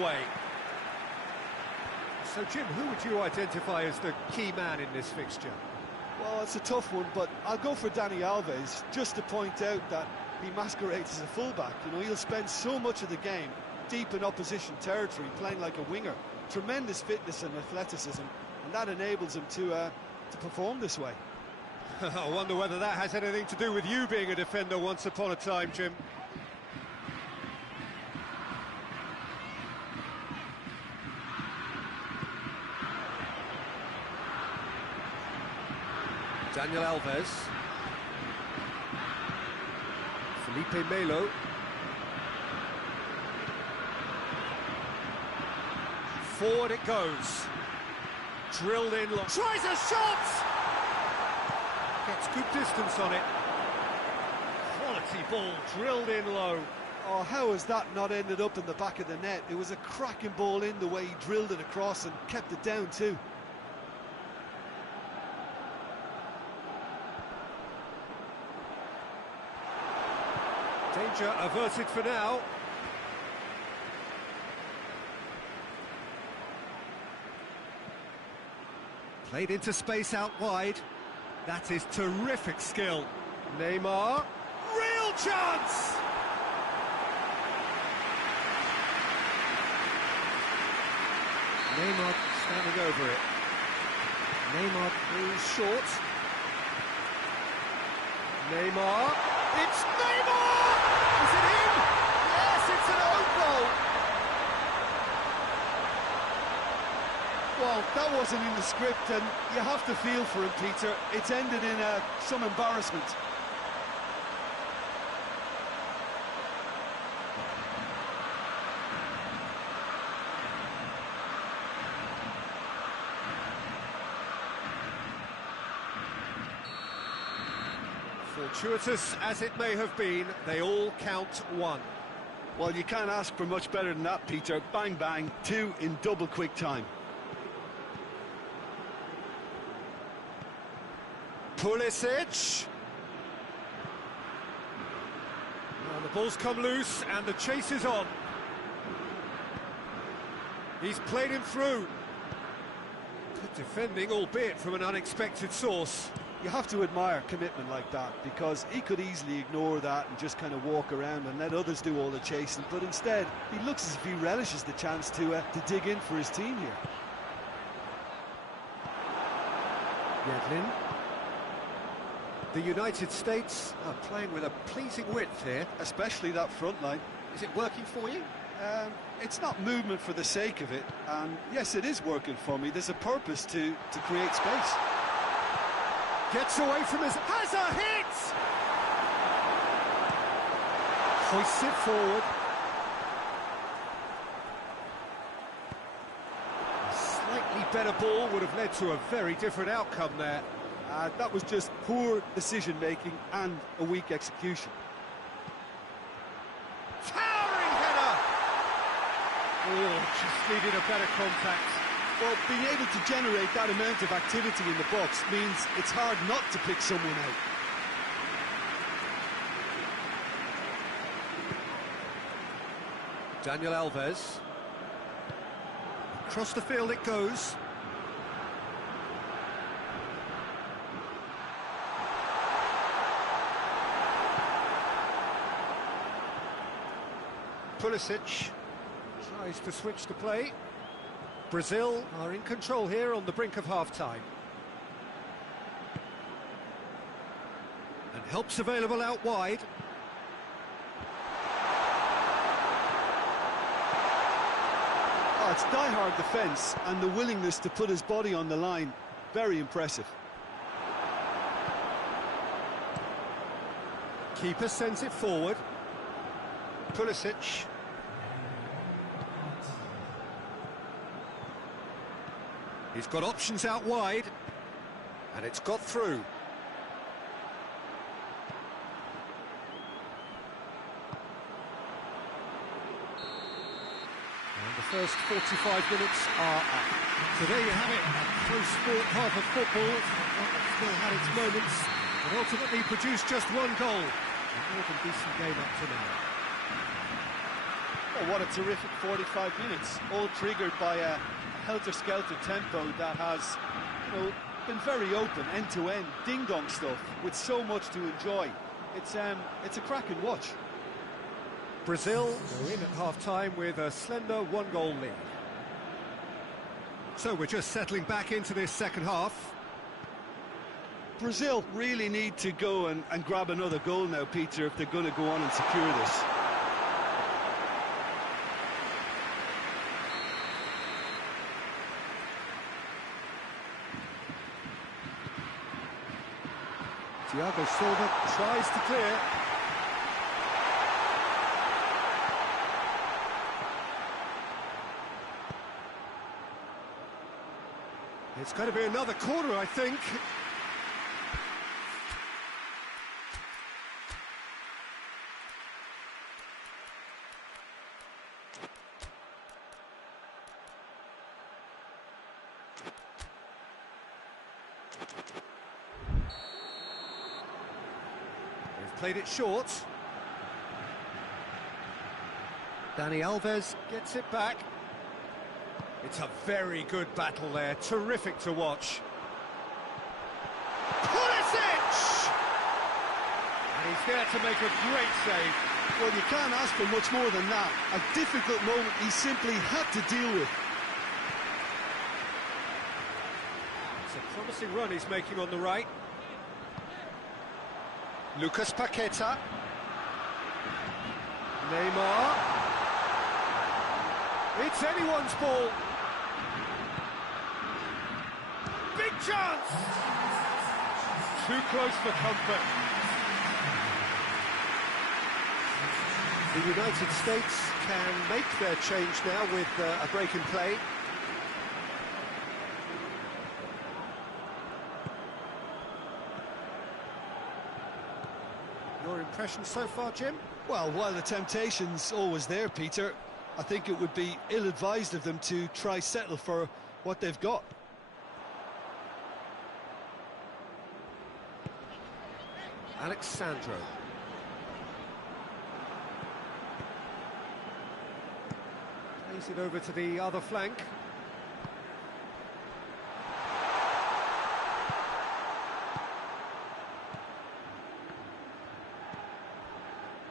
away. So, Jim, who would you identify as the key man in this fixture? Well, it's a tough one, but I'll go for Dani Alves, just to point out that he masquerades as a fullback. You know, he'll spend so much of the game deep in opposition territory, playing like a winger. Tremendous fitness and athleticism, and that enables him to perform this way. I wonder whether that has anything to do with you being a defender once upon a time, Jim. Daniel Alves. Felipe Melo. Forward it goes. Drilled in long. Tries a shot! Gets good distance on it. Quality ball, drilled in low. Oh, how has that not ended up in the back of the net? It was a cracking ball in the way he drilled it across and kept it down too. Danger averted for now. Played into space out wide. That is terrific skill. Neymar. Real chance! Neymar standing over it. Neymar moves short. Neymar. It's Neymar! Is it in? Yes, it's an own goal. Well, that wasn't in the script, and you have to feel for him, Peter. It's ended in some embarrassment. Fortuitous as it may have been, they all count one. Well, you can't ask for much better than that, Peter. Bang, bang, two in double quick time. Pulisic. Well, the ball's come loose and the chase is on. He's played him through. Good defending, albeit from an unexpected source. You have to admire commitment like that, because he could easily ignore that and just kind of walk around and let others do all the chasing, but instead he looks as if he relishes the chance to dig in for his team here. Yedlin. The United States are playing with a pleasing width here. Especially that front line. Is it working for you? It's not movement for the sake of it, and yes, it is working for me. There's a purpose to create space. Gets away from his... has a hit! Hoists it forward. A slightly better ball would have led to a very different outcome there. That was just poor decision-making and a weak execution. Towering header! Oh, just needed a better contact. Well, being able to generate that amount of activity in the box means it's hard not to pick someone out. Daniel Alves. Across the field it goes. Pulisic tries to switch the play. Brazil are in control here on the brink of half-time. And help's available out wide. Oh, it's die-hard defence, and the willingness to put his body on the line. Very impressive. Keeper sends it forward. Pulisic. He's got options out wide, and it's got through. And the first 45 minutes are up. So there you have it, a close sport half of football. Still had its moments, but ultimately produced just one goal. A more than decent game up to now. Oh, what a terrific 45 minutes, all triggered by a helter-skelter tempo that has, been very open, end-to-end, ding-dong stuff, with so much to enjoy. It's a cracking watch. Brazil go in at half-time with a slender one-goal lead. So we're just settling back into this second half. Brazil really need to go and grab another goal now, Peter, if they're going to go on and secure this. Thiago Silva tries to clear. It's going to be another corner, I think. They've played it short. Dani Alves gets it back. It's a very good battle there, terrific to watch. Pulisic! And he's there to make a great save. Well, you can't ask for much more than that. A difficult moment he simply had to deal with. It's a promising run he's making on the right. Lucas Paqueta. Neymar. It's anyone's ball. Big chance! Too close for comfort. The United States can make their change now with a break in play. Your impression so far, Jim? Well, while the temptation's always there, Peter, I think it would be ill-advised of them to try settle for what they've got. Alexandro. Plays it over to the other flank.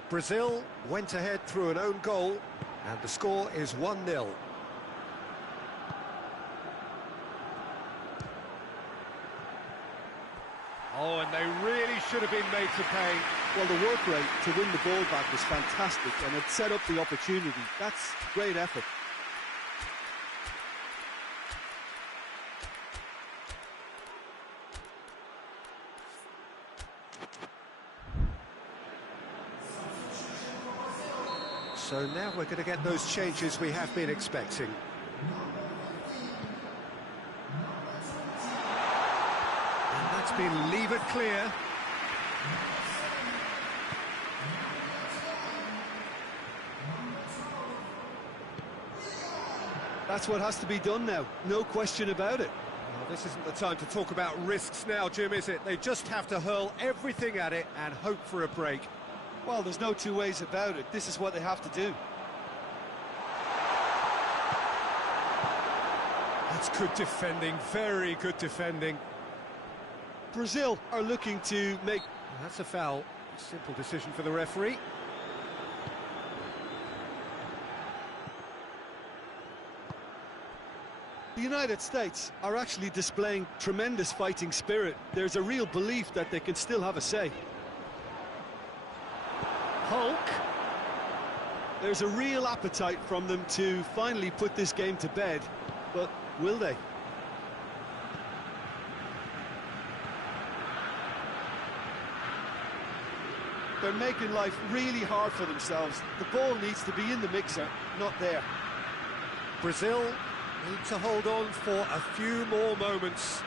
Brazil went ahead through an own goal, and the score is 1-0. Oh, and they really should have been made to pay. Well, the work rate to win the ball back was fantastic, and it set up the opportunity. That's great effort. So now we're going to get those changes we have been expecting. And that's been levered clear. That's what has to be done now, no question about it. Well, this isn't the time to talk about risks now, Jim, is it? They just have to hurl everything at it and hope for a break. Well, there's no two ways about it. This is what they have to do. That's good defending, very good defending. Brazil are looking to make... That's a foul. Simple decision for the referee. The United States are actually displaying tremendous fighting spirit. There's a real belief that they can still have a say. Hulk. There's a real appetite from them to finally put this game to bed, but will they? They're making life really hard for themselves. The ball needs to be in the mixer, not there. Brazil need to hold on for a few more moments.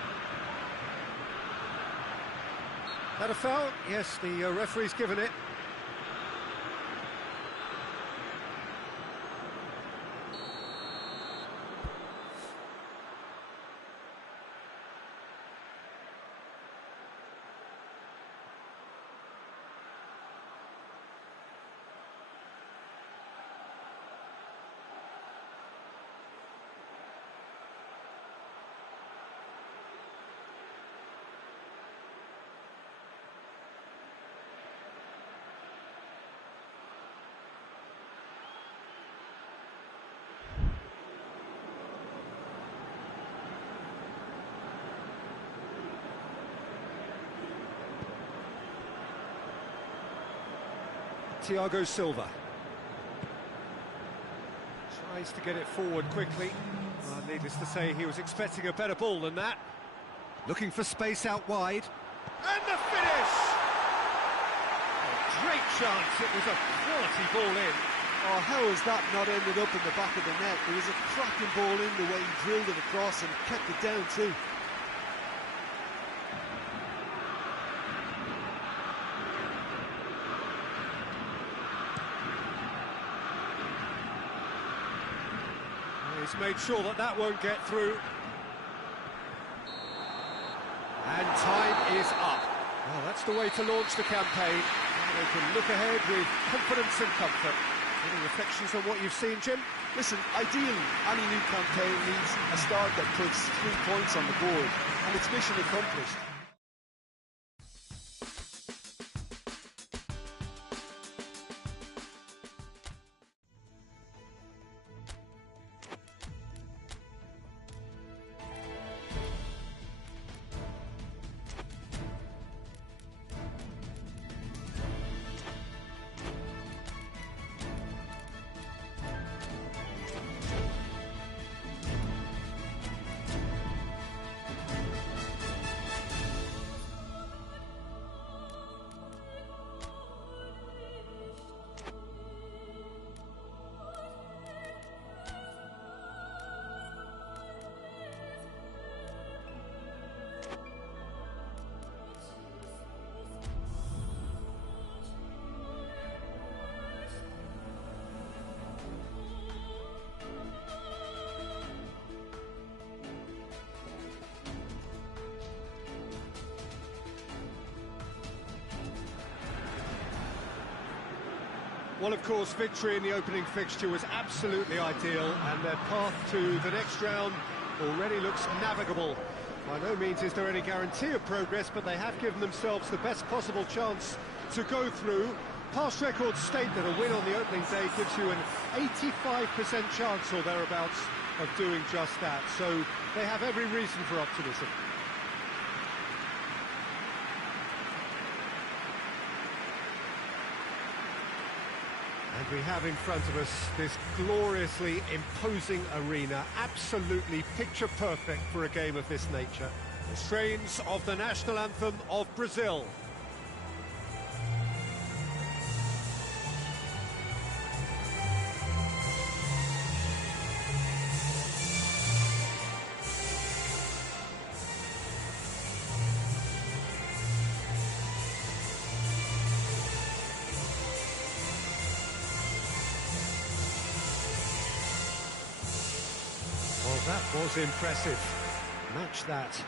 Had a foul? Yes, the referee's given it. Thiago Silva. Tries to get it forward quickly. Well, needless to say, he was expecting a better ball than that. Looking for space out wide. And the finish! A great chance, it was a quality ball in. Oh, how has that not ended up in the back of the net? It was a cracking ball in the way he drilled it across and kept it down too. He's made sure that that won't get through. And time is up. Well, that's the way to launch the campaign. They can look ahead with confidence and comfort. Any reflections on what you've seen, Jim? Listen, ideally, any new campaign needs a start that puts 3 points on the board, and it's mission accomplished. Well, of course, victory in the opening fixture was absolutely ideal, and their path to the next round already looks navigable. By no means is there any guarantee of progress, but they have given themselves the best possible chance to go through. Past records state that a win on the opening day gives you an 85% chance or thereabouts of doing just that, so they have every reason for optimism. And we have in front of us this gloriously imposing arena, absolutely picture perfect for a game of this nature. The strains of the national anthem of Brazil. Well, that was impressive. Match that.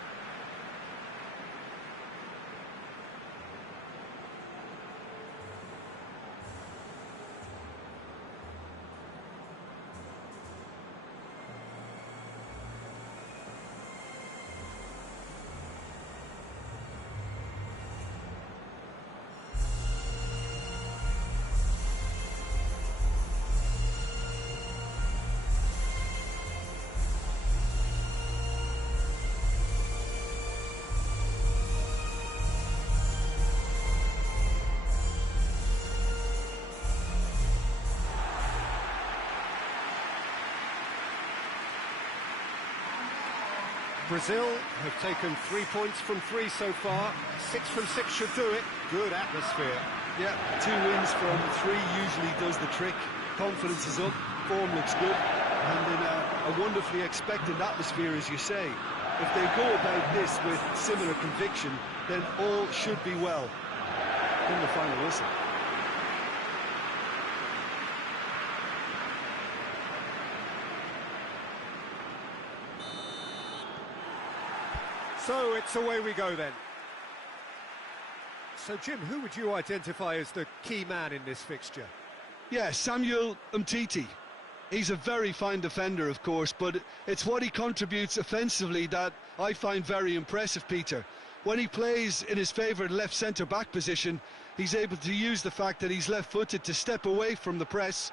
Brazil have taken 3 points from 3 so far. 6 from 6 should do it. Good atmosphere. Yeah, 2 wins from 3 usually does the trick. Confidence is up, form looks good, and in a wonderfully expectant atmosphere, as you say. If they go about this with similar conviction, then all should be well. In the final whistle. So it's away we go then. So Jim, who would you identify as the key man in this fixture? Yeah, Samuel Umtiti. He's a very fine defender, of course, but it's what he contributes offensively that I find very impressive, Peter. When he plays in his favourite left centre-back position, he's able to use the fact that he's left-footed to step away from the press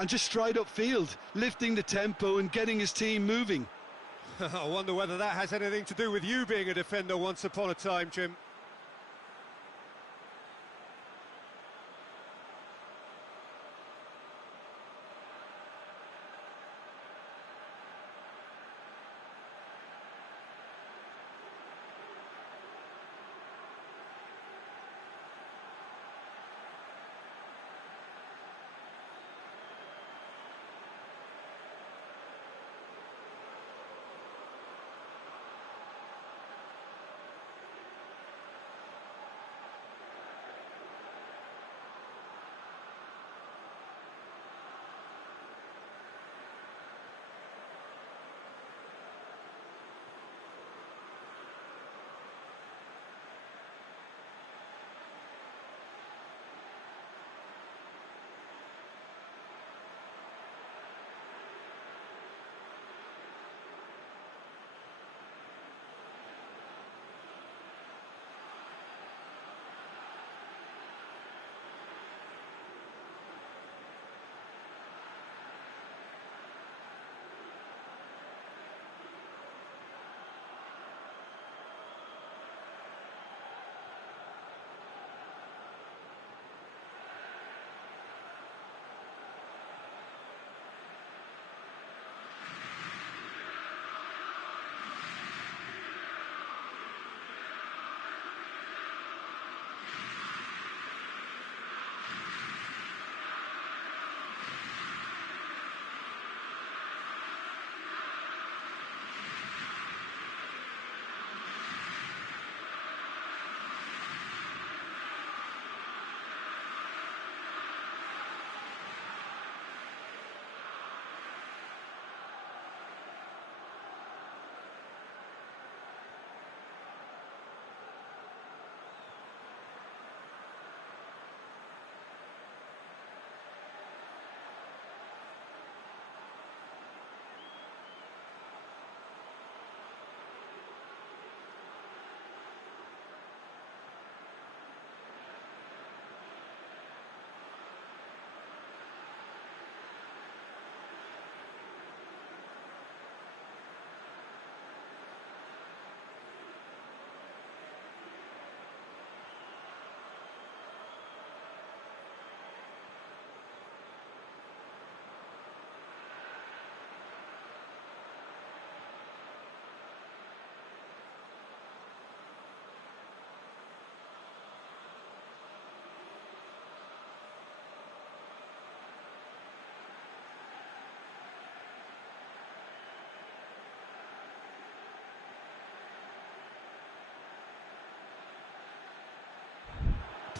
and just stride upfield, lifting the tempo and getting his team moving. I wonder whether that has anything to do with you being a defender once upon a time, Jim.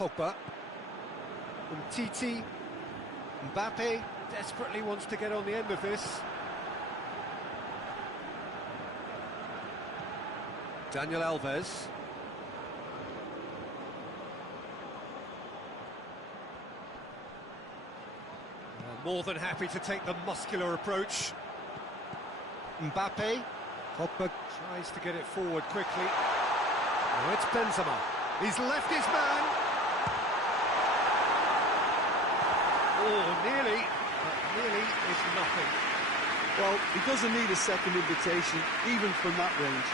Pogba. Umtiti. Mbappe desperately wants to get on the end of this. Daniel Alves. More than happy to take the muscular approach. Mbappe. Pogba tries to get it forward quickly. Now it's Benzema. He's left his man. Oh, nearly, but nearly is nothing. Well, he doesn't need a second invitation, even from that range.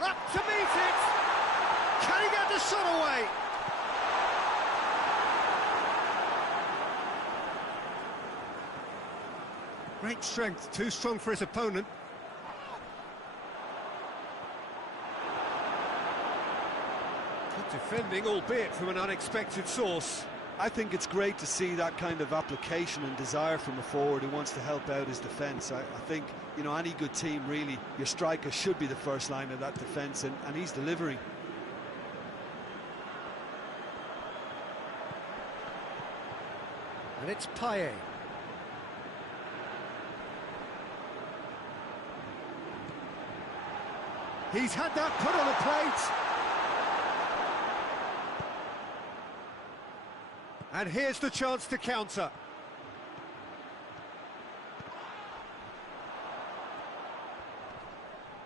Up to meet it! Can he get the shot away? Great strength, too strong for his opponent. Good defending, albeit from an unexpected source. I think it's great to see that kind of application and desire from a forward who wants to help out his defence. I think, you know, any good team, really, your striker should be the first line of that defence, and he's delivering. And it's Payet. He's had that put on a plate. And here's the chance to counter.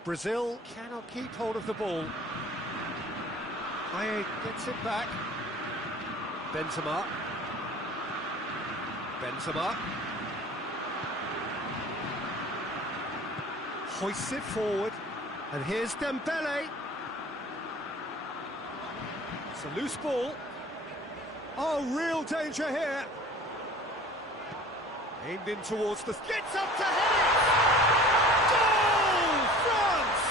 Brazil cannot keep hold of the ball. Payet gets it back. Benzema. Benzema. Hoists it forward. And here's Dembele. It's a loose ball. Oh, real danger here. Aimed in towards the... Gets up to head it! Goal! France!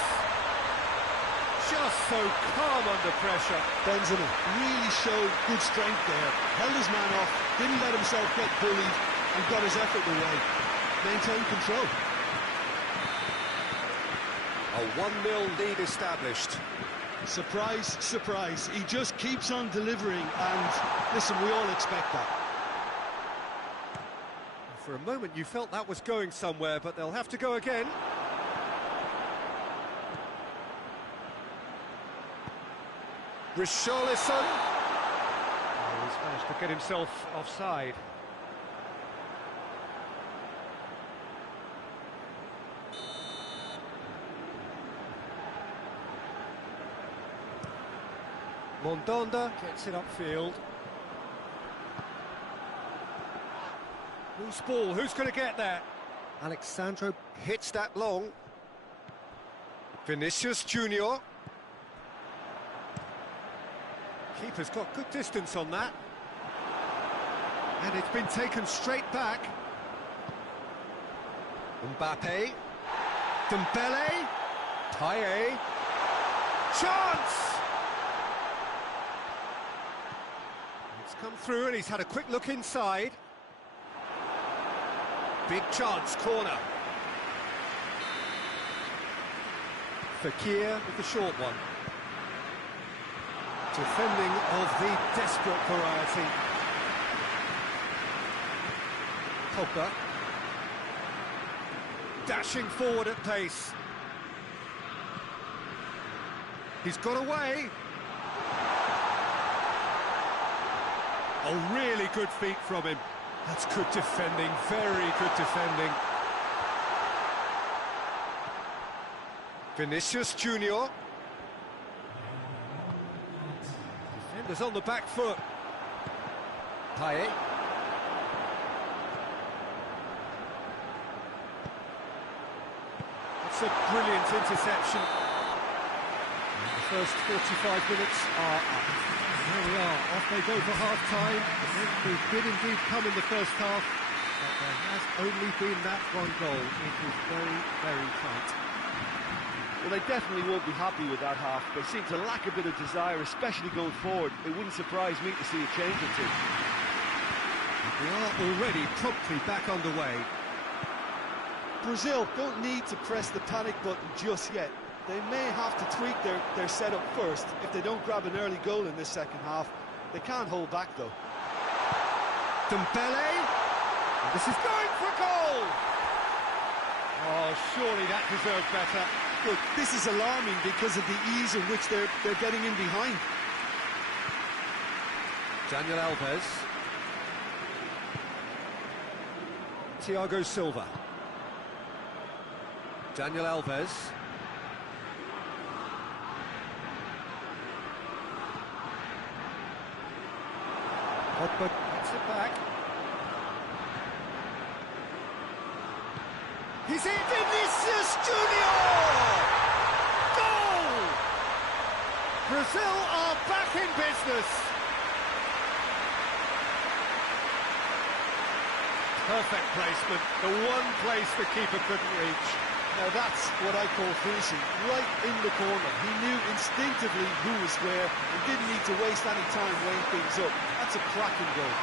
Just so calm under pressure. Benzema really showed good strength there. Held his man off, didn't let himself get bullied, and got his effort away. Maintained control. A 1-0 lead established. Surprise, surprise. He just keeps on delivering, and listen, we all expect that. For a moment you felt that was going somewhere, but they'll have to go again. Richarlison. Oh, he's managed to get himself offside. Mondonda gets it upfield. Loose ball, who's going to get that? Alexandro hits that long. Vinicius Junior. Keeper's got good distance on that. And it's been taken straight back. Mbappe. Dembele. Payet. Chance! It's come through and he's had a quick look inside. Big chance, corner. Fekir with the short one. Defending of the desperate variety. Pogba. Dashing forward at pace. He's got away. Oh, really good feet from him. That's good defending, very good defending. Vinicius Junior. Defenders on the back foot. Payet. That's a brilliant interception. And the first 45 minutes are up. There we are, off they go for half-time. The did indeed come in the first half, but there has only been that one goal. It was very, very tight. Well, they definitely won't be happy with that half. They seem to lack a bit of desire, especially going forward. It wouldn't surprise me to see a change or two. We are already promptly back underway. Brazil don't need to press the panic button just yet. They may have to tweak their setup first if they don't grab an early goal in this second half. They can't hold back, though. Dembele. This is going for goal! Oh, surely that deserved better. Look, this is alarming because of the ease in which they're getting in behind. Daniel Alves. Thiago Silva. Daniel Alves. Pogba gets it back. He's in! Vinicius Junior! Goal! Brazil are back in business. Perfect placement, the one place the keeper couldn't reach. Now that's what I call finishing, right in the corner. He knew instinctively who was where and didn't need to waste any time weighing things up. That's a cracking goal.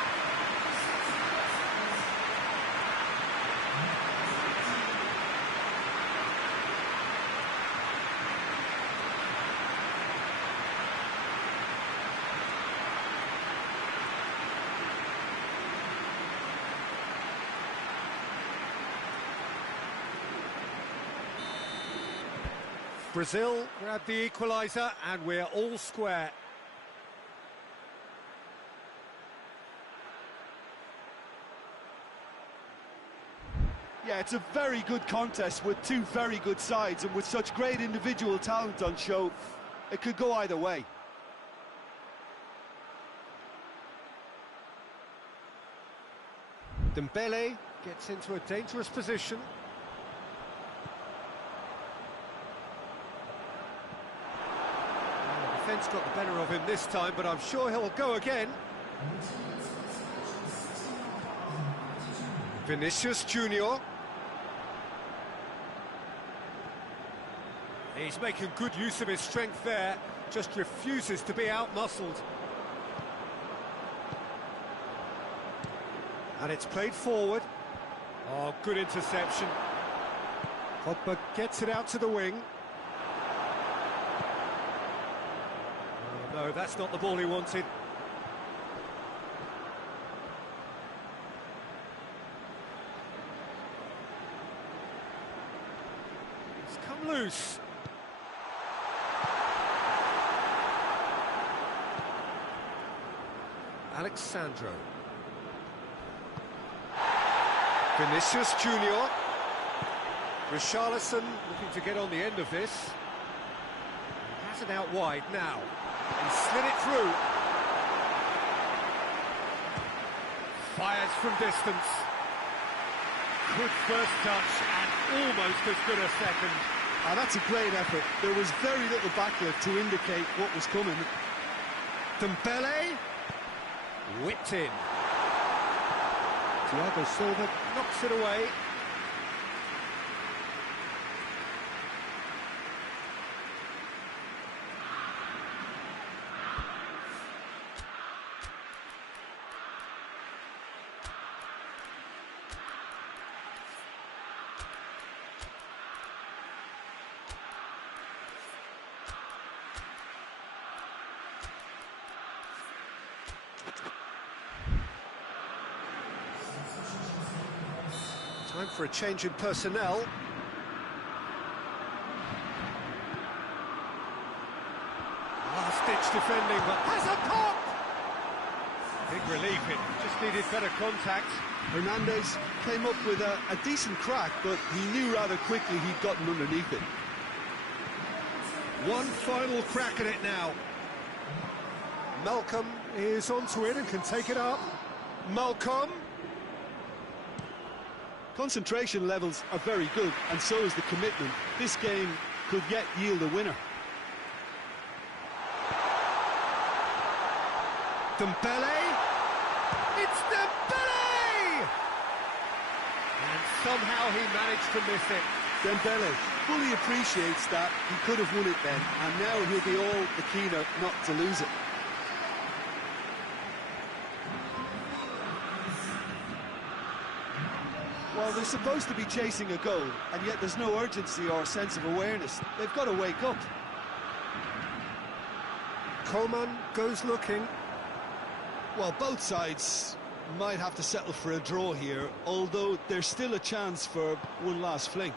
Brazil grab the equaliser and we're all square. Yeah, it's a very good contest with two very good sides, and with such great individual talent on show, it could go either way. Dembele gets into a dangerous position. Defence got the better of him this time, but I'm sure he'll go again. Vinicius Junior. He's making good use of his strength there, just refuses to be out-muscled. And it's played forward. Oh, good interception. Pogba gets it out to the wing. No, that's not the ball he wanted. It's come loose. Alexandro. Vinicius Junior. Richarlison looking to get on the end of this. He has it out wide now. He slid it through. Fires from distance. Good first touch and almost as good a second. That's a great effort. There was very little backlift to indicate what was coming. Dembele whipped in. Thiago Silva knocks it away. Time for a change in personnel. Last-ditch defending, but has a pop! Big relief, it just needed better contact. Hernandez came up with a decent crack, but he knew rather quickly he'd gotten underneath it. One final crack at it now. Malcolm is onto it and can take it up. Malcolm. Concentration levels are very good, and so is the commitment. This game could yet yield a winner. Dembele. It's Dembele! And somehow he managed to miss it. Dembele fully appreciates that he could have won it then, and now he'll be all the keener not to lose it. Well, they're supposed to be chasing a goal, and yet there's no urgency or sense of awareness. They've got to wake up. Coleman goes looking. Well, both sides might have to settle for a draw here, although there's still a chance for one last fling.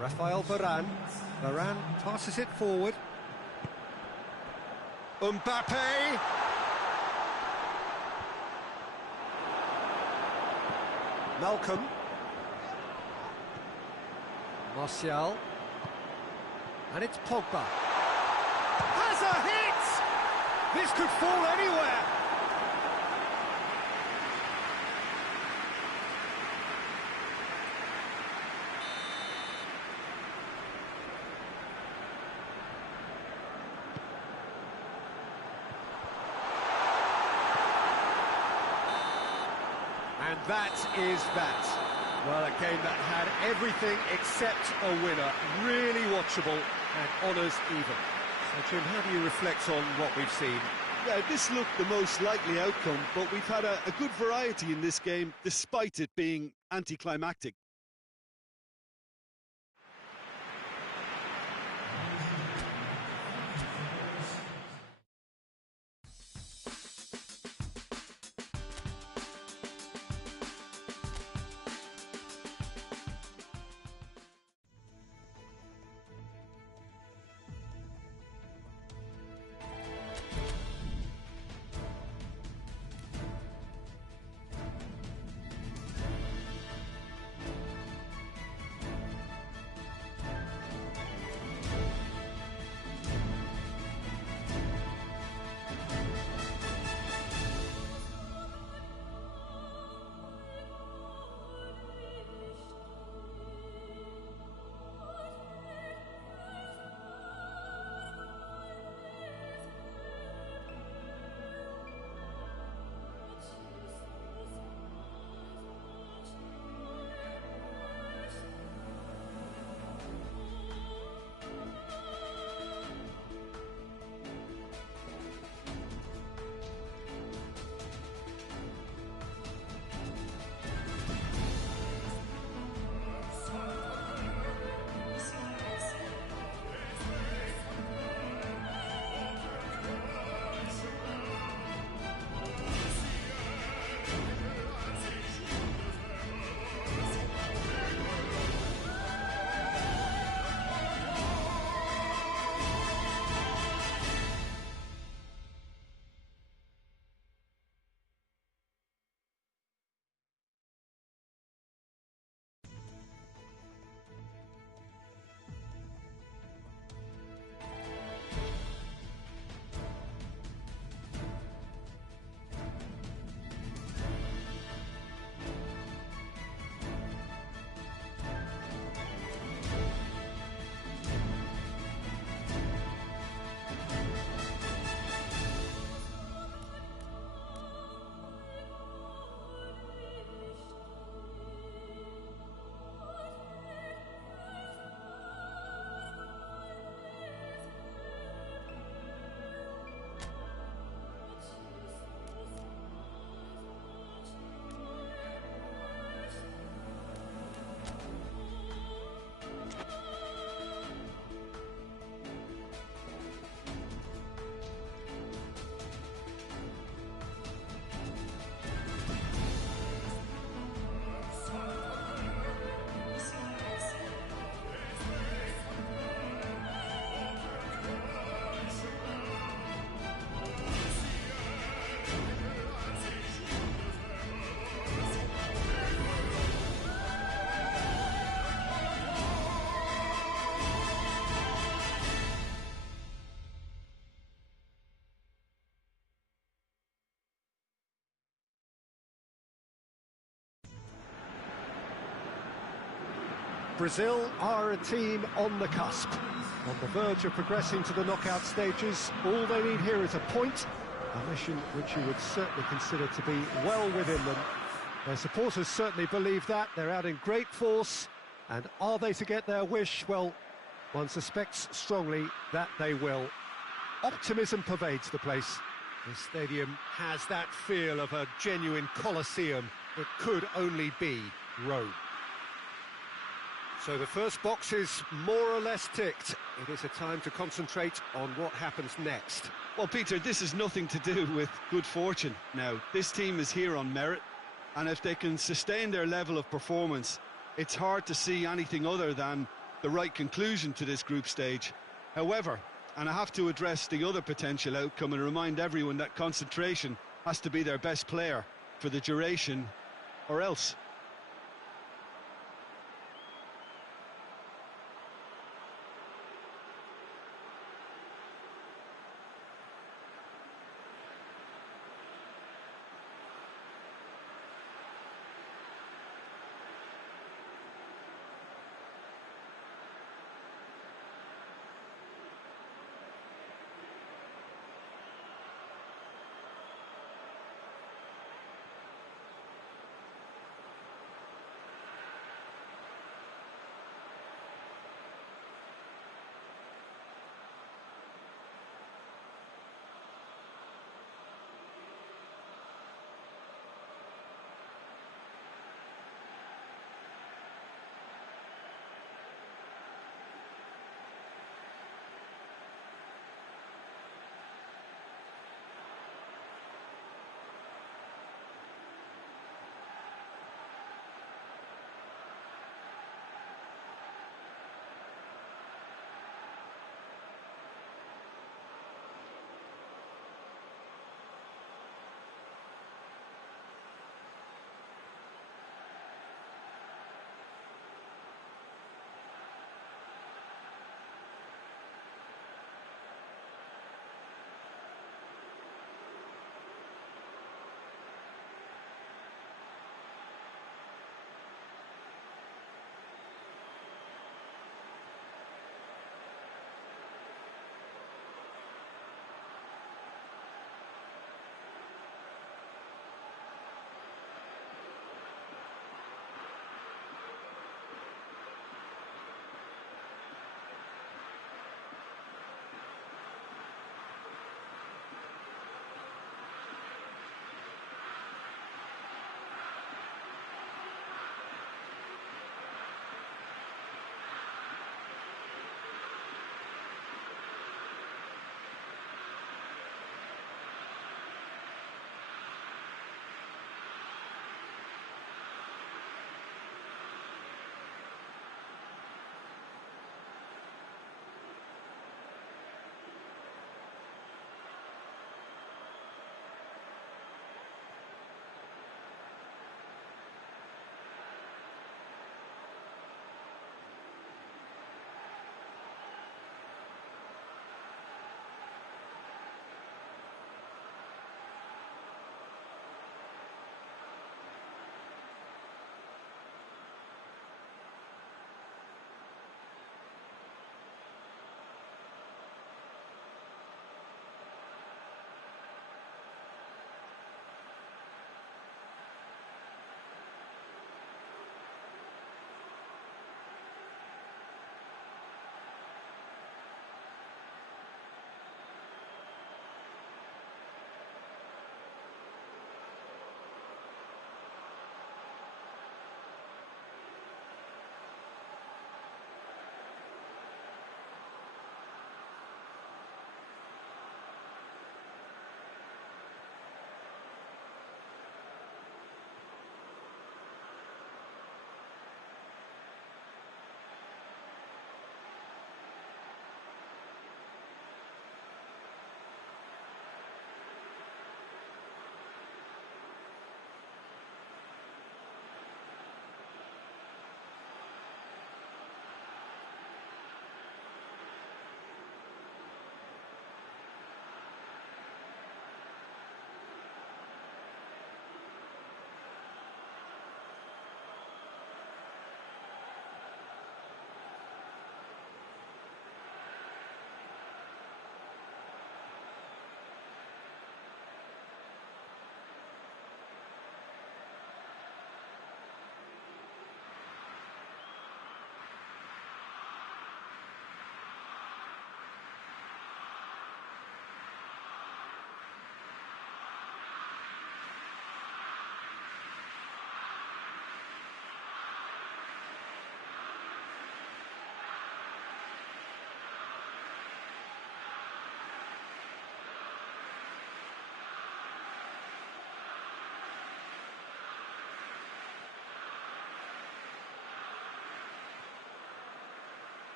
Rafael Varane. Varane passes it forward. Mbappe. Malcolm. Martial. And it's Pogba. Has a hit! This could fall anywhere. And that is that. Well, a game that had everything except a winner. Really watchable and honours even. So, Jim, how do you reflect on what we've seen? Yeah, this looked the most likely outcome, but we've had a good variety in this game, despite it being anticlimactic. Brazil are a team on the cusp, on the verge of progressing to the knockout stages. All they need here is a point, a mission which you would certainly consider to be well within them. Their supporters certainly believe that. They're out in great force. And are they to get their wish? Well, one suspects strongly that they will. Optimism pervades the place. The stadium has that feel of a genuine Colosseum. It could only be Rome. So the first box is more or less ticked. It is a time to concentrate on what happens next. Well, Peter, this is nothing to do with good fortune now. This team is here on merit, and if they can sustain their level of performance, it's hard to see anything other than the right conclusion to this group stage. However, and I have to address the other potential outcome and remind everyone that concentration has to be their best player for the duration, or else.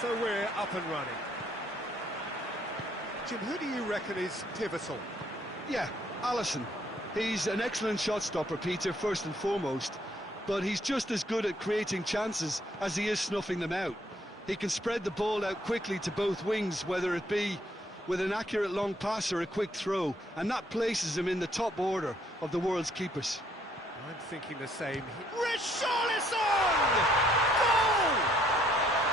So we're up and running. Jim, who do you reckon is pivotal? Yeah, Alisson. He's an excellent shot stopper, Peter, first and foremost, but he's just as good at creating chances as he is snuffing them out. He can spread the ball out quickly to both wings, whether it be with an accurate long pass or a quick throw, and that places him in the top order of the world's keepers. I'm thinking the same. Richarlison! Goal!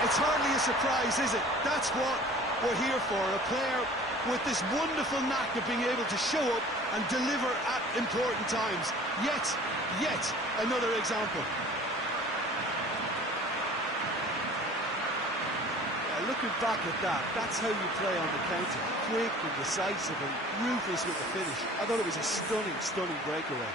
It's hardly a surprise, is it? That's what we're here for, a player with this wonderful knack of being able to show up and deliver at important times. Yet another example. Looking back at that, that's how you play on the counter. Quick and decisive and ruthless with the finish. I thought it was a stunning breakaway.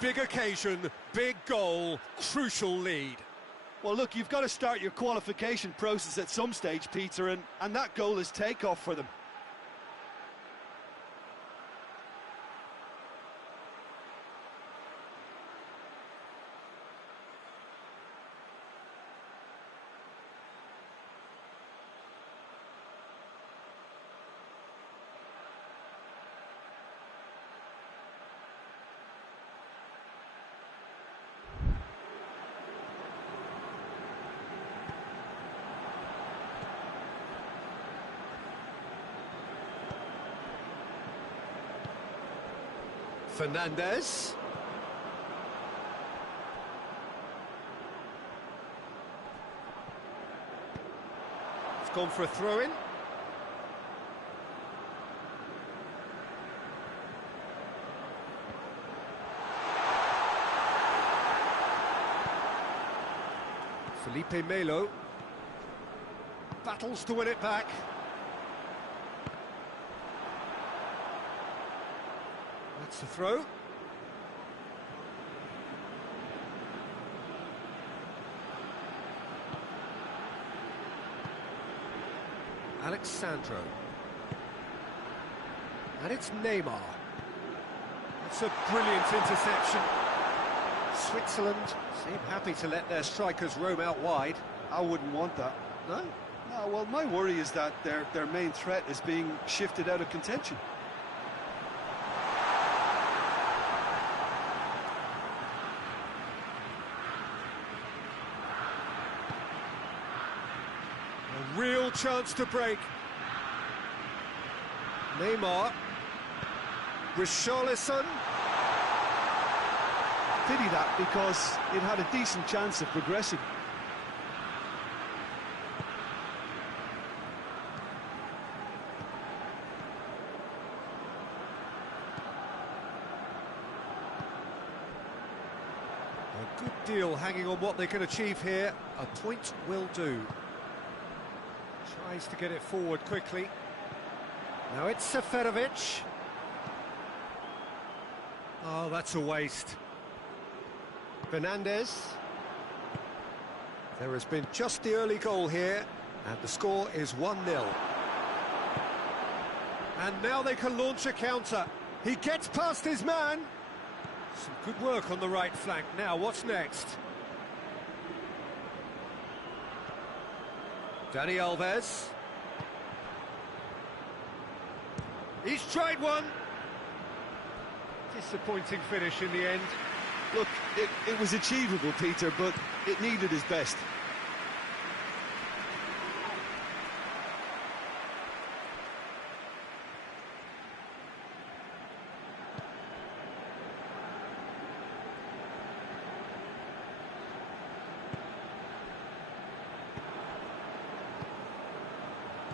Big occasion, big goal, crucial lead. Well, look, you've got to start your qualification process at some stage, Peter, and that goal is takeoff for them. Fernandez. It's gone for a throw-in. Felipe Melo battles to win it back. That's the throw. Alexandro. And it's Neymar. It's a brilliant interception. Switzerland seem happy to let their strikers roam out wide. I wouldn't want that. No? No, well, my worry is that their main threat is being shifted out of contention. A real chance to break. Neymar. Richarlison. Pity that, because it had a decent chance of progressing. A good deal hanging on what they can achieve here. A point will do. Tries to get it forward quickly. Now it's Seferovic. Oh, that's a waste. Fernandez. There has been just the early goal here, and the score is 1-0. And now they can launch a counter. He gets past his man. Some good work on the right flank. Now, what's next? Dani Alves. He's tried one. Disappointing finish in the end. Look, it was achievable, Peter, but it needed his best.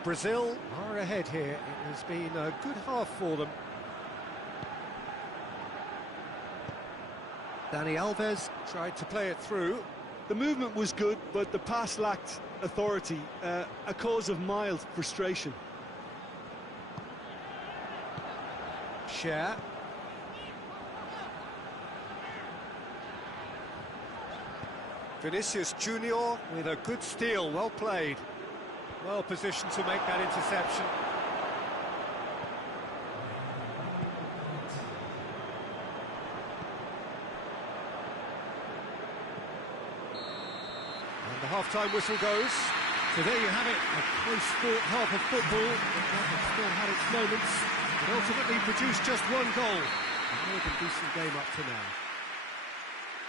Brazil are ahead here. It has been a good half for them. Dani Alves tried to play it through. The movement was good, but the pass lacked authority, a cause of mild frustration. Share. Vinicius Junior with a good steal, well played. Well positioned to make that interception. And the half-time whistle goes. So there you have it, a close-fought half of football, but that has still had its moments, but ultimately produced just one goal. A more than decent game up to now.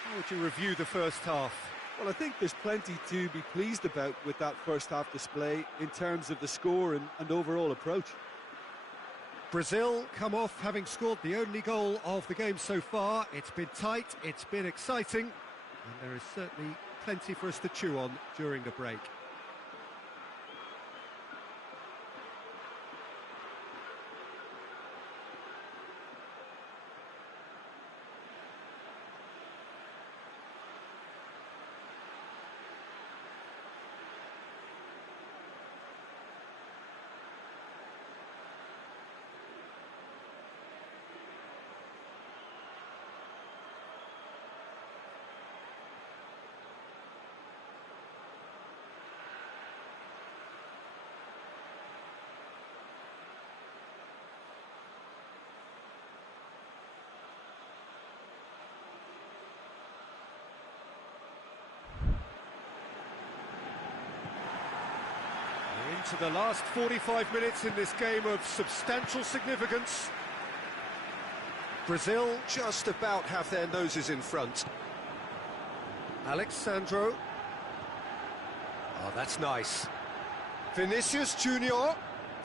How would you review the first half? Well, I think there's plenty to be pleased about with that first half display in terms of the score and overall approach. Brazil come off having scored the only goal of the game so far. It's been tight, it's been exciting, and there is certainly plenty for us to chew on during the break. Into the last 45 minutes in this game of substantial significance. Brazil just about have their noses in front. Alexandro. Oh, that's nice. Vinicius Junior.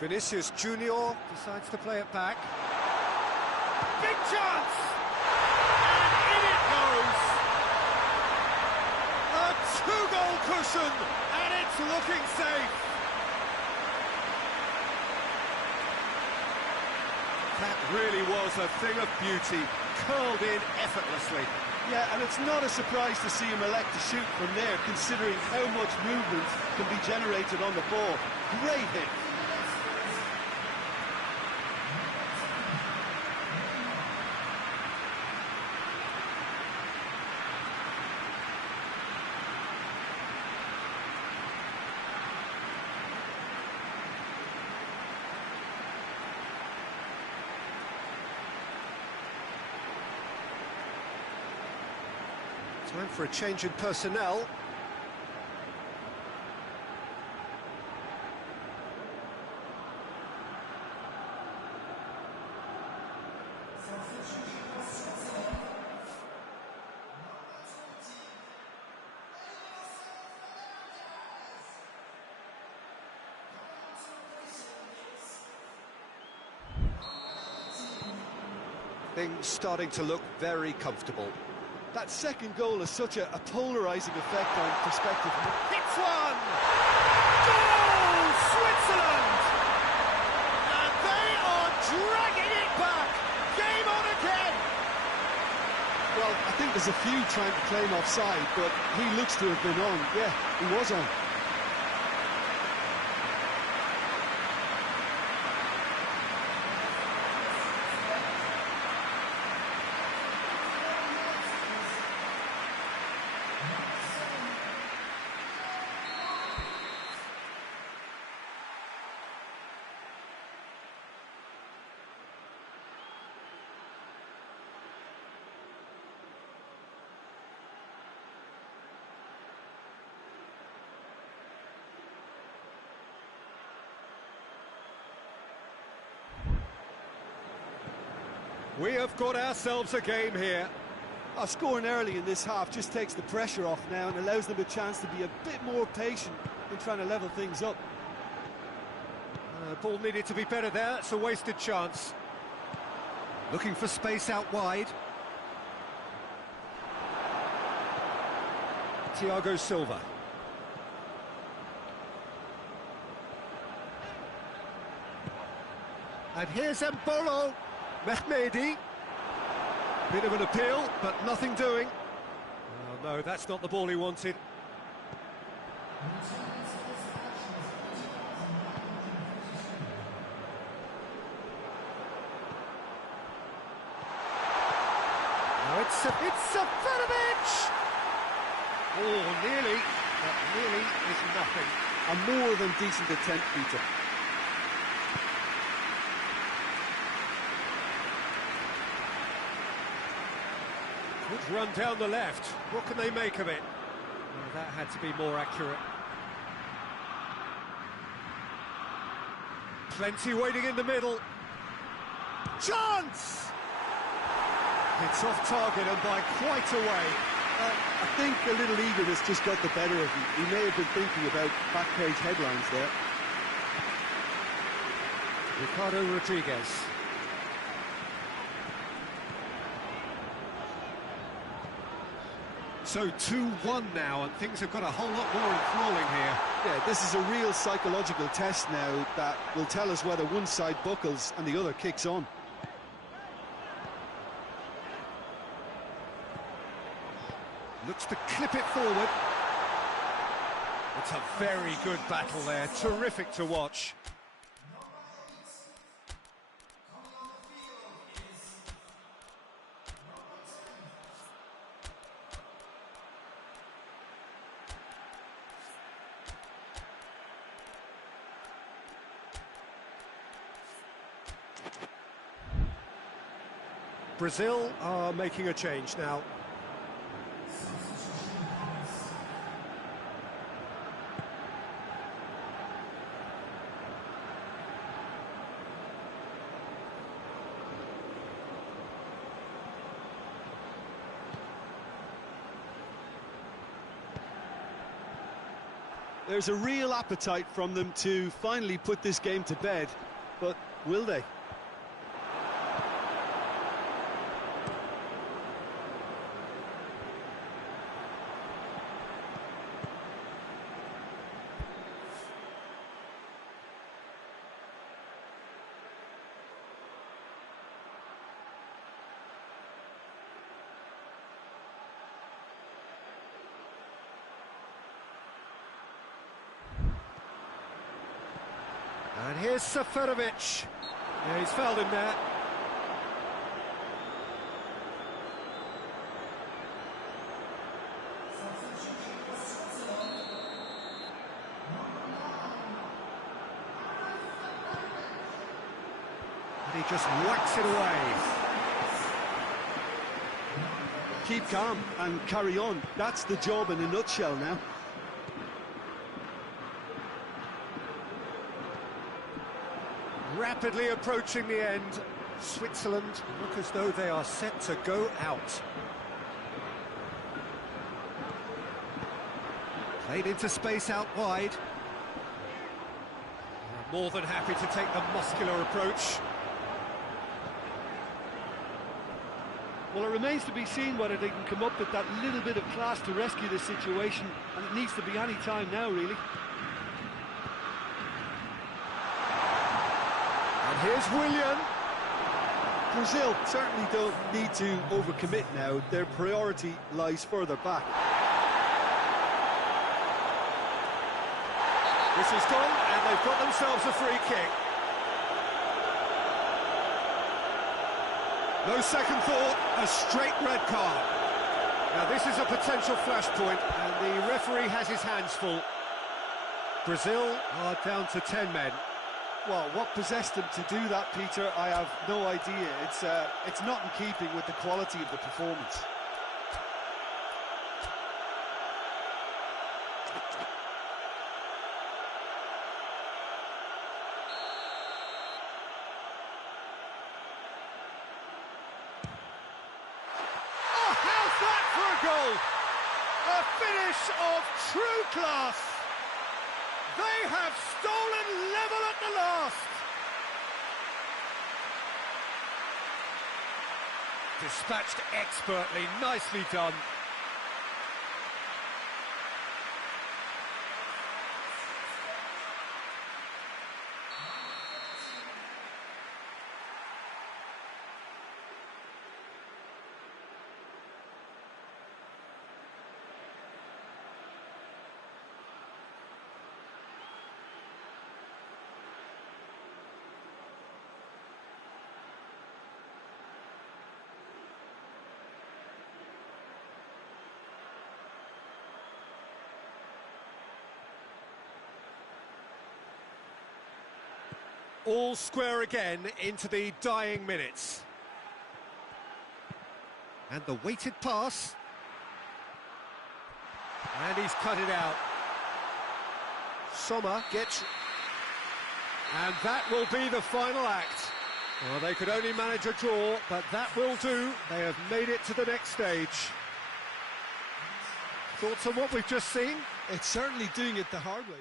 Vinicius Junior decides to play it back. Big chance! And in it goes! A two-goal cushion, and it's looking safe. That really was a thing of beauty, curled in effortlessly. Yeah, and it's not a surprise to see him elect to shoot from there, considering how much movement can be generated on the ball. Great hit. Time for a change in personnel. Things starting to look very comfortable. That second goal has such a polarising effect on perspective. Hits one! Goal! Switzerland! And they are dragging it back! Game on again! Well, I think there's a few trying to claim offside, but he looks to have been on. Yeah, he was on. We have got ourselves a game here. Scoring early in this half just takes the pressure off now and allows them a chance to be a bit more patient in trying to level things up. Ball needed to be better there, it's a wasted chance. Looking for space out wide. Thiago Silva. And here's Mbolo. Mehmedi. Bit of an appeal, but nothing doing. Oh no, that's not the ball he wanted. It's Seferovic! Oh, nearly. That nearly is nothing. A more than decent attempt, Peter. Good run down the left. What can they make of it? Well, that had to be more accurate. Plenty waiting in the middle. Chance! It's off target and by quite a way. I think a little eagerness just got the better of him. He may have been thinking about back page headlines there. Ricardo Rodriguez. So 2-1 now, and things have got a whole lot more enthralling here. Yeah, this is a real psychological test now that will tell us whether one side buckles and the other kicks on. Looks to clip it forward. It's a very good battle there, terrific to watch. Brazil are making a change now. There's a real appetite from them to finally put this game to bed, but will they? And here's Seferovic. Yeah, he's fouled him there. And he just whacks it away. Keep calm and carry on. That's the job in a nutshell now. Rapidly approaching the end. Switzerland look as though they are set to go out. Played into space out wide. More than happy to take the muscular approach. Well, it remains to be seen whether they can come up with that little bit of class to rescue this situation, and it needs to be any time now, really. Here's Willian. Brazil certainly don't need to overcommit now. Their priority lies further back. This is gone, and they've got themselves a free kick. No second thought, a straight red card. Now this is a potential flashpoint, and the referee has his hands full. Brazil are down to 10 men. Well, what possessed them to do that, Peter, I have no idea. It's not in keeping with the quality of the performance. Oh, how's that for a goal? A finish of true class. They have stolen level at the last. Dispatched expertly, nicely done. All square again into the dying minutes. And the weighted pass. And he's cut it out. Sommer gets... And that will be the final act. Well, they could only manage a draw, but that will do. They have made it to the next stage. Thoughts on what we've just seen? It's certainly doing it the hard way.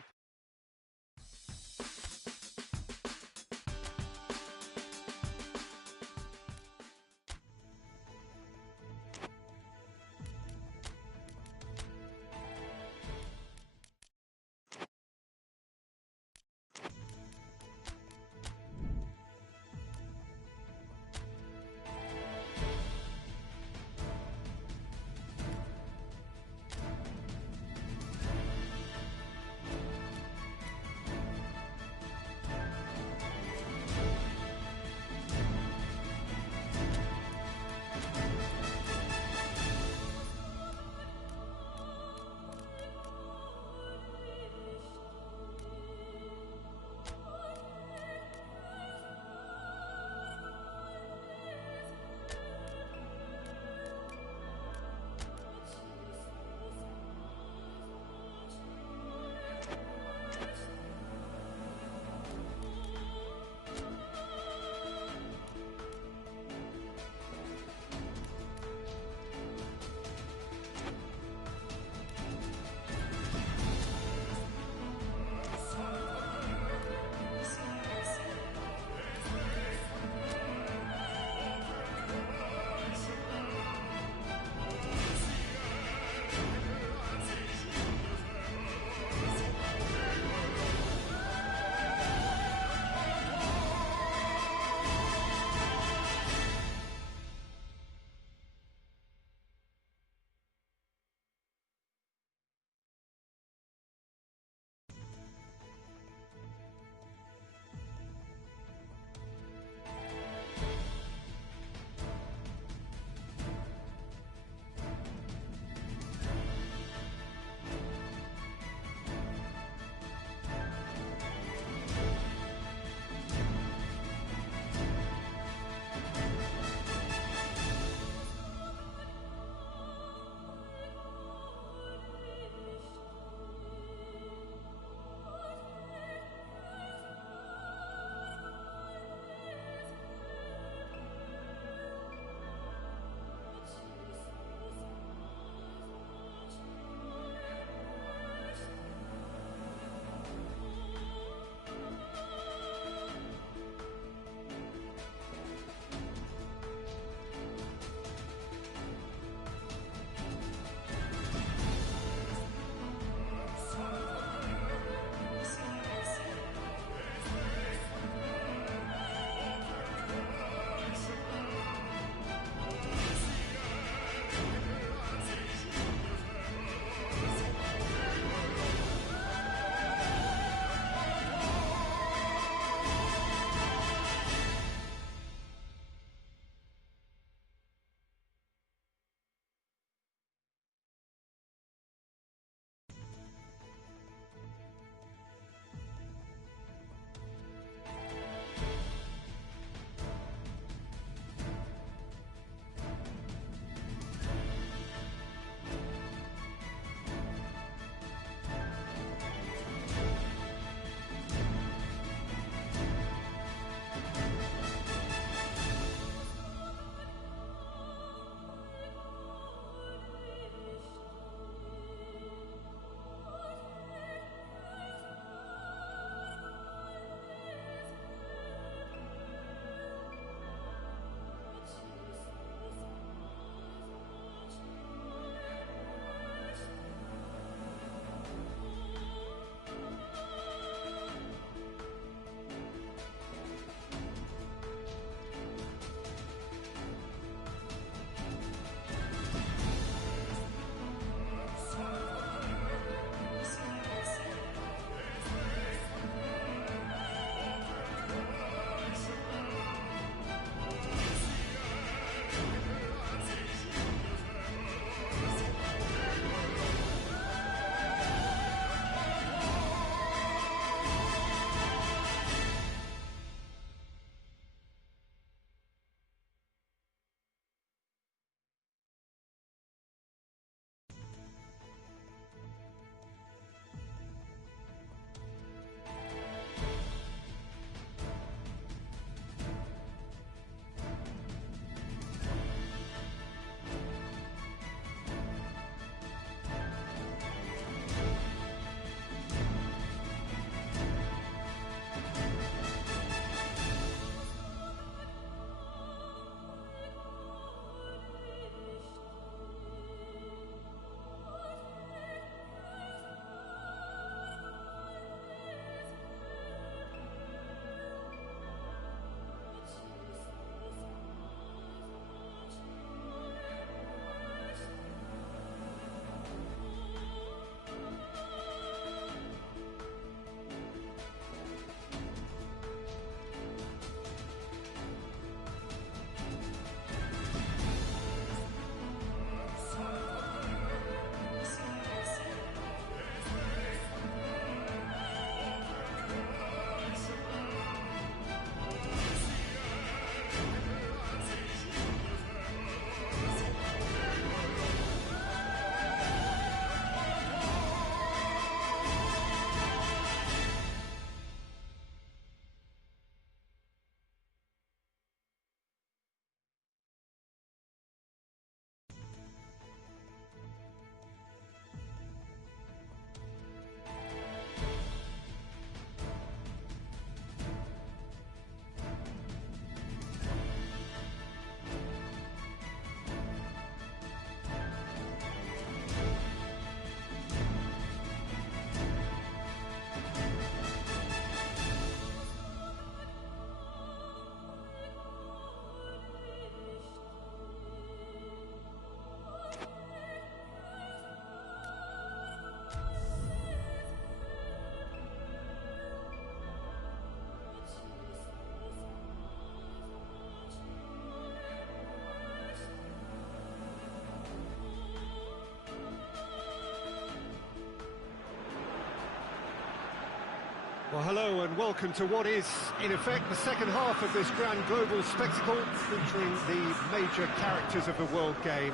Well, hello and welcome to what is, in effect, the second half of this grand global spectacle featuring the major characters of the world game.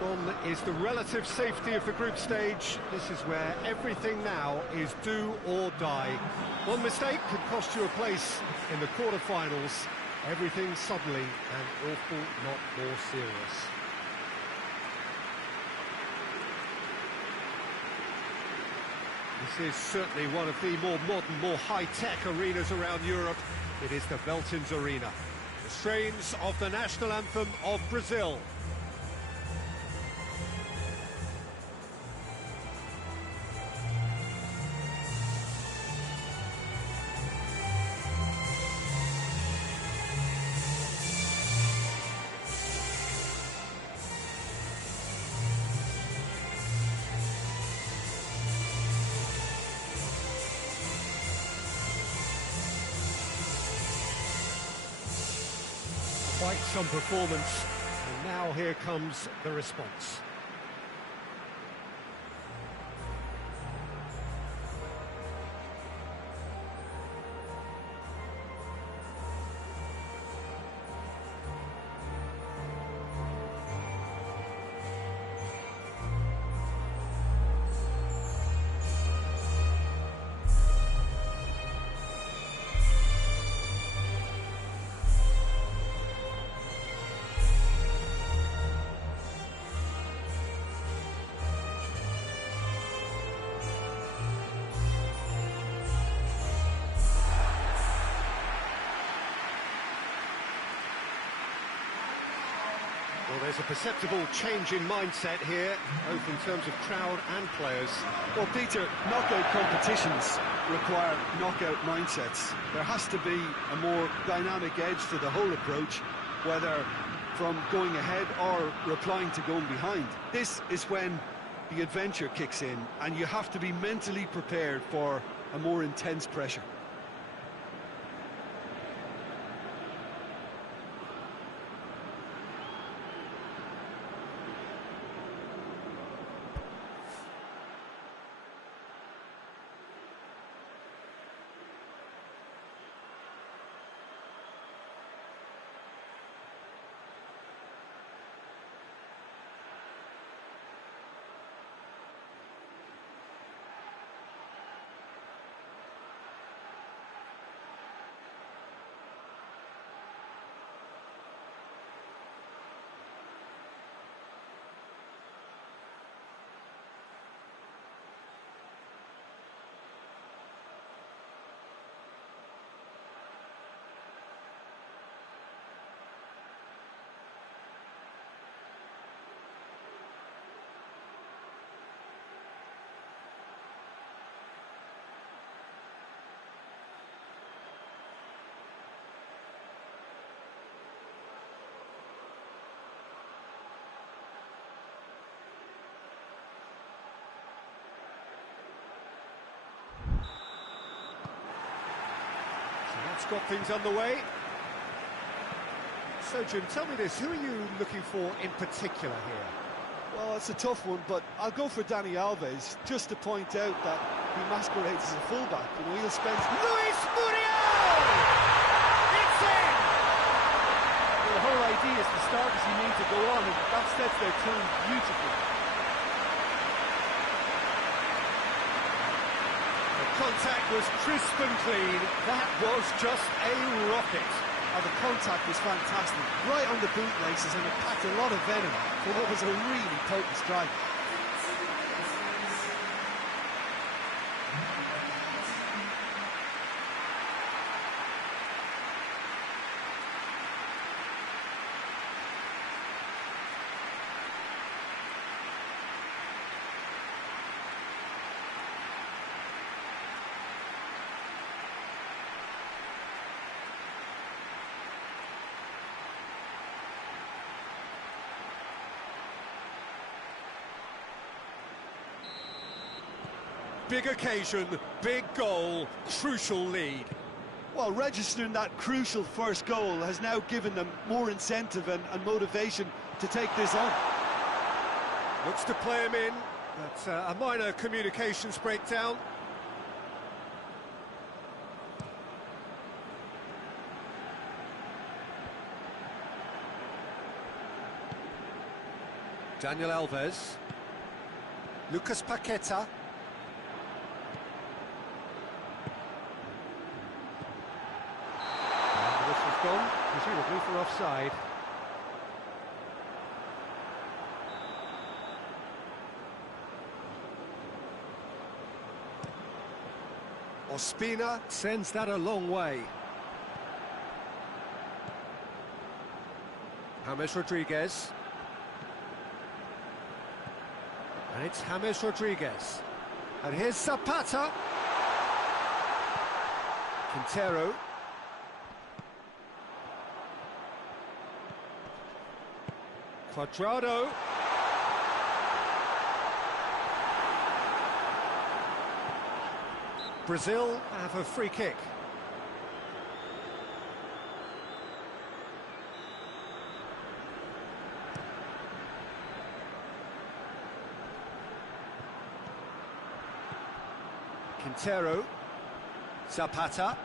One is the relative safety of the group stage. This is where everything now is do or die. One mistake could cost you a place in the quarter-finals. Everything suddenly an awful lot more serious. This is certainly one of the more modern, more high-tech arenas around Europe. It is the Veltins Arena. The strains of the national anthem of Brazil. Quite some performance, and now here comes the response. Well, there's a perceptible change in mindset here, both in terms of crowd and players. Well, Peter, knockout competitions require knockout mindsets. There has to be a more dynamic edge to the whole approach, whether from going ahead or replying to going behind. This is when the adventure kicks in, and you have to be mentally prepared for a more intense pressure. That's got things underway. So, Jim, tell me this, who are you looking for in particular here? Well, it's a tough one, but I'll go for Dani Alves, just to point out that he masquerades as a fullback. You know, he'll spend... Luis Muriel! It's in! Well, the whole idea is to start as you need to go on, and that sets their tone beautifully. Contact was crisp and clean. That was just a rocket. And the contact was fantastic, right on the bootlaces, and it packed a lot of venom for what was a really potent strike. Big occasion, big goal, crucial lead. Well, registering that crucial first goal has now given them more incentive and motivation to take this on. Looks to play him in. That's a minor communications breakdown. Daniel Alves. Lucas Paqueta. And the whistle's gone, presumably for offside. Ospina sends that a long way. James Rodriguez. And it's James Rodriguez. And here's Zapata. Quintero. Cuadrado. Brazil have a free kick. Quintero. Zapata.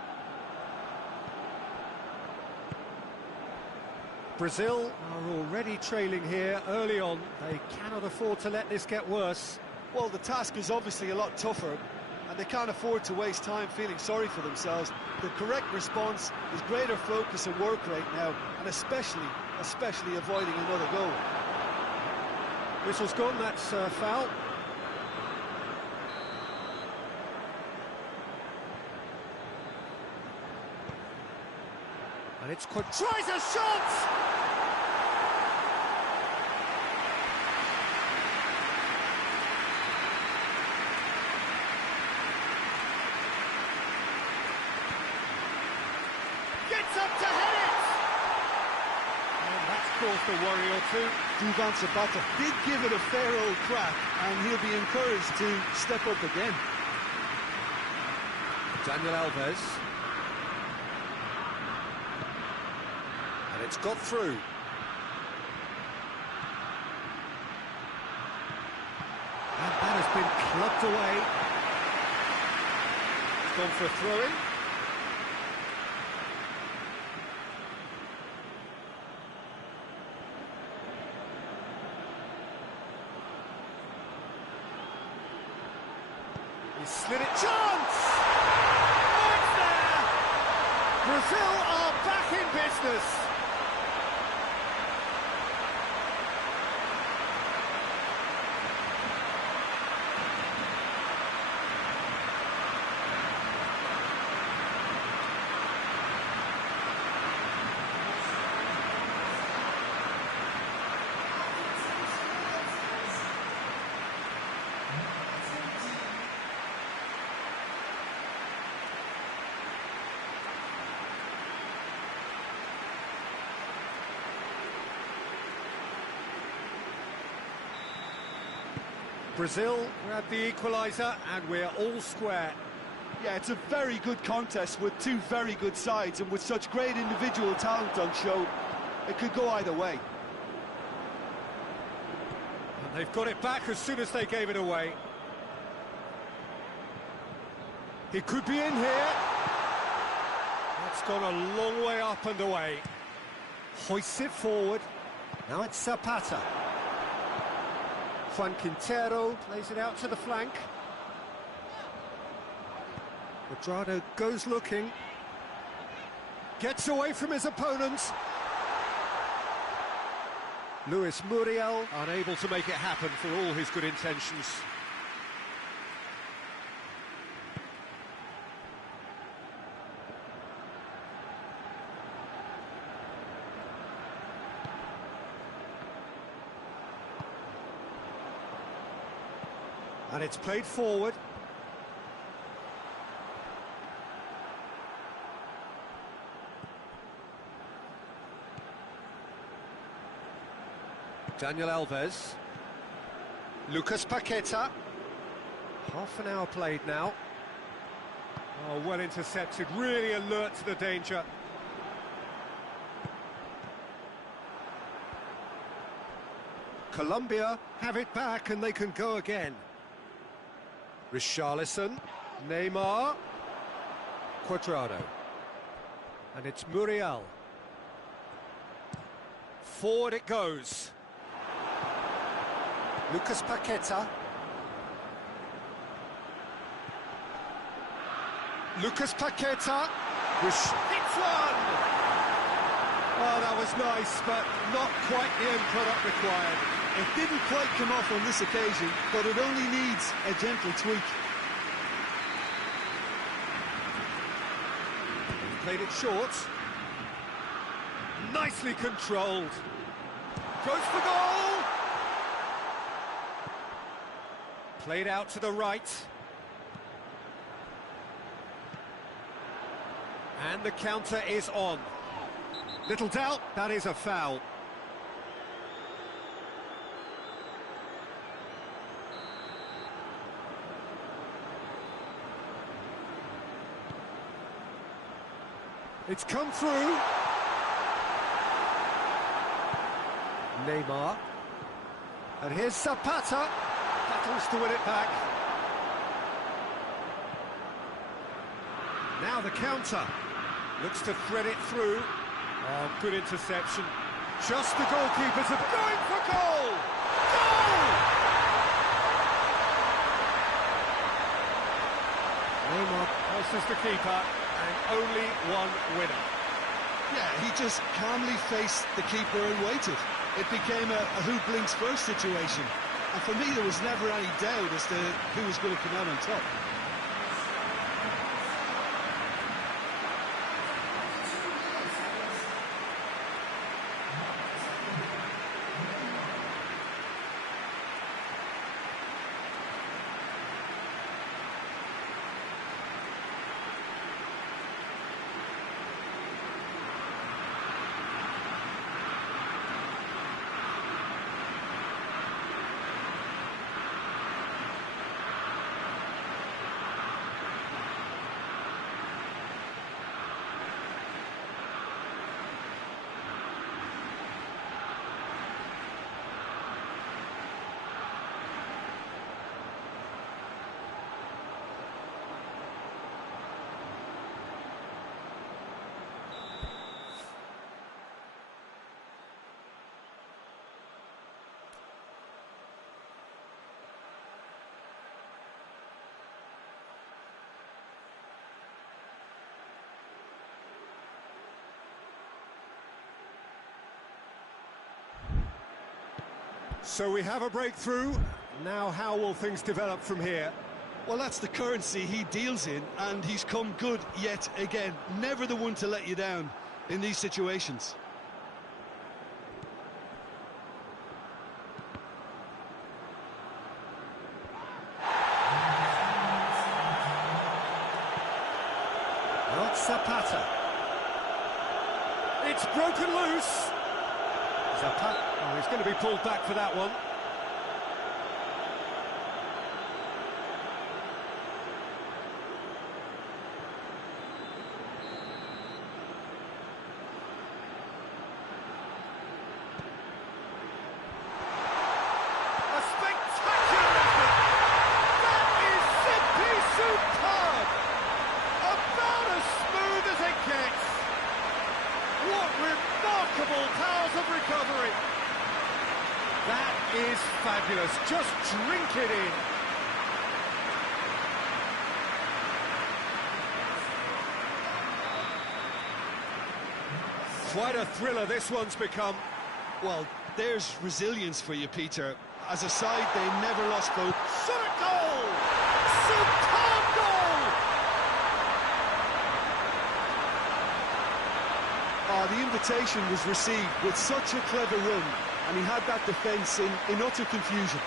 Brazil are already trailing here early on. They cannot afford to let this get worse. Well, the task is obviously a lot tougher, and they can't afford to waste time feeling sorry for themselves. The correct response is greater focus and work rate now, and especially avoiding another goal. Whistle's gone, that's a foul. And it's tries a shot! Gets up to head it! And that's caused a worry or two. Duvan Zapata did give it a fair old crack, and he'll be encouraged to step up again. Daniel Alves. And it's got through. And that has been clubbed away. It's gone for a throw-in. He slid it. Chance! Oh, it's there! Brazil are back in business. Brazil grab the equaliser, and we're all square. Yeah, it's a very good contest with two very good sides, and with such great individual talent on show, it could go either way. And they've got it back as soon as they gave it away. He could be in here. That's gone a long way up and away. Hoists it forward. Now it's Zapata. Juan Quintero plays it out to the flank. Cuadrado goes looking. Gets away from his opponents. Luis Muriel unable to make it happen for all his good intentions. And it's played forward. Daniel Alves. Lucas Paqueta. Half an hour played now. Oh, well intercepted, really alert to the danger. Colombia have it back and they can go again. Richarlison, Neymar, Cuadrado, and it's Muriel. Forward it goes. Lucas Paqueta. Lucas Paqueta. Hits one! Oh, that was nice, but not quite the end product required. It didn't quite come off on this occasion, but it only needs a gentle tweak. Played it short. Nicely controlled. Goes for goal! Played out to the right. And the counter is on. Little doubt, that is a foul. It's come through. Neymar. And here's Zapata. Battles to win it back. Now the counter. Looks to thread it through. Oh, good interception. Just the goalkeeper's going for goal! Goal! Neymar passes the keeper, and only one winner. Yeah, he just calmly faced the keeper and waited. It became a who blinks first situation. And for me, there was never any doubt as to who was going to come out on top. So we have a breakthrough. Now how will things develop from here? Well, that's the currency he deals in, and he's come good yet again. Never the one to let you down in these situations. Not Zapata. It's broken loose. Zapata. Oh, he's going to be pulled back for that one. A spectacular effort. That is simply superb. About as smooth as it gets. What remarkable powers of recovery. That is fabulous. Just drink it in. Quite a thriller this one's become. Well, there's resilience for you, Peter. As a side, they never lost hope. Shot at goal! Superb goal! The invitation was received with such a clever run, and he had that defence in utter confusion.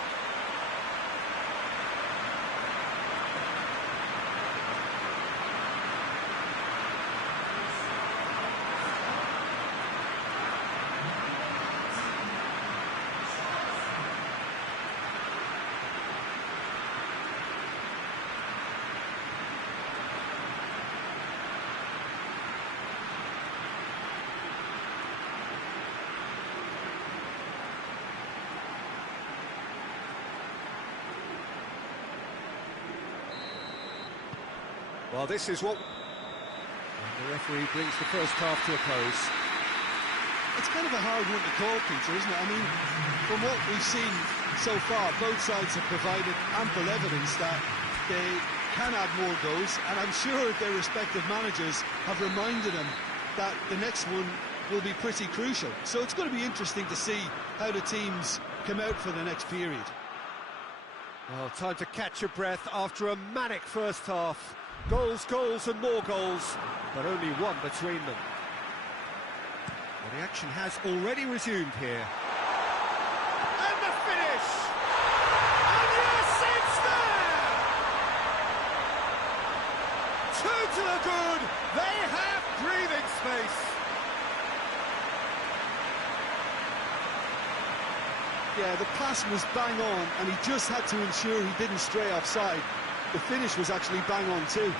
Well, this is what... And the referee brings the first half to a close. It's kind of a hard one to call, Peter, isn't it? I mean, from what we've seen so far, both sides have provided ample evidence that they can add more goals, and I'm sure their respective managers have reminded them that the next one will be pretty crucial. So it's going to be interesting to see how the teams come out for the next period. Well, time to catch your breath after a manic first half. Goals, goals and more goals, but only one between them. Well, the action has already resumed here. And the finish! And yes, it's there! Two to the good, they have breathing space. Yeah, the pass was bang on, and he just had to ensure he didn't stray offside. The finish was actually bang on too.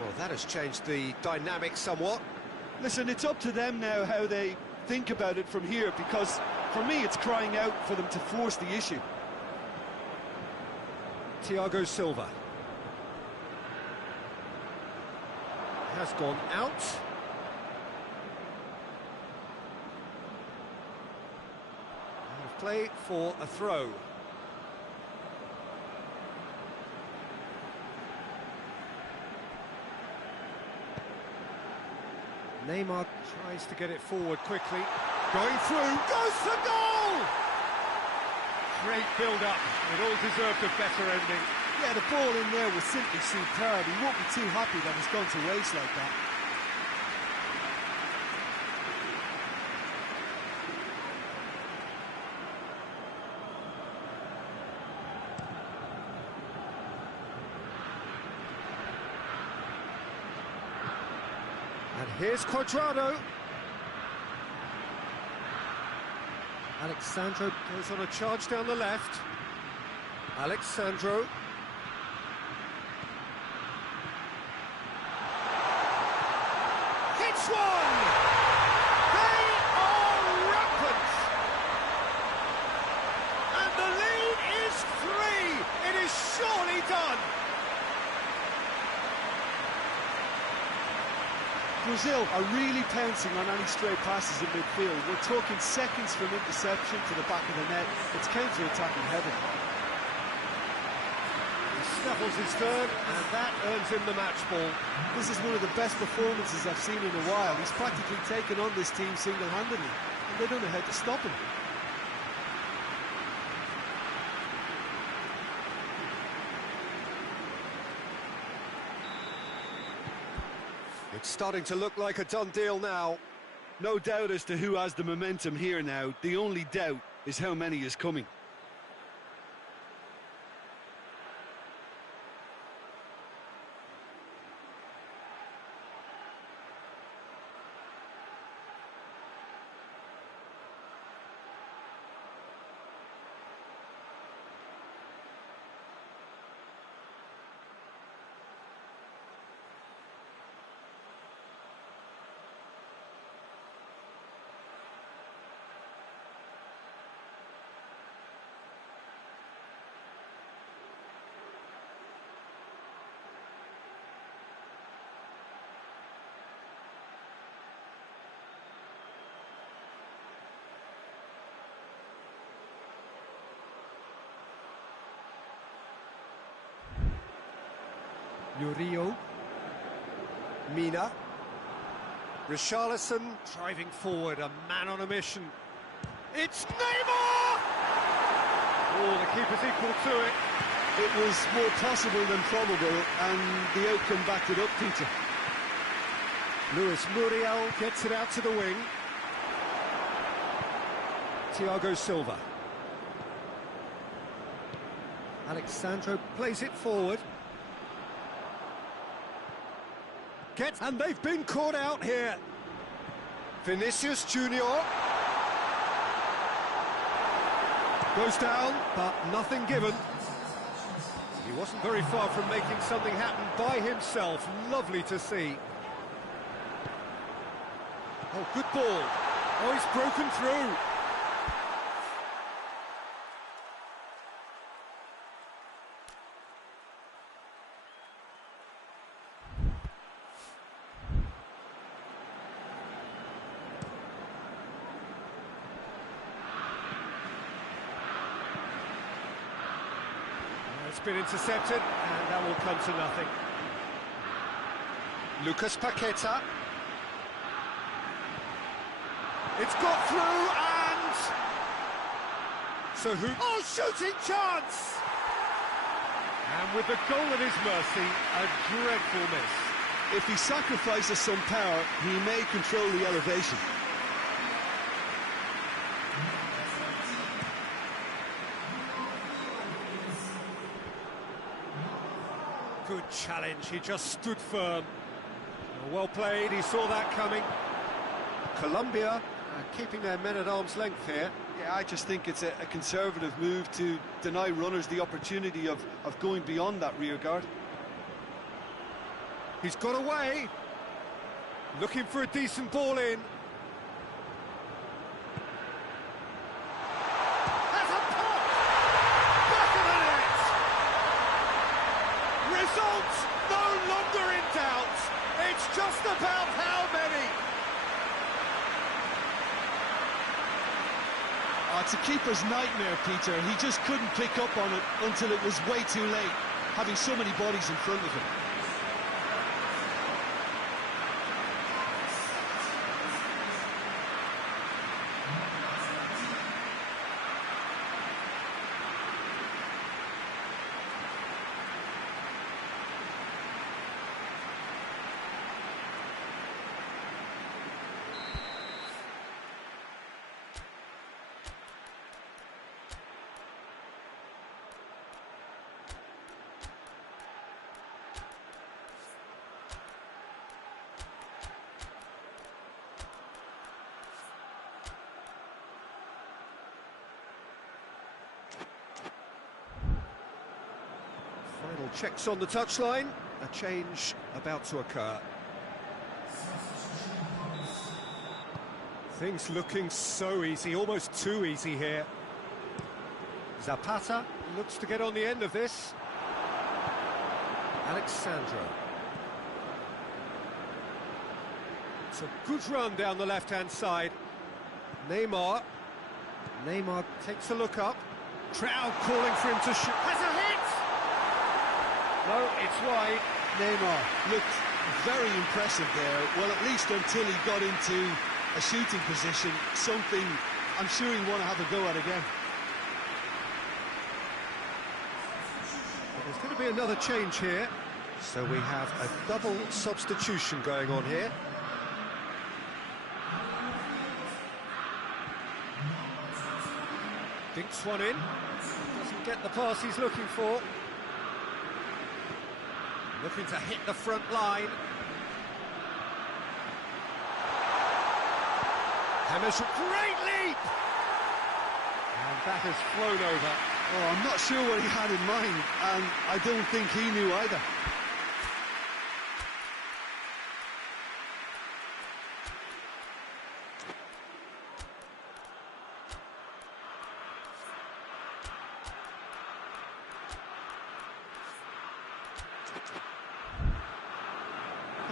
Well, that has changed the dynamic somewhat. Listen, it's up to them now how they think about it from here, because for me it's crying out for them to force the issue. Thiago Silva has gone out. Out of play for a throw. Neymar tries to get it forward quickly. Going through, goes for goal! Great build-up. It all deserved a better ending. Yeah, the ball in there was simply superb. He won't be too happy that it's gone to waste like that. And here's Cuadrado. Alexandro goes on a charge down the left. Alexandro. Hits one! They are rampant! And the lead is 3! It is surely done! Brazil are really pouncing on any stray passes in midfield. We're talking seconds from interception to the back of the net. It's counter-attacking heaven. He snuffles his third, and that earns him the match ball. This is one of the best performances I've seen in a while. He's practically taken on this team single-handedly, and they don't know how to stop him. It's starting to look like a done deal now. No doubt as to who has the momentum here now. The only doubt is how many is coming. Murillo. Mina. Richarlison driving forward, a man on a mission. It's Neymar! Oh, the keeper's equal to it. It was more possible than probable, and the outcome backed it up, Peter. Luis Muriel gets it out to the wing. Thiago Silva. Alexandro plays it forward. And they've been caught out here. Vinicius Junior. Goes down, but nothing given. He wasn't very far from making something happen by himself. Lovely to see. Oh, good ball. Oh, he's broken through. It's been intercepted, and that will come to nothing. Lucas Paqueta. It's got through, and... So who... Oh, shooting chance! And with the goal at his mercy, a dreadful miss. If he sacrifices some power, he may control the elevation. Good challenge, he just stood firm. Well played, he saw that coming. Colombia keeping their men at arm's length here. Yeah, I just think it's a conservative move to deny runners the opportunity of going beyond that rear guard. He's got away. Looking for a decent ball in. Has a pop! Back of the net! Result no longer in doubt. It's just about how many. Oh, it's a keeper's nightmare, Peter. He just couldn't pick up on it until it was way too late, having so many bodies in front of him. Final checks on the touchline. A change about to occur. Things looking so easy, almost too easy here. Zapata looks to get on the end of this. Alexandro. It's a good run down the left-hand side. Neymar. Neymar takes a look up. Crowd calling for him to shoot. Has a hit! No, it's wide. Neymar looked very impressive there, well, at least until he got into a shooting position, something I'm sure he'll want to have a go at again. Well, there's going to be another change here, so we have a double substitution going on here. Dinks one in, doesn't get the pass he's looking for. Looking to hit the front line. Hammers, great leap! And that has flown over. Oh, I'm not sure what he had in mind, and I don't think he knew either.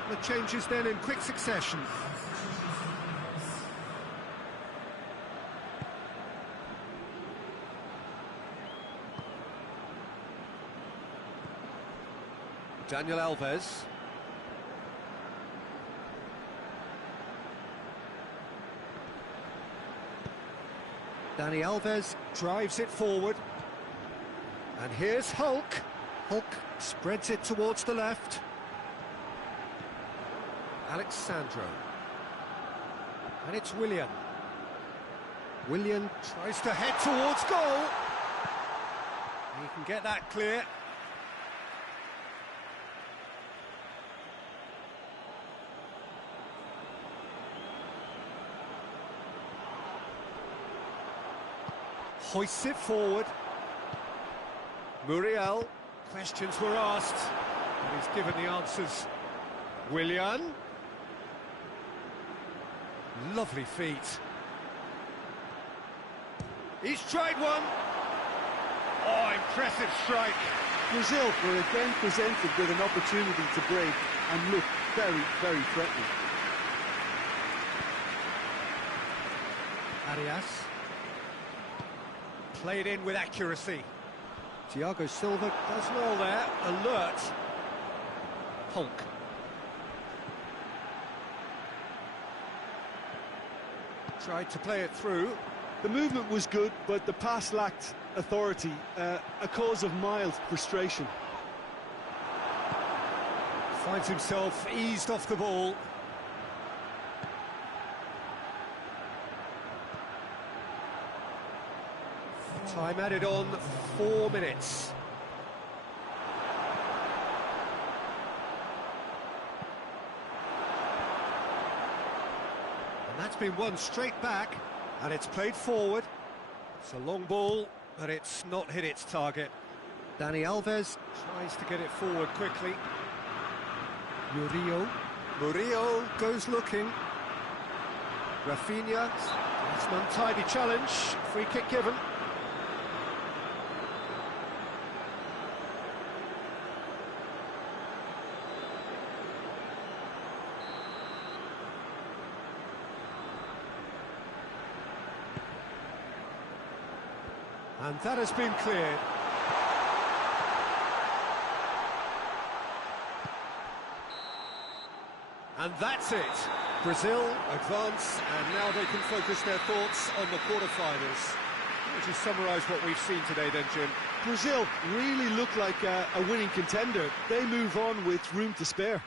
The changes then in quick succession. Daniel Alves. Dani Alves drives it forward. And here's Hulk. Hulk spreads it towards the left. Alexandro. And it's Willian. Willian tries to head towards goal. He can get that clear. Hoists it forward. Muriel. Questions were asked, and he's given the answers. Willian. Lovely feet. He's tried one. Oh, impressive strike. Brazil were again presented with an opportunity to break and look very, very threatening. Arias. Played in with accuracy. Thiago Silva does well there. Alert. Hulk. Tried to play it through. The movement was good, but the pass lacked authority, a cause of mild frustration. Finds himself eased off the ball. Time added on, 4 minutes. And that's been won straight back, and it's played forward. It's a long ball, but it's not hit its target. Dani Alves tries to get it forward quickly. Murillo goes looking. Rafinha, it's an untidy challenge, free kick given. And that has been cleared. And that's it. Brazil advance, and now they can focus their thoughts on the quarter-finals. Would you summarise what we've seen today then, Jim? Brazil really look like a winning contender. They move on with room to spare.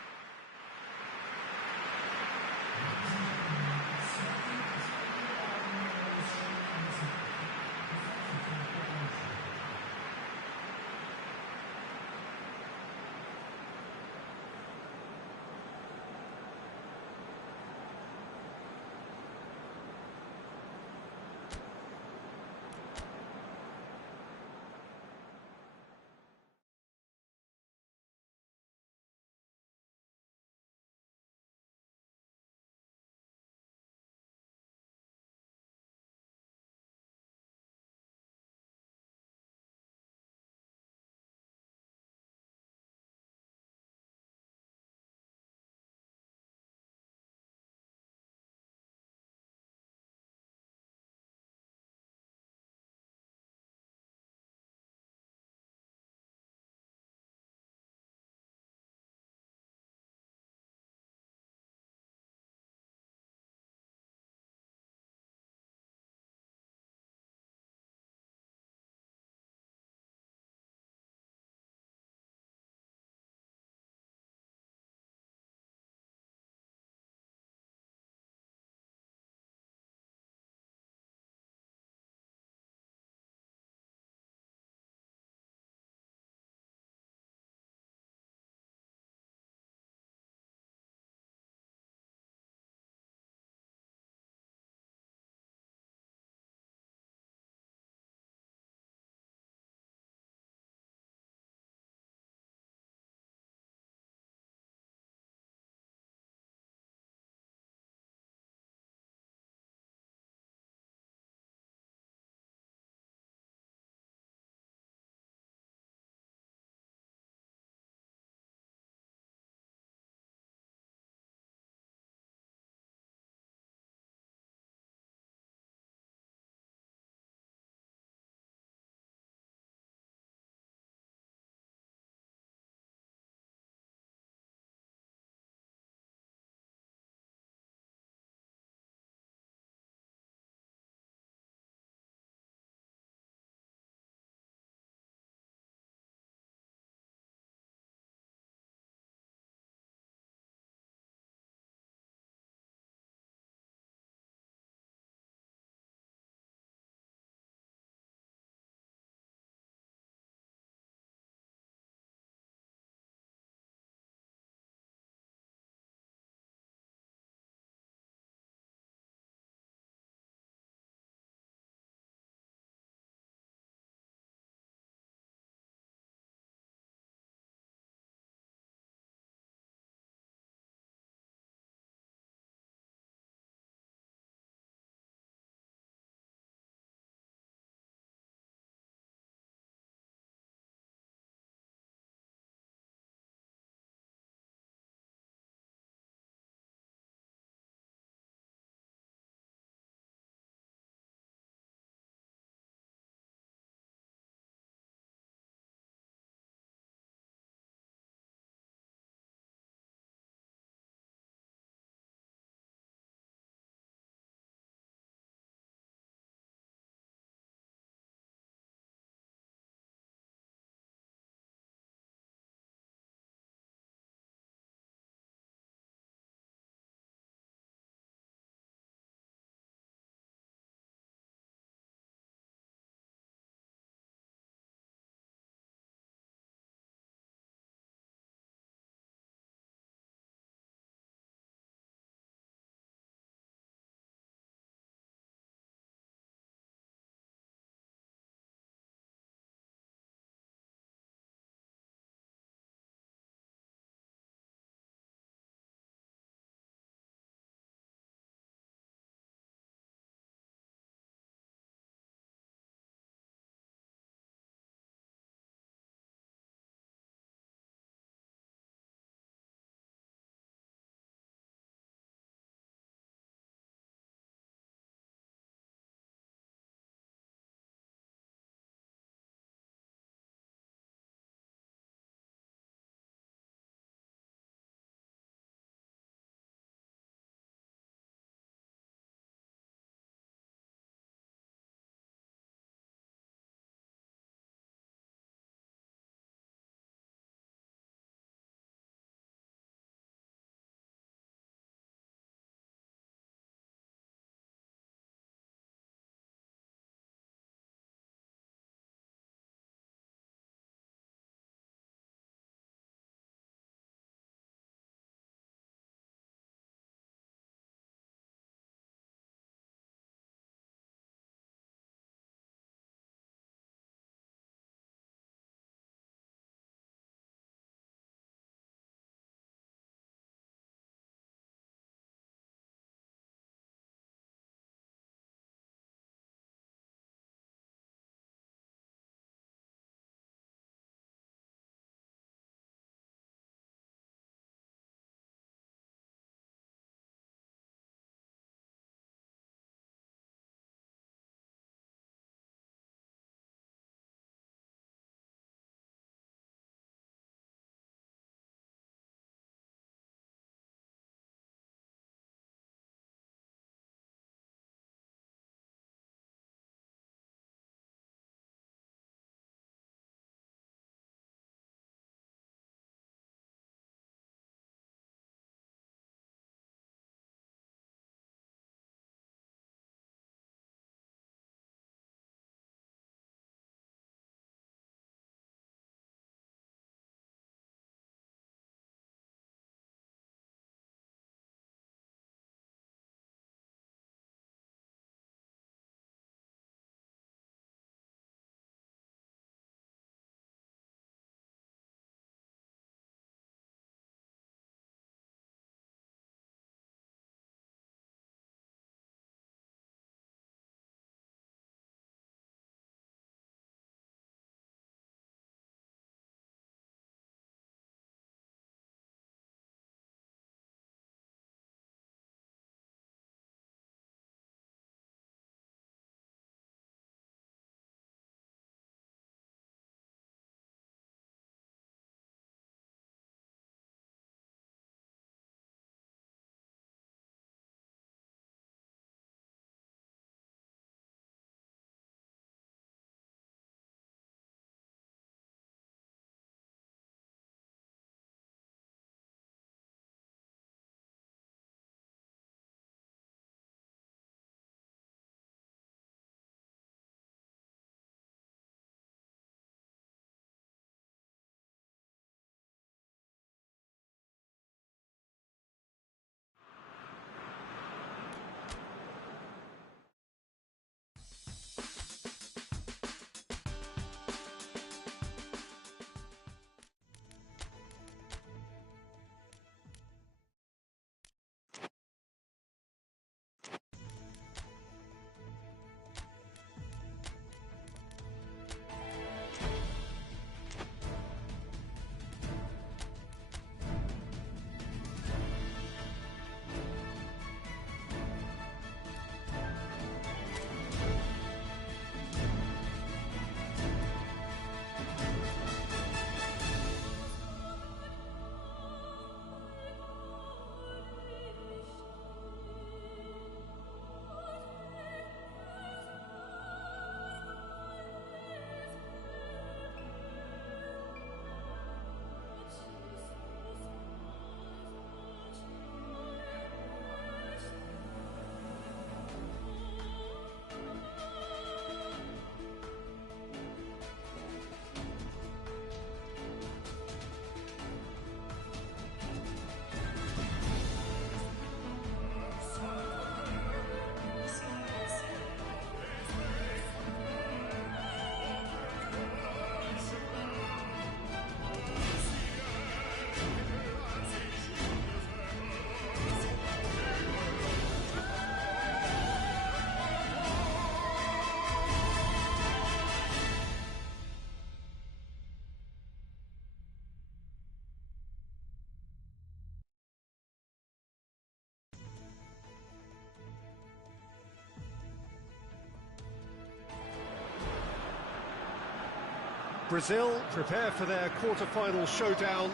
Brazil prepare for their quarter-final showdown.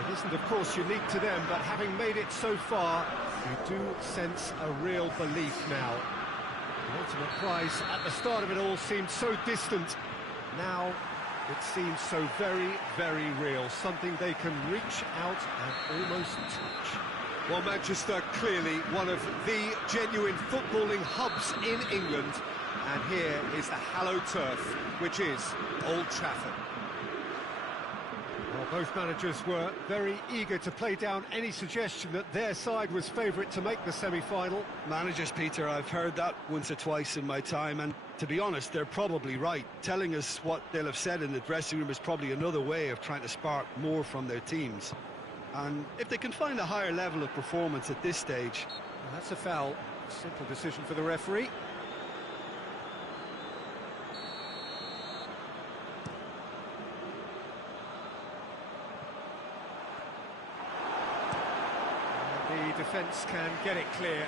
It isn't, of course, unique to them, but having made it so far, you do sense a real belief now. The ultimate prize at the start of it all seemed so distant. Now it seems so very, very real, something they can reach out and almost touch. Well, Manchester, clearly one of the genuine footballing hubs in England. And here is the hallowed turf, which is Old Trafford. Well, both managers were very eager to play down any suggestion that their side was favourite to make the semi-final. Managers, Peter, I've heard that once or twice in my time, and to be honest, they're probably right. Telling us what they'll have said in the dressing room is probably another way of trying to spark more from their teams. And if they can find a higher level of performance at this stage... Well, that's a foul. Simple decision for the referee. And the defence can get it clear.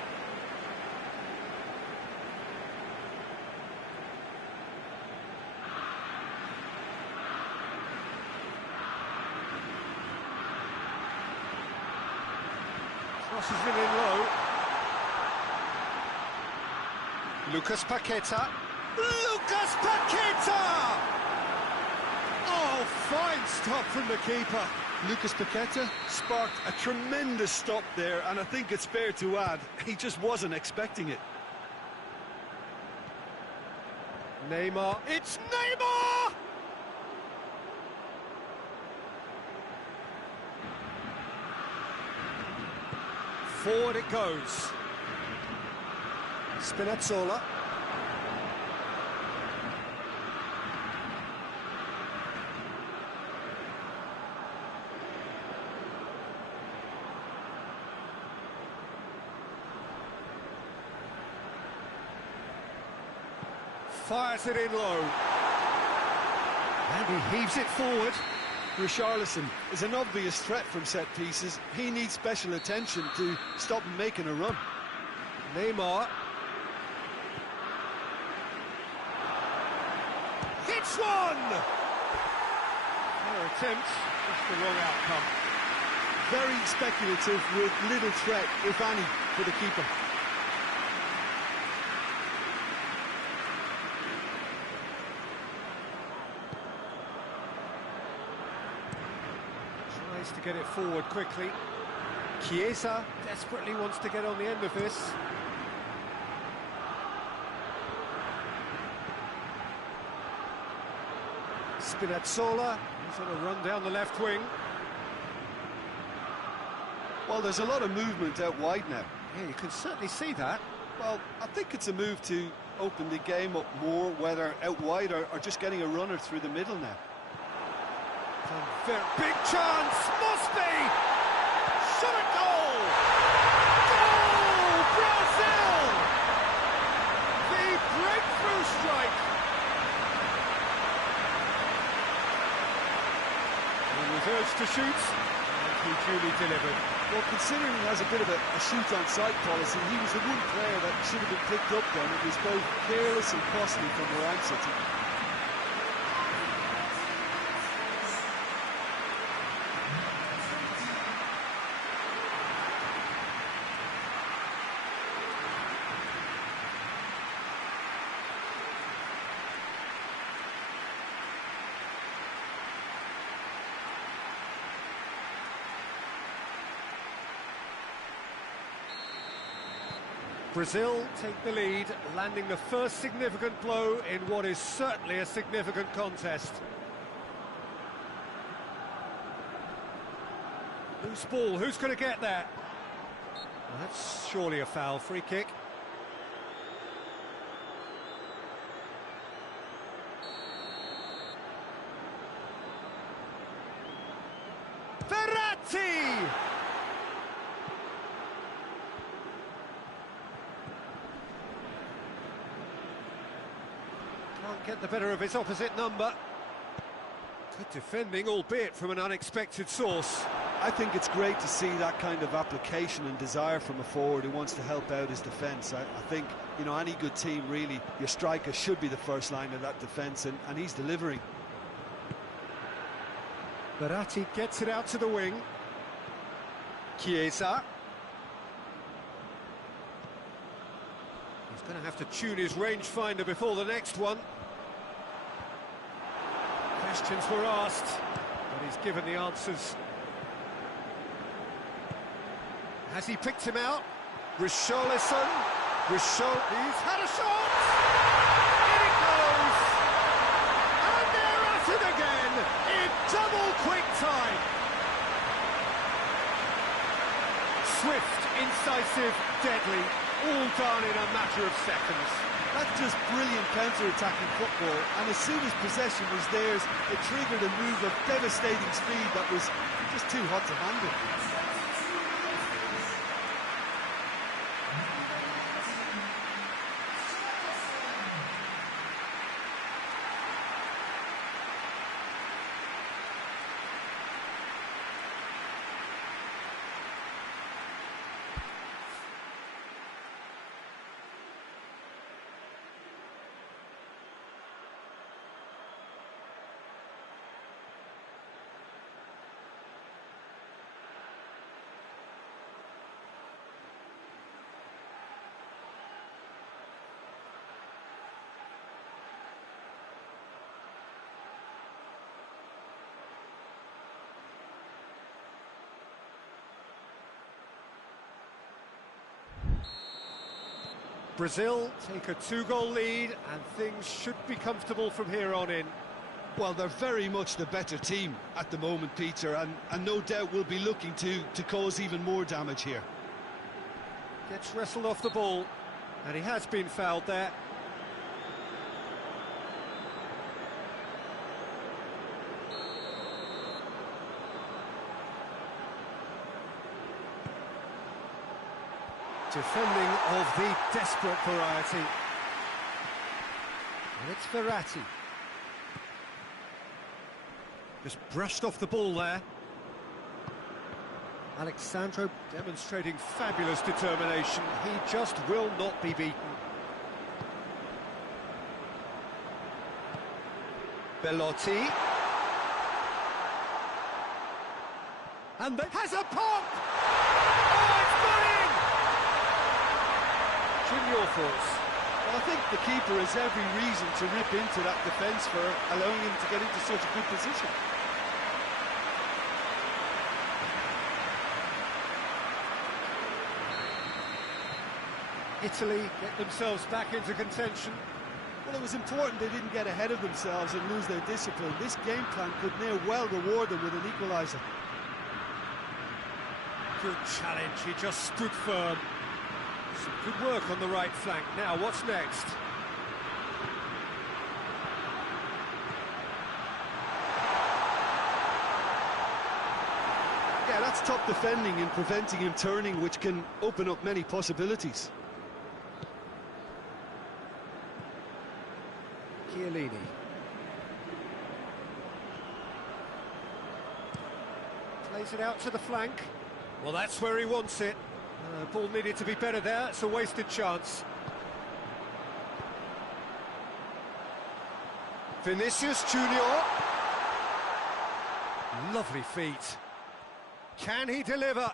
Crosses it in low. Lucas Paqueta. Lucas Paqueta! Oh, fine stop from the keeper. Lucas Paqueta sparked a tremendous stop there, and I think it's fair to add, he just wasn't expecting it. Neymar. It's Neymar! Forward it goes. Spinazzola. Fires it in low. And he heaves it forward. Richarlison is an obvious threat from set pieces. He needs special attention to stop him making a run. Neymar. Hits one! Their attempt, just the wrong outcome. Very speculative with little threat, if any, for the keeper. Tries to get it forward quickly. Chiesa desperately wants to get on the end of this. Spinazzola, he's on a run down the left wing. Well, there's a lot of movement out wide now. Yeah, you can certainly see that. Well, I think it's a move to open the game up more, whether out wide or just getting a runner through the middle now. Very big chance, must be! Shot at goal! Goal! Brazil! The breakthrough strike! He was urged to shoot, and he duly delivered. Well, considering he has a bit of a shoot-on-sight policy, he was the one player that should have been picked up then. It was both careless and costly from where I'm sitting. Brazil take the lead, landing the first significant blow in what is certainly a significant contest. Loose ball, who's going to get there? Well, that's surely a foul, free kick. Verratti! Can't get the better of his opposite number. Good defending, albeit from an unexpected source. I think it's great to see that kind of application and desire from a forward who wants to help out his defence. I think, you know, any good team, really, your striker should be the first line of that defence, and he's delivering. Verratti gets it out to the wing. Chiesa. He's going to have to tune his rangefinder before the next one. Questions were asked, but he's given the answers. Has he picked him out? Richarlison. He's had a shot! In it goes! And they're at it again in double quick time. Swift, incisive, deadly, all done in a matter of seconds. That's just brilliant counter-attacking football, and as soon as possession was theirs, it triggered a move of devastating speed that was just too hot to handle. Brazil take a 2-goal lead, and things should be comfortable from here on in. Well, they're very much the better team at the moment, Peter, and no doubt will be looking to cause even more damage here. Gets wrestled off the ball, and he has been fouled there. Defending of the desperate variety. And it's Verratti. Just brushed off the ball there. Alexandro demonstrating fabulous determination. He just will not be beaten. Belotti. And then has a pop! Oh, it's gone in! Jim, your thoughts? Well, I think the keeper has every reason to rip into that defence for allowing him to get into such a good position. Italy get themselves back into contention. Well, it was important they didn't get ahead of themselves and lose their discipline. This game plan could now well reward them with an equaliser. Good challenge, he just stood firm. Some good work on the right flank. Now, what's next? Yeah, that's top defending and preventing him turning, which can open up many possibilities. Chiellini. Plays it out to the flank. Well, that's where he wants it. Ball needed to be better there. It's a wasted chance. Vinicius Junior. Lovely feet. Can he deliver?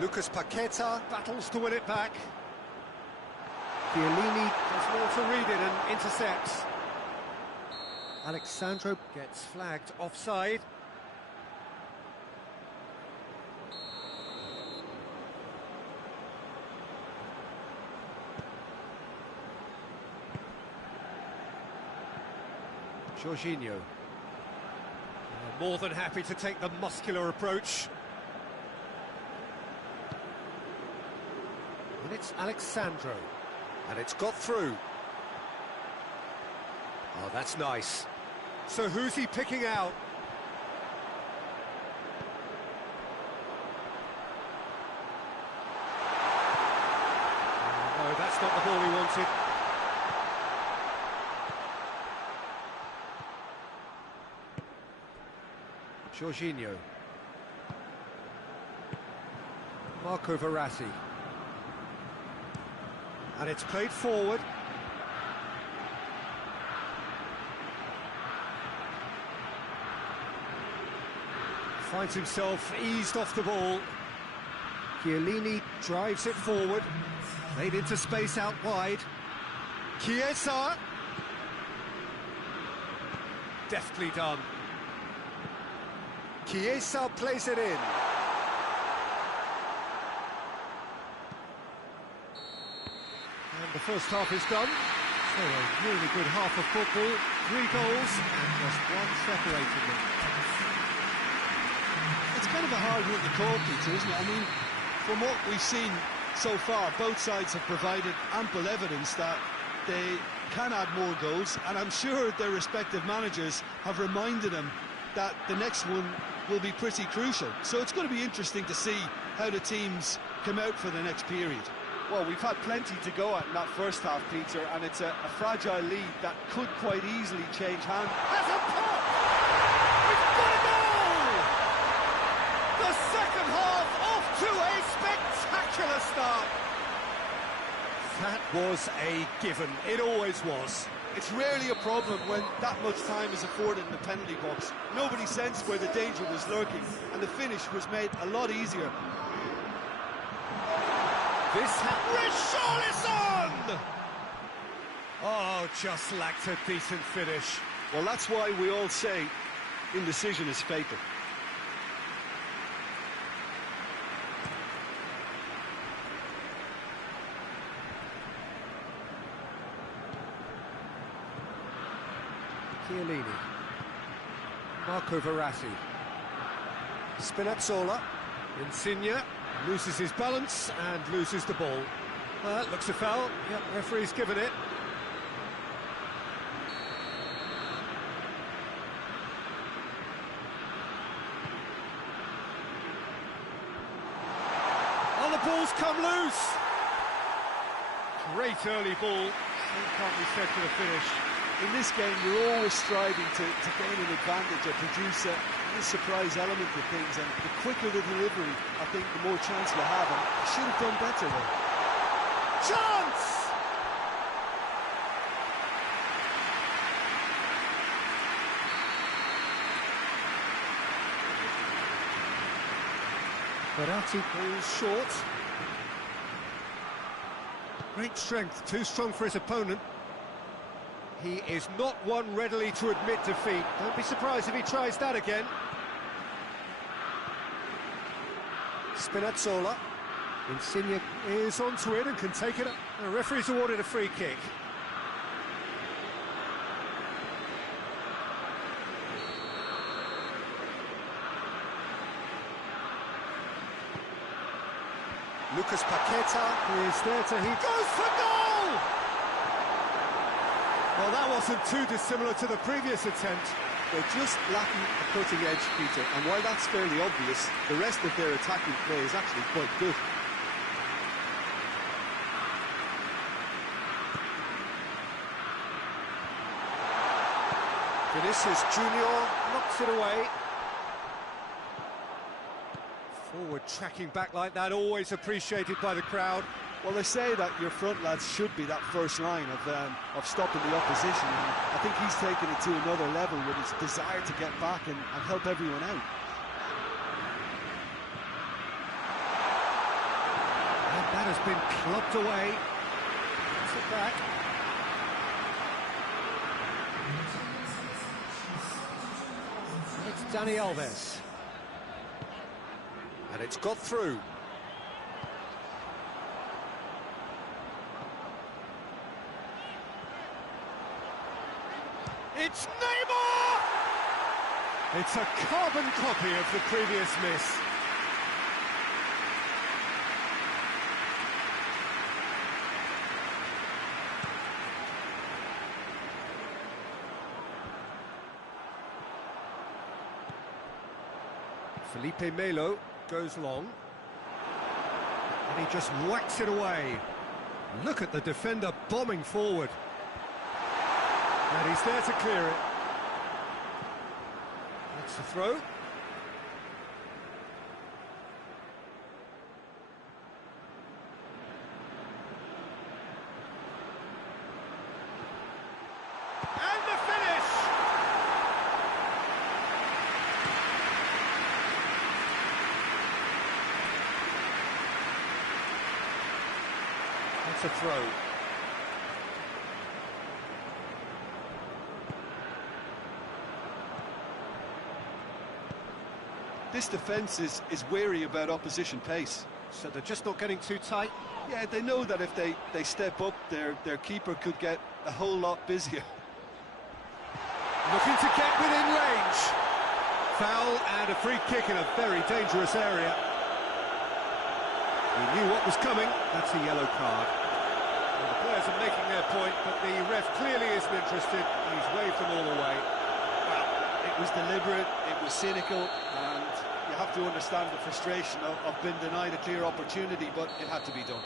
Lucas Paqueta battles to win it back. Chiellini does well to read it and intercepts. Alexandro gets flagged offside. Jorginho. More than happy to take the muscular approach. And it's Alexandro. And it's got through. Oh, that's nice. So who's he picking out? No, that's not the ball he wanted. Jorginho. Marco Verratti. And it's played forward. Finds himself eased off the ball. Chiellini drives it forward. Played into space out wide. Chiesa. Deftly done. Chiesa plays it in. And the first half is done. So a really good half of football. 3 goals and just one separating them. It's kind of a hard one to call, Peter, isn't it? I mean, from what we've seen so far, both sides have provided ample evidence that they can add more goals, and I'm sure their respective managers have reminded them that the next one will be pretty crucial. So it's going to be interesting to see how the teams come out for the next period. Well, we've had plenty to go at in that first half, Peter, and it's a fragile lead that could quite easily change hands. Has a pop! We've got a goal! The second half off to a spectacular start. That was a given. It always was. It's rarely a problem when that much time is afforded in the penalty box. Nobody sensed where the danger was lurking, and the finish was made a lot easier. Richarlison! Oh, just lacked a decent finish. Well, that's why we all say indecision is fatal. Chiellini. Marco Verratti. Spinazzola. Insigne loses his balance and loses the ball. Looks a foul. Yep, referee's given it. Oh, the ball's come loose. Great early ball. Same can't be said for the finish. In this game, you're always striving to gain an advantage or produce a surprise element to things, and the quicker the delivery, I think, the more chance you have, and I should have done better there. Chance! Verratti falls short. Great strength, too strong for his opponent. He is not one readily to admit defeat. Don't be surprised if he tries that again. Spinazzola. Insigne is onto it and can take it up. The referee's awarded a free kick. Lucas Paqueta is there to he goes for goal! Well, that wasn't too dissimilar to the previous attempt. They're just lacking a cutting edge, Peter, and while that's fairly obvious, the rest of their attacking play is actually quite good. Vinicius Junior knocks it away. Forward tracking back like that, always appreciated by the crowd. Well, they say that your front lads should be that first line of stopping the opposition, and I think he's taken it to another level with his desire to get back and help everyone out. And that has been clubbed away. Puts it back. It's Dani Alves. And it's got through. It's Neymar! It's a carbon copy of the previous miss. Felipe Melo goes long. And he just whacks it away. Look at the defender bombing forward. And he's there to clear it. That's the throw. It's a throw. This defence is wary about opposition pace. So they're just not getting too tight. Yeah, they know that if they step up, their keeper could get a whole lot busier. Looking to get within range. Foul and a free kick in a very dangerous area. He knew what was coming. That's a yellow card. Well, the players are making their point, but the ref clearly isn't interested. He's waved them all away. Well, it was deliberate, it was cynical, and you have to understand the frustration of being denied a clear opportunity, but it had to be done.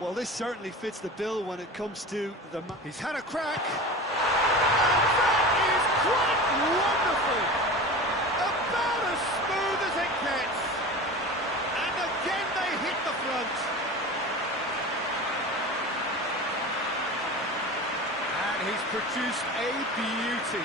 Well, this certainly fits the bill when it comes to the... He's had a crack. And that is quite wonderful. About as smooth as it gets. And again they hit the front. And he's produced a beauty.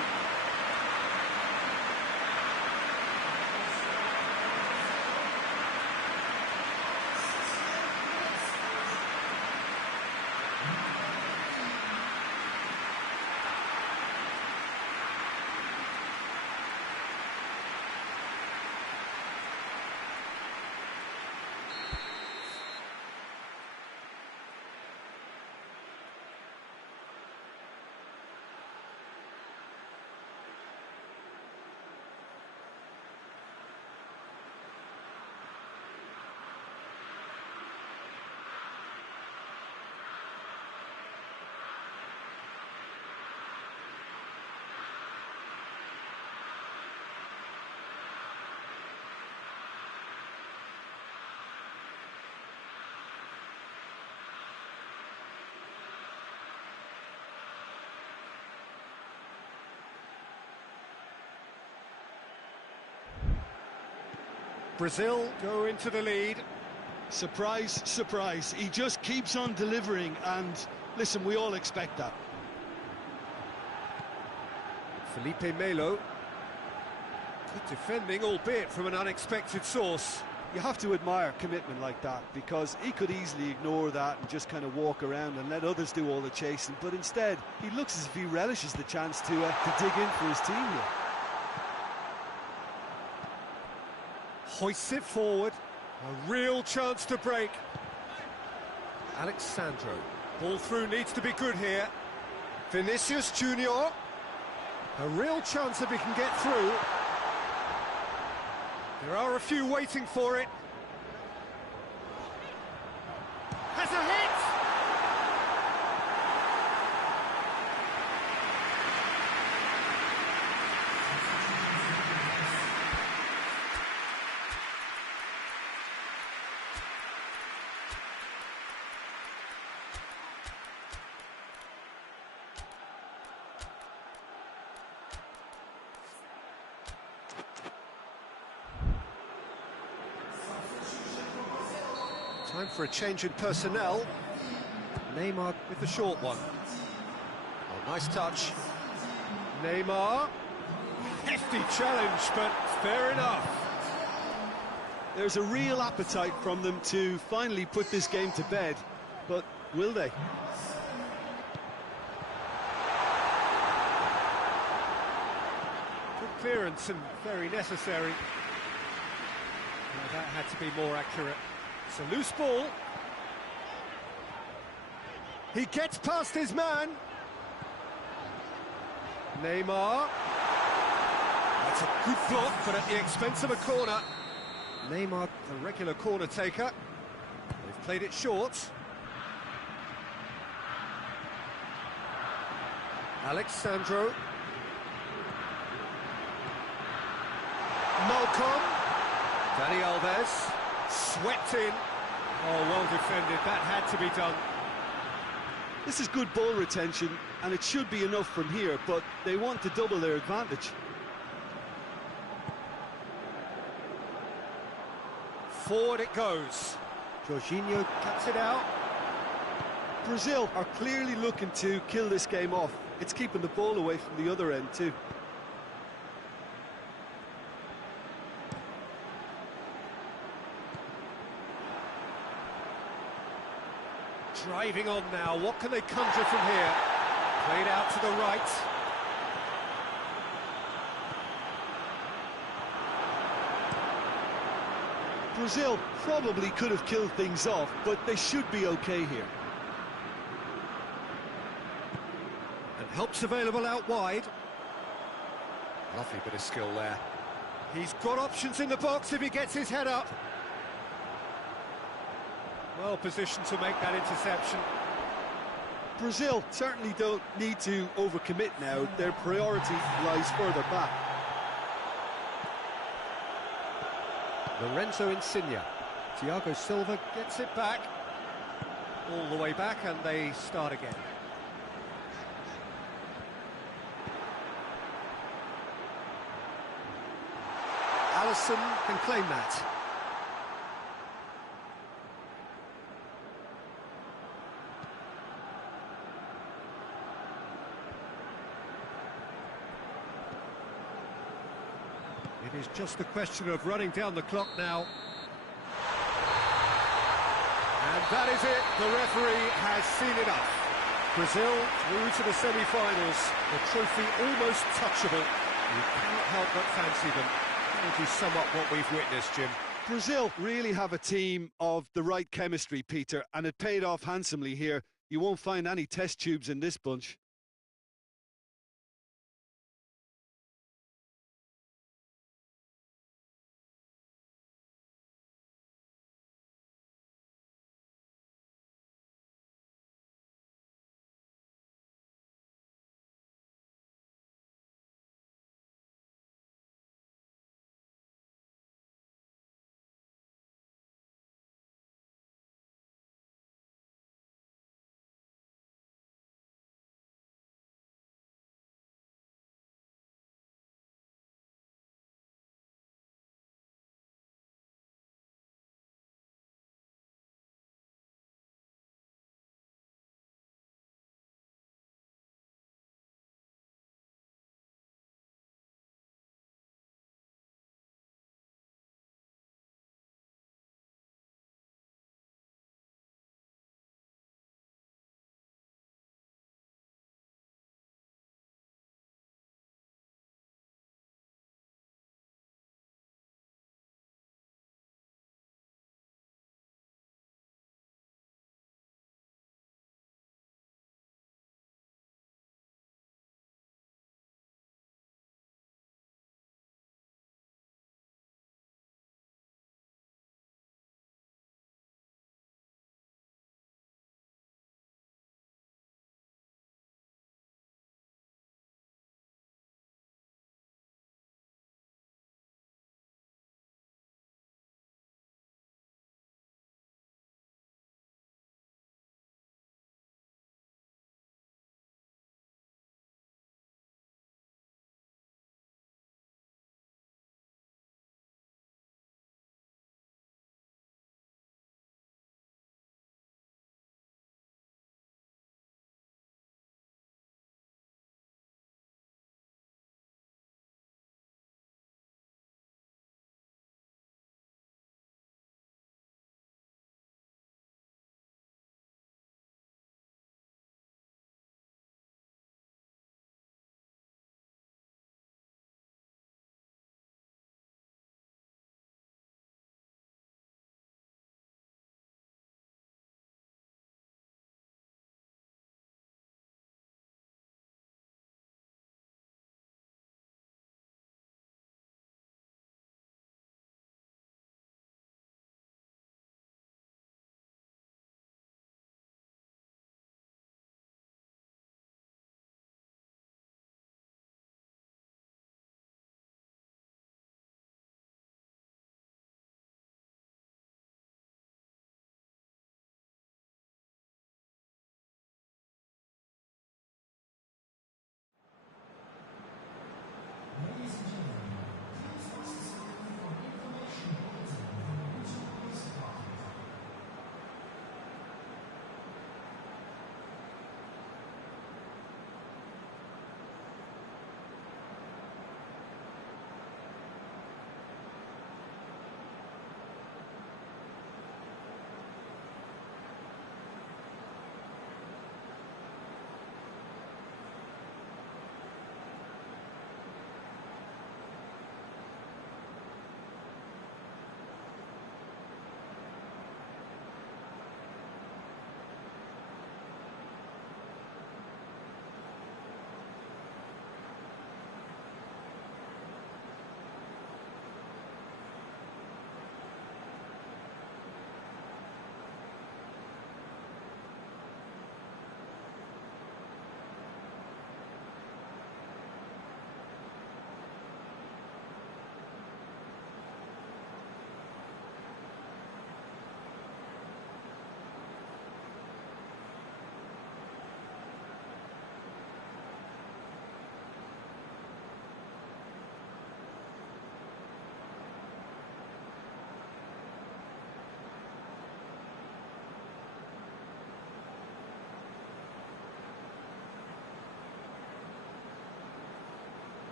Brazil go into the lead. Surprise, surprise. He just keeps on delivering, and listen, we all expect that. Felipe Melo. Good defending, albeit from an unexpected source. You have to admire commitment like that, because he could easily ignore that and just kind of walk around and let others do all the chasing, but instead, he looks as if he relishes the chance to dig in for his team here. Hoists it forward, a real chance to break. Alexandro, ball through needs to be good here. Vinicius Junior, a real chance if he can get through. There are a few waiting for it. Has a hit! Time for a change in personnel. Neymar with the short one. Oh, nice touch. Neymar. Hefty challenge, but fair enough. There's a real appetite from them to finally put this game to bed, but will they? Good clearance and very necessary. Well, that had to be more accurate. It's a loose ball. He gets past his man. Neymar. That's a good block, but at the expense of a corner. Neymar, the regular corner taker. They've played it short. Alexandro. Malcolm. Dani Alves. Swept in. Oh, well defended. That had to be done. This is good ball retention, and it should be enough from here, but they want to double their advantage. Forward it goes. Jorginho cuts it out. Brazil are clearly looking to kill this game off. It's keeping the ball away from the other end too. Driving on now, what can they conjure from here? Played out to the right. Brazil probably could have killed things off, but they should be okay here. And help's available out wide. Lovely bit of skill there. He's got options in the box if he gets his head up. Well positioned to make that interception. Brazil certainly don't need to overcommit now. Their priority lies further back. Lorenzo Insigne. Thiago Silva gets it back. All the way back, and they start again. Alisson can claim that. It is just a question of running down the clock now. And that is it. The referee has seen enough. Brazil through to the semi-finals. The trophy almost touchable. You cannot help but fancy them. How would you sum up what we've witnessed, Jim? Brazil really have a team of the right chemistry, Peter, and it paid off handsomely here. You won't find any test tubes in this bunch.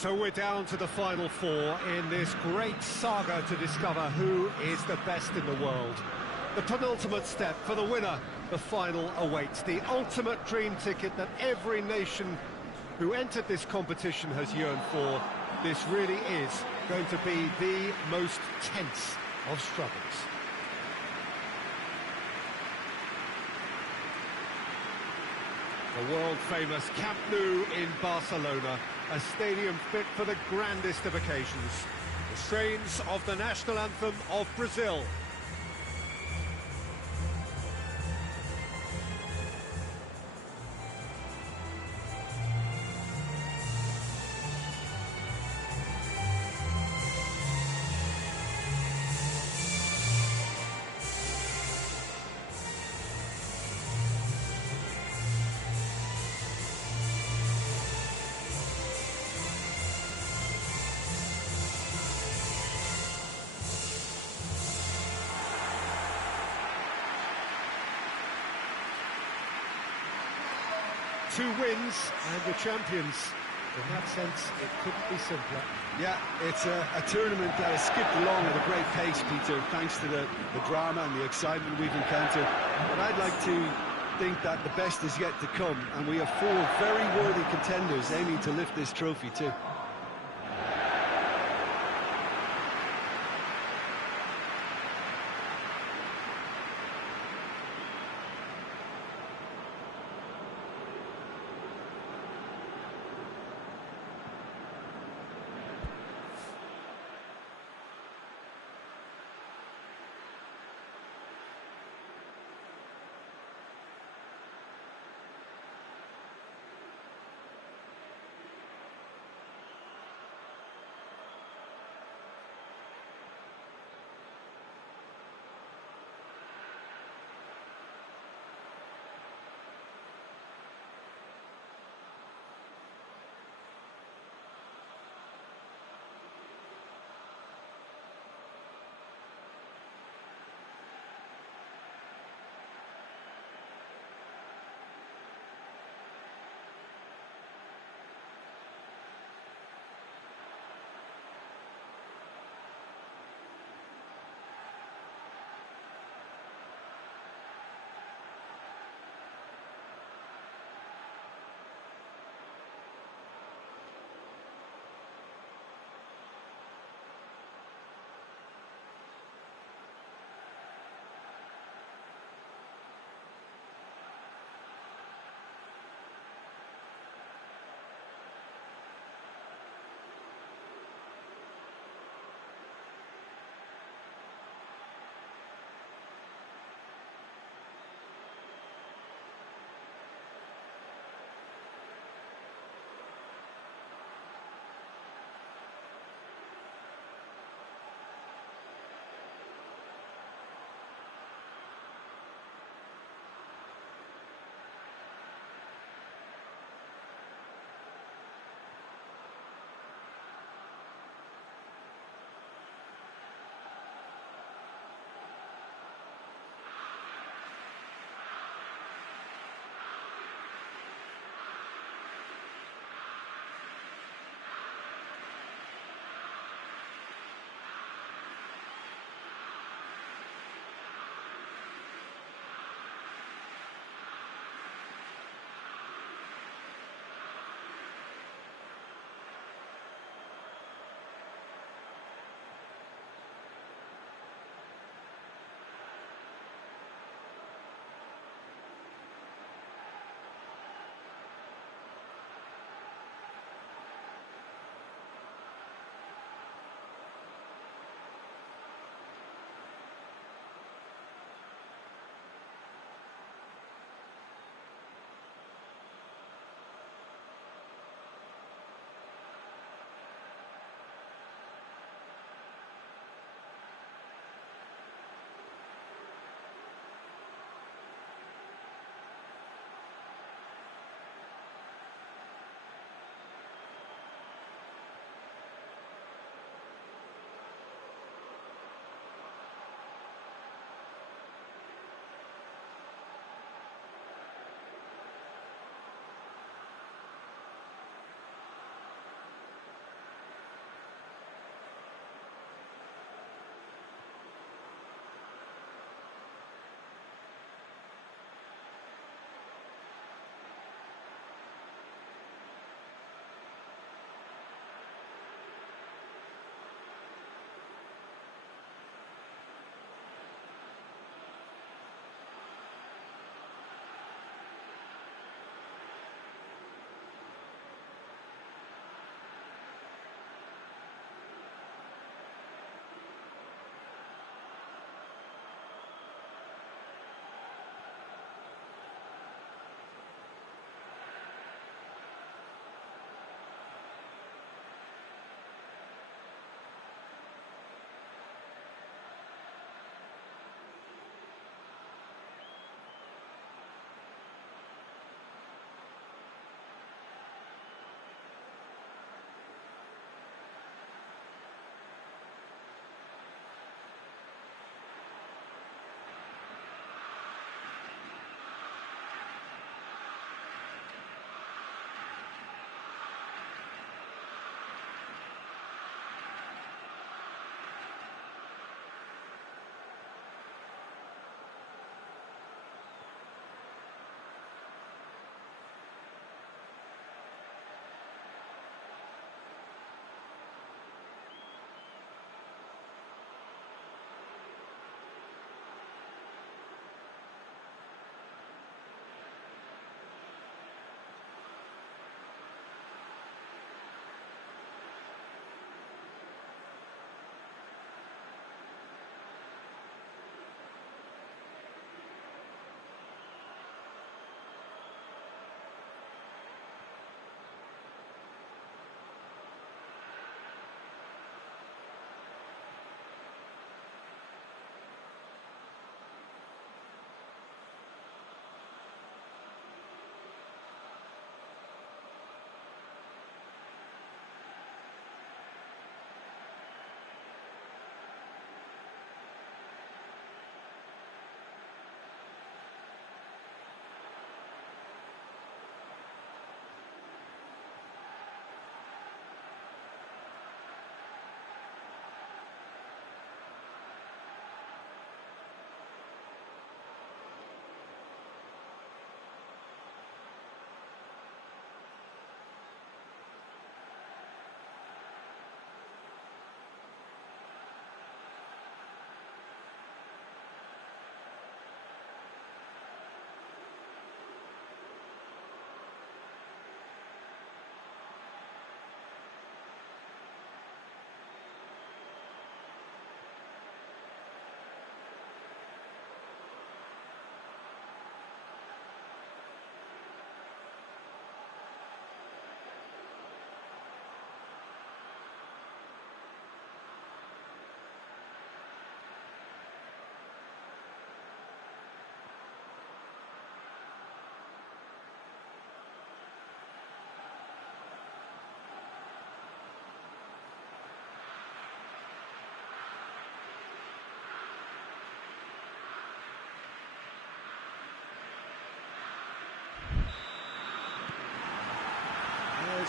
So we're down to the final four in this great saga to discover who is the best in the world. The penultimate step for the winner, the final awaits. The ultimate dream ticket that every nation who entered this competition has yearned for. This really is going to be the most tense of struggles. The world-famous Camp Nou in Barcelona, a stadium fit for the grandest of occasions. The strains of the national anthem of Brazil. Two wins and the champions. In that sense, it couldn't be simpler. Yeah, it's a tournament that has skipped along at a great pace, Peter, thanks to the drama and the excitement we've encountered. But I'd like to think that the best is yet to come, and we have four very worthy contenders aiming to lift this trophy too.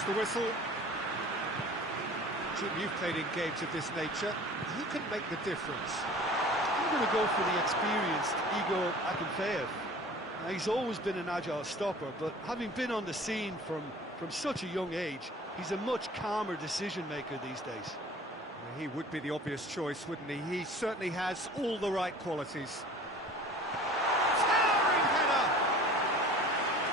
That's the whistle. Jim, you've played in games of this nature. Who can make the difference? I'm going to go for the experienced Igor Akinfeev. He's always been an agile stopper, but having been on the scene from such a young age, he's a much calmer decision-maker these days. He would be the obvious choice, wouldn't he? He certainly has all the right qualities. Towering header!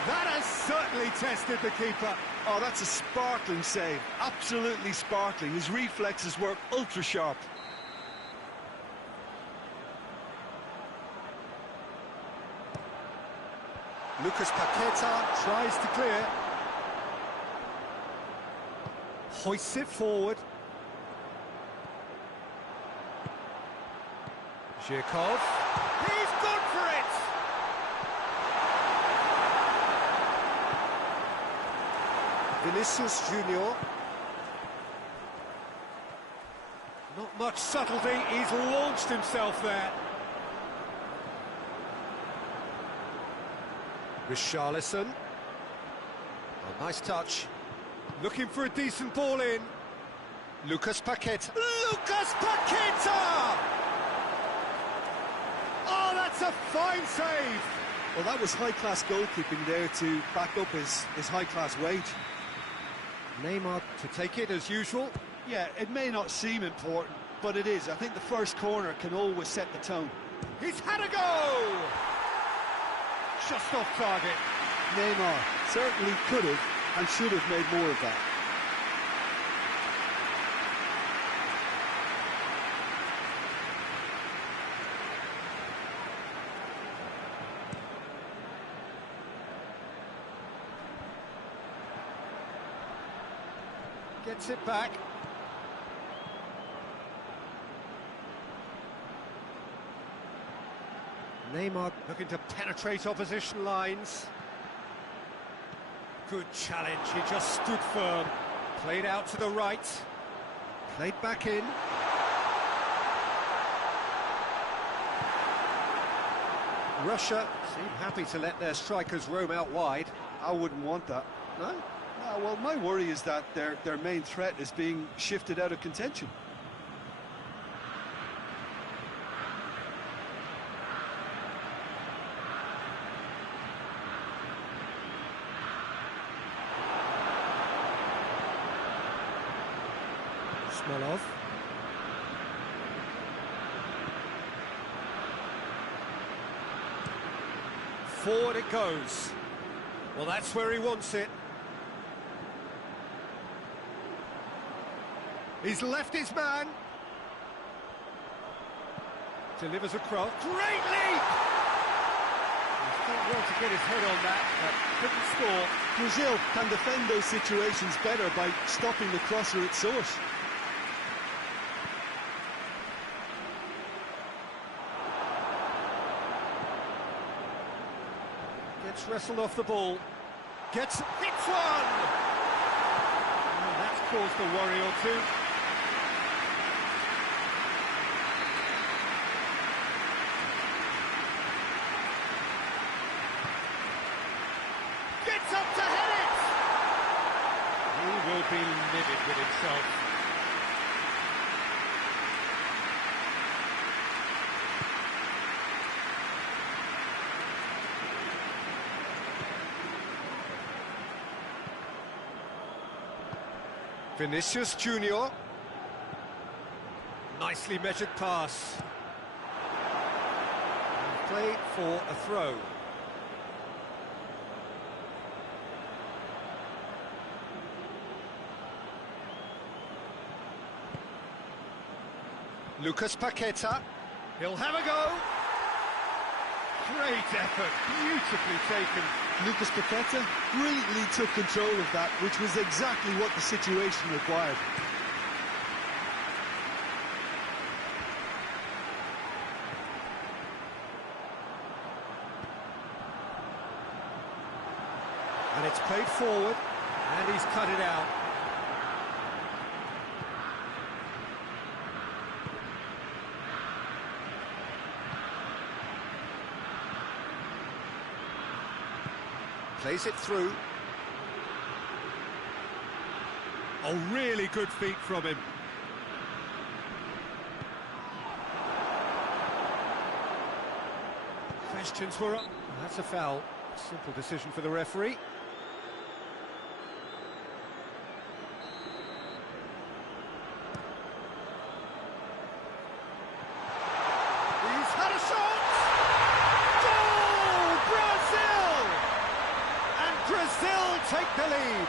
That has certainly tested the keeper. Oh, that's a sparkling save. Absolutely sparkling. His reflexes work ultra-sharp. Lucas Paqueta tries to clear. Hoists it forward. Zhirkov. He's gone for it! Vinicius Junior. Not much subtlety, he's launched himself there. Richarlison. Oh, nice touch. Looking for a decent ball in. Lucas Paqueta. Lucas Paqueta! Oh, that's a fine save! Well, that was high-class goalkeeping there to back up his high-class wage. Neymar to take it as usual. Yeah, it may not seem important, but it is. I think the first corner can always set the tone. He's had a go! Just off target. Neymar certainly could have and should have made more of that. Gets it back. Neymar looking to penetrate opposition lines. Good challenge, he just stood firm. Played out to the right. Played back in. Russia seem happy to let their strikers roam out wide. I wouldn't want that. No? No, well, my worry is that their main threat is being shifted out of contention. Smolov. Forward it goes. Well, that's where he wants it. He's left his man. Delivers across. Great leap! He's done well to get his head on that, but couldn't score. Brazil can defend those situations better by stopping the crosser at source. Gets wrestled off the ball. Hits one! Oh, that's caused a worry or two. Gets up to head it! He will be livid with himself. Vinicius Junior. Nicely measured pass. Play for a throw. Lucas Paqueta. He'll have a go. Great effort, beautifully taken. Lucas Paqueta brilliantly took control of that, which was exactly what the situation required. And it's played forward, and he's cut it out. Plays it through. Oh, really good feet from him. Questions were up. That's a foul. Simple decision for the referee. He's had a shot! Goal! Brazil! And Brazil take the lead.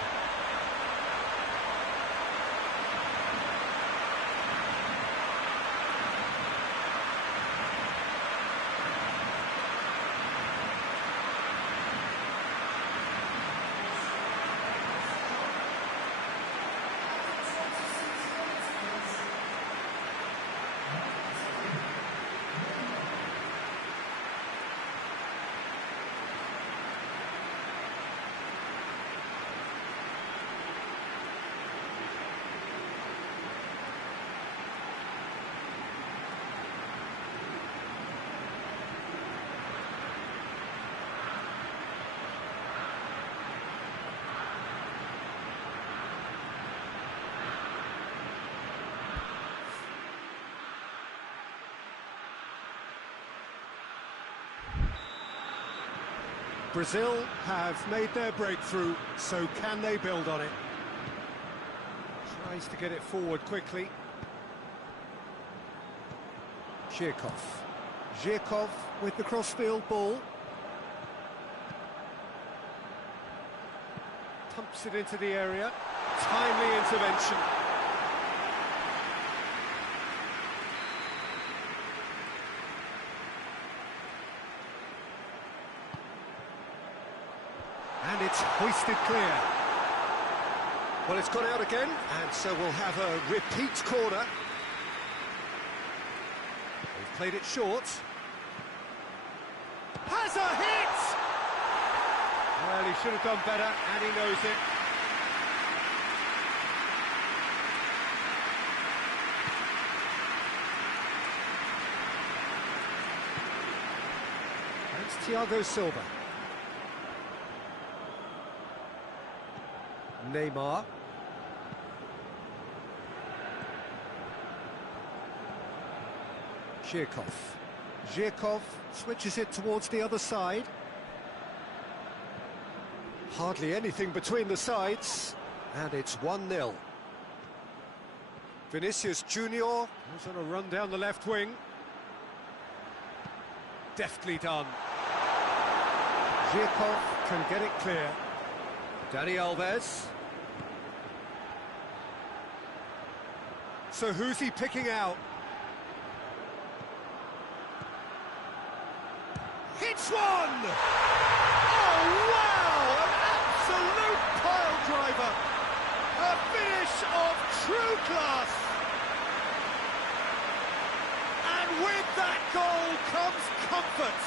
Brazil have made their breakthrough, so can they build on it? Tries to get it forward quickly. Zhirkov with the crossfield ball. Pumps it into the area. Timely intervention. And it's hoisted clear. Well, it's gone out again, and so we'll have a repeat corner. They've played it short. Has a hit! Well, he should have done better, and he knows it. It's Thiago Silva. Neymar. Zhirkov switches it towards the other side. Hardly anything between the sides, and it's 1-0. Vinicius Junior was on a run down the left wing. Deftly done. Zhirkov can get it clear. Dani Alves. So who's he picking out? Hits one! Oh, wow! An absolute pile driver! A finish of true class! And with that goal comes comfort!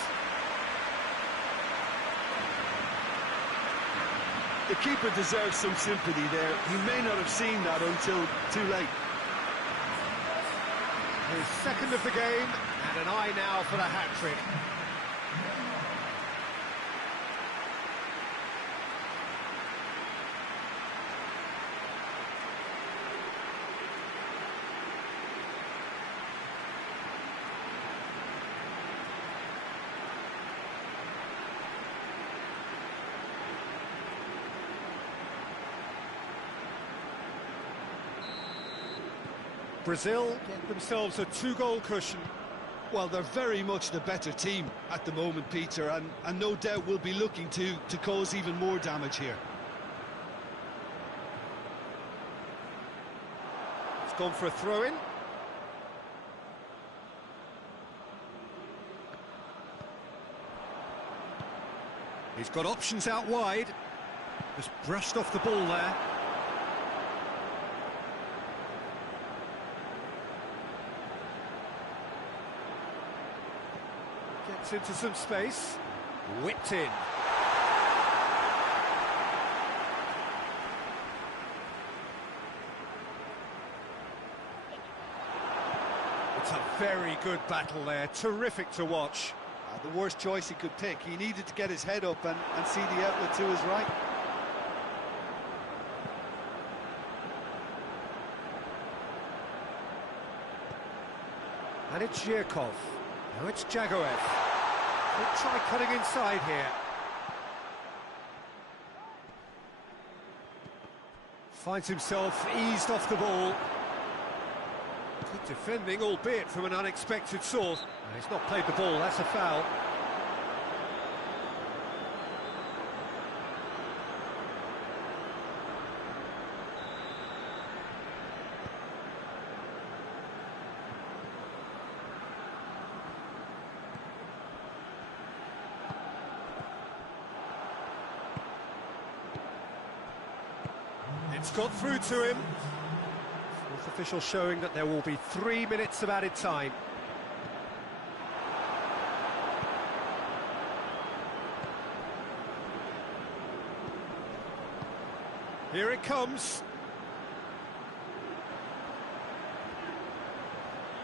The keeper deserves some sympathy there. He may not have seen that until too late. His second of the game, and an eye now for the hat-trick. Brazil get themselves a two-goal cushion. Well, they're very much the better team at the moment, Peter, and no doubt will be looking to cause even more damage here. It's gone for a throw-in. He's got options out wide. Just brushed off the ball there. Gets into some space. Whipped in. It's a very good battle there. Terrific to watch. The worst choice he could pick. He needed to get his head up and see the outlet to his right. And it's Zhirkov. Now it's Jagoev. Could try cutting inside here. Finds himself eased off the ball. Good defending, albeit from an unexpected source. No, he's not played the ball, that's a foul. It's got through to him. Fourth official showing that there will be 3 minutes of added time. Here it comes.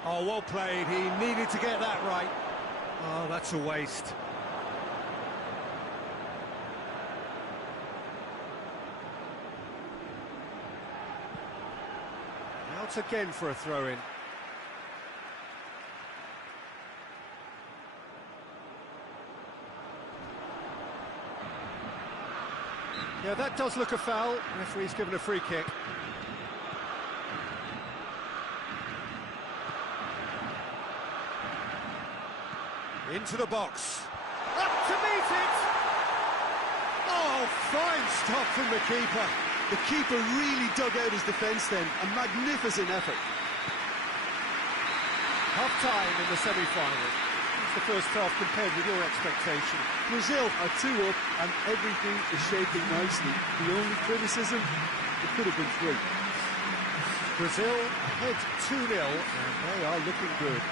Oh, well played. He needed to get that right. Oh, that's a waste. Out again for a throw-in. Yeah, that does look a foul. Referee's given a free kick. Into the box. Up to meet it! Oh, fine stop from the keeper. The keeper really dug out his defence then. A magnificent effort. Half-time in the semi-final. How's the first half compared with your expectation? Brazil are 2 up and everything is shaping nicely. The only criticism, it could have been 3. Brazil ahead 2-0 and they are looking good.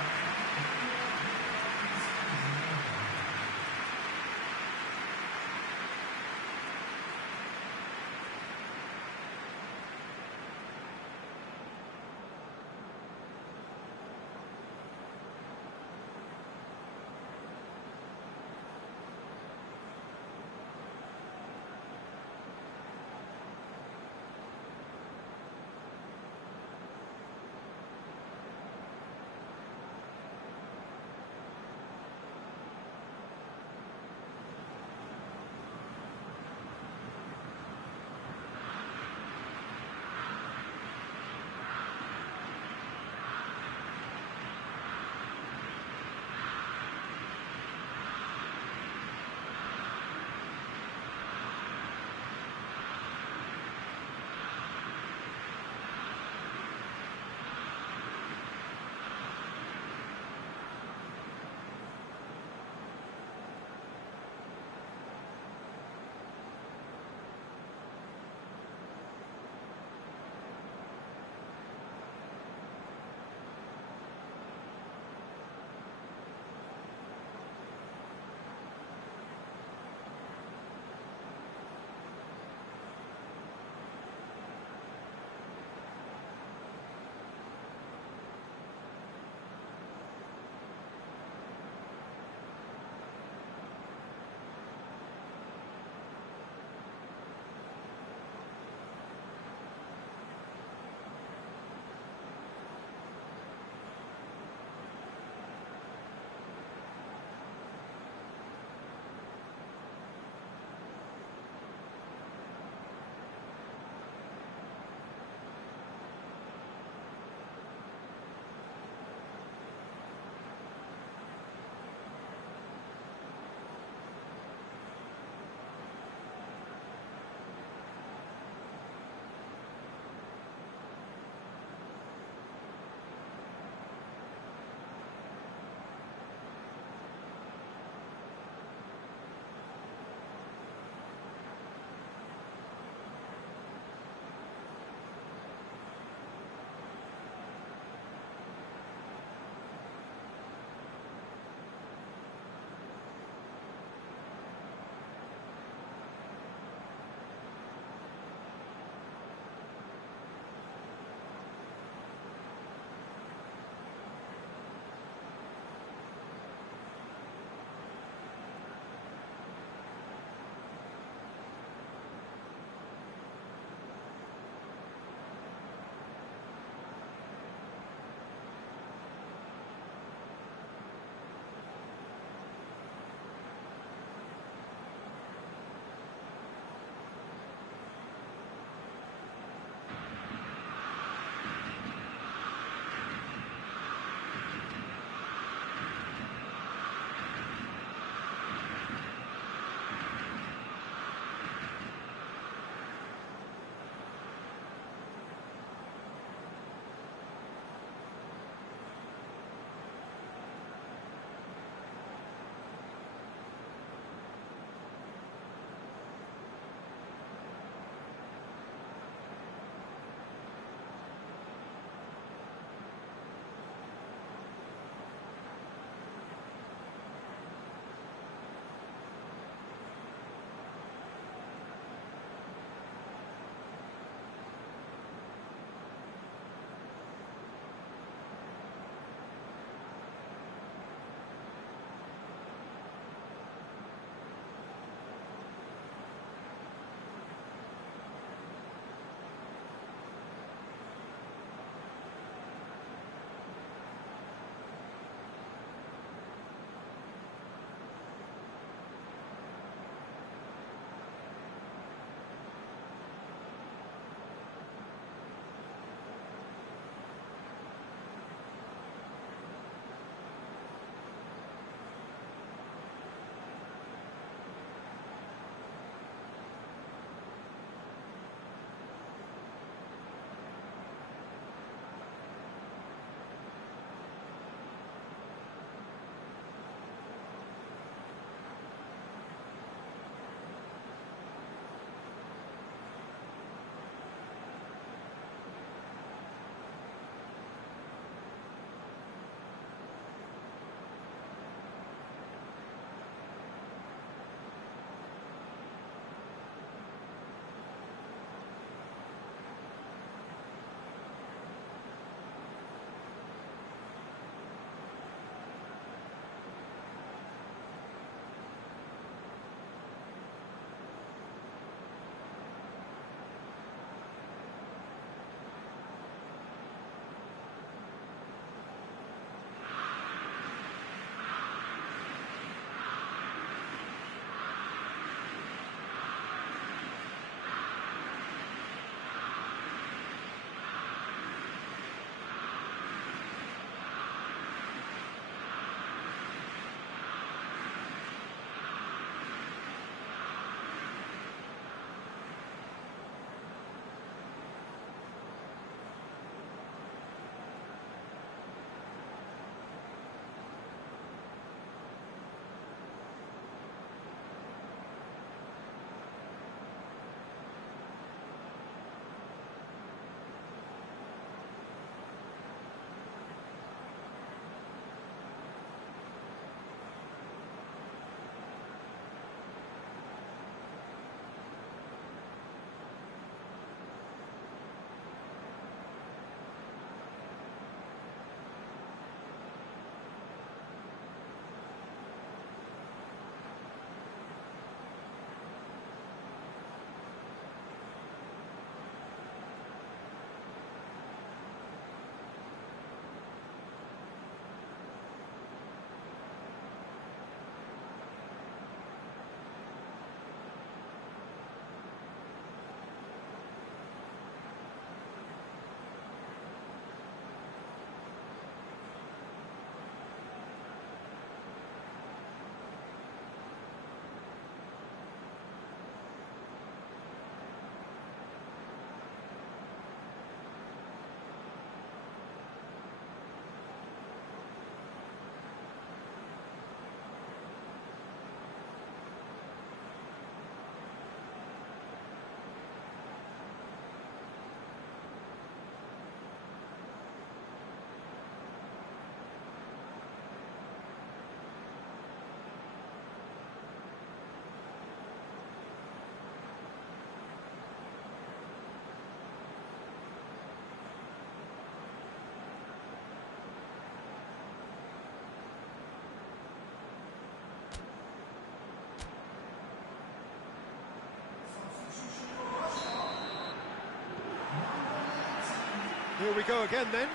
Here we go again then.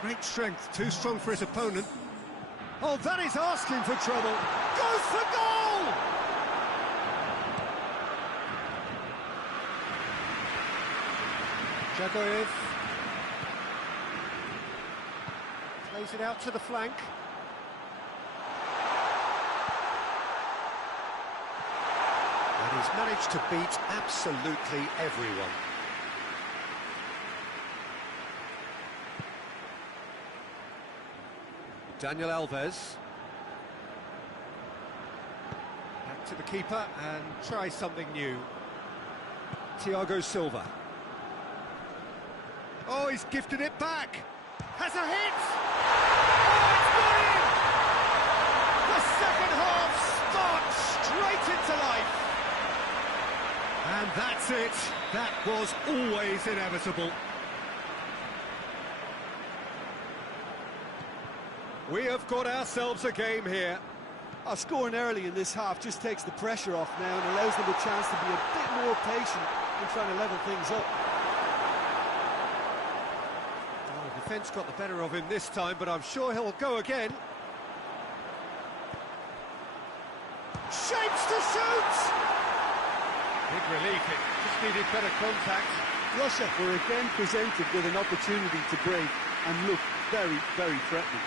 Great strength, too strong for his opponent. Oh, that is asking for trouble. Goes for goal! Jagoyev plays it out to the flank. And he's managed to beat absolutely everyone. Daniel Alves. Back to the keeper and try something new. Thiago Silva. Oh, he's gifted it back. Has a hit! Oh, it's got in! The second half sparks straight into life. And that's it. That was always inevitable. We have got ourselves a game here. Scoring early in this half just takes the pressure off now and allows them a chance to be a bit more patient in trying to level things up. Well, the defence got the better of him this time, but I'm sure he'll go again. Shapes to shoot! Big relief, it just needed better contact. Russia were again presented with an opportunity to break and look very, very threatening.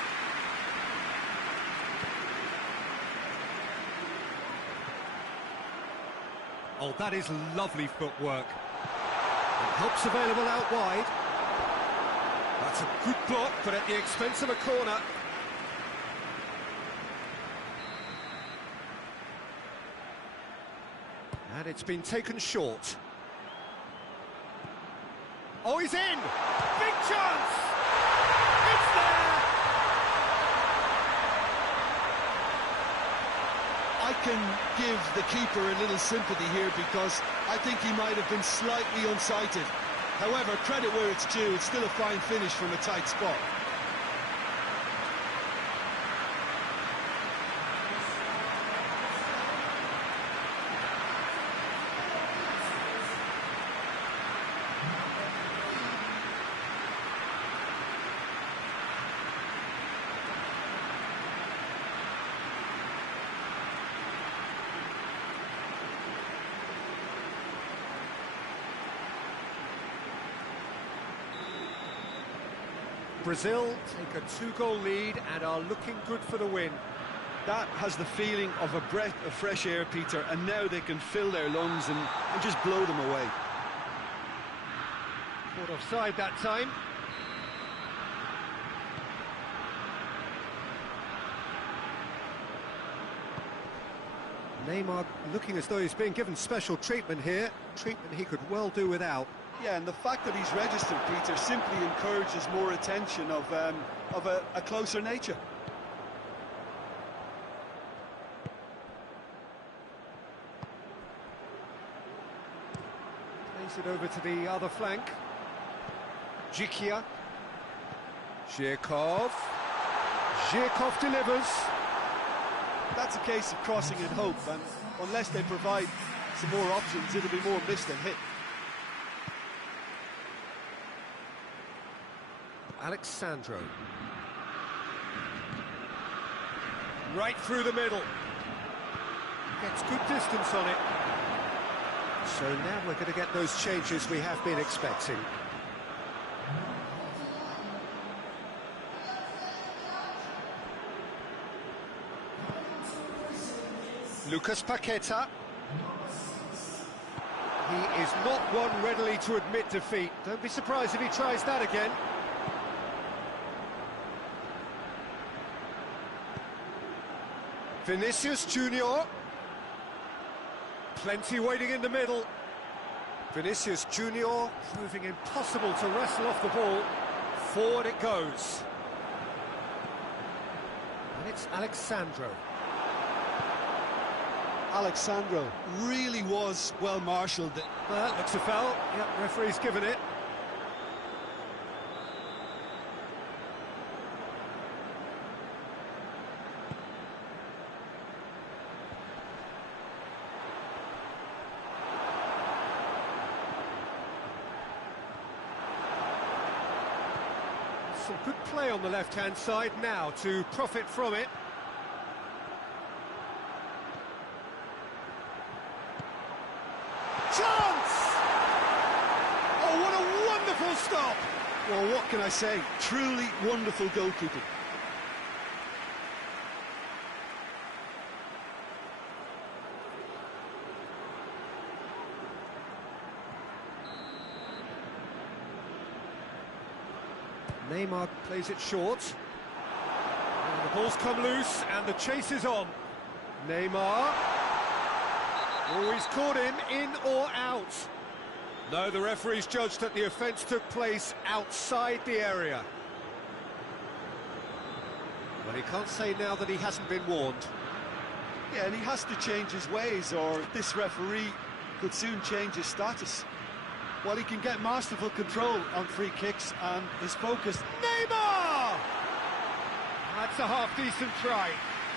Oh, that is lovely footwork. And help's available out wide. That's a good block, but at the expense of a corner. And it's been taken short. Oh, he's in! Big chance! It's there! I can give the keeper a little sympathy here because I think he might have been slightly unsighted. However, credit where it's due, it's still a fine finish from a tight spot. Brazil take a 2-goal lead and are looking good for the win. That has the feeling of a breath of fresh air, Peter, and now they can fill their lungs and just blow them away. Caught offside that time. Neymar looking as though he's being given special treatment here, treatment he could well do without. Yeah, and the fact that he's registered, Peter, simply encourages more attention of a closer nature. Plays it over to the other flank. Jikia. Zhirkov. Zhirkov delivers. That's a case of crossing in hope, and unless they provide some more options, it'll be more missed than hit. Alexandro. Right through the middle. Gets good distance on it. So now we're going to get those changes we have been expecting. Lucas Paqueta. He is not one readily to admit defeat. Don't be surprised if he tries that again. Vinicius Junior. Plenty waiting in the middle. Vinicius Junior proving impossible to wrestle off the ball. Forward it goes. And it's Alexandro. Alexandro really was well marshalled. That looks a foul. Yep, referee's given it. Some good play on the left-hand side now to profit from it. Chance! Oh, what a wonderful stop! Well, what can I say? Truly wonderful goalkeeping. Neymar plays it short. And the ball's come loose and the chase is on. Neymar. Oh, he's caught him in or out. No, the referee's judged that the offence took place outside the area. Well, he can't say now that he hasn't been warned. Yeah, and he has to change his ways, or this referee could soon change his status. Well, he can get masterful control on free kicks and is focused. Neymar! That's a half-decent try.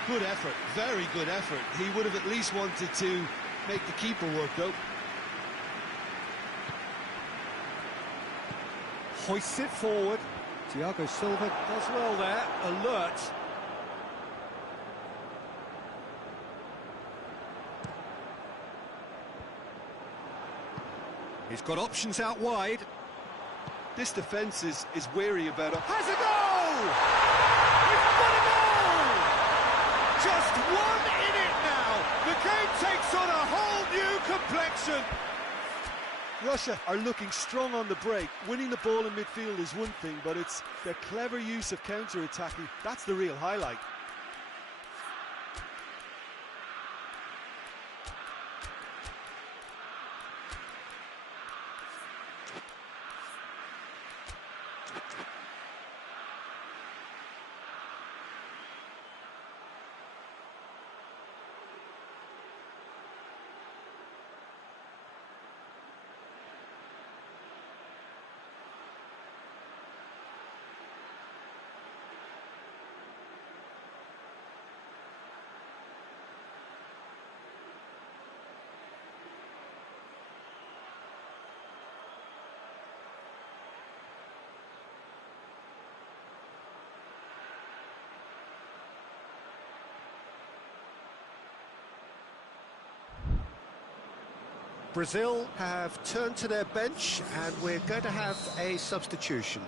Good effort, very good effort. He would have at least wanted to make the keeper work, though. Hoists it forward. Thiago Silva does well there, alert. He's got options out wide. This defence is wary about it. Has a goal! It's got a goal! Just one in it now. The game takes on a whole new complexion. Russia are looking strong on the break. Winning the ball in midfield is one thing, but it's their clever use of counter-attacking. That's the real highlight. Brazil have turned to their bench and we're going to have a substitution.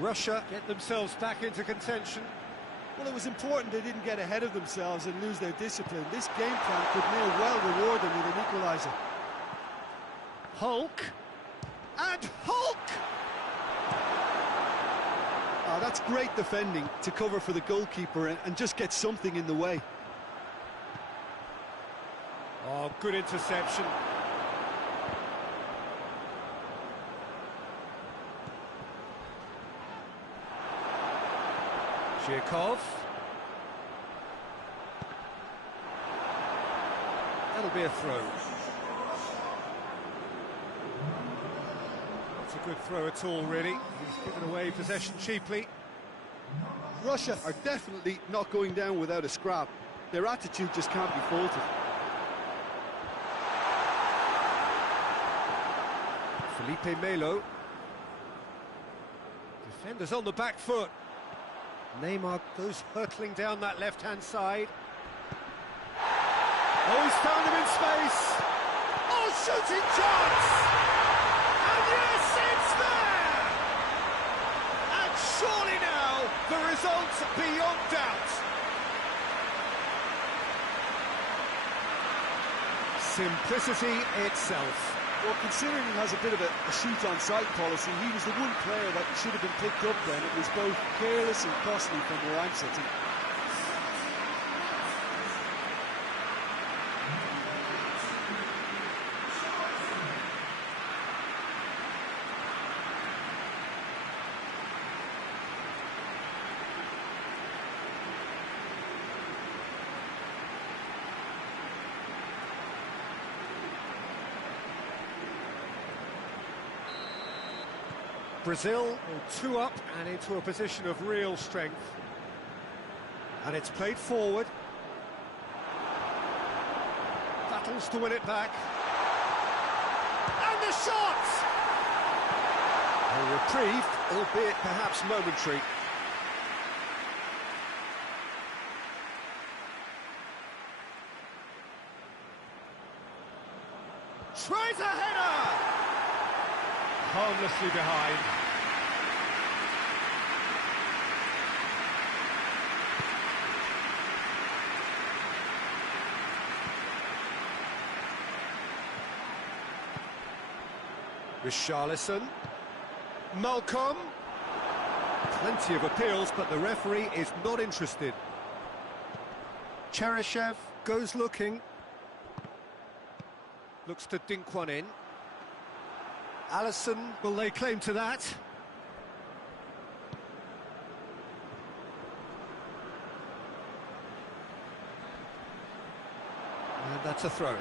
Russia get themselves back into contention. Well, it was important they didn't get ahead of themselves and lose their discipline. This game plan could near well reward them with an equaliser. Hulk. And Hulk! Oh, that's great defending to cover for the goalkeeper and just get something in the way. Oh, good interception. Zhirkov. That'll be a throw. Not a good throw at all, really. He's given away possession cheaply. Russia are definitely not going down without a scrap. Their attitude just can't be faulted. Felipe Melo. Defenders on the back foot. Neymar goes hurtling down that left-hand side. Oh, he's found him in space. Oh, shooting chance! And yes, it's there! And surely now, the result's beyond doubt. Simplicity itself. Well, considering he has a bit of a shoot-on-sight policy, he was the one player that should have been picked up then. It was both careless and costly from where I'm sitting. Brazil two up and into a position of real strength. And it's played forward. Battles to win it back. And the shot! A reprieve, albeit perhaps momentary. Tries a header! Harmlessly behind. Richarlison. Malcolm. Plenty of appeals, but the referee is not interested. Cheryshev goes looking. Looks to dink one in. Alisson will lay claim to that. And that's a throw-in.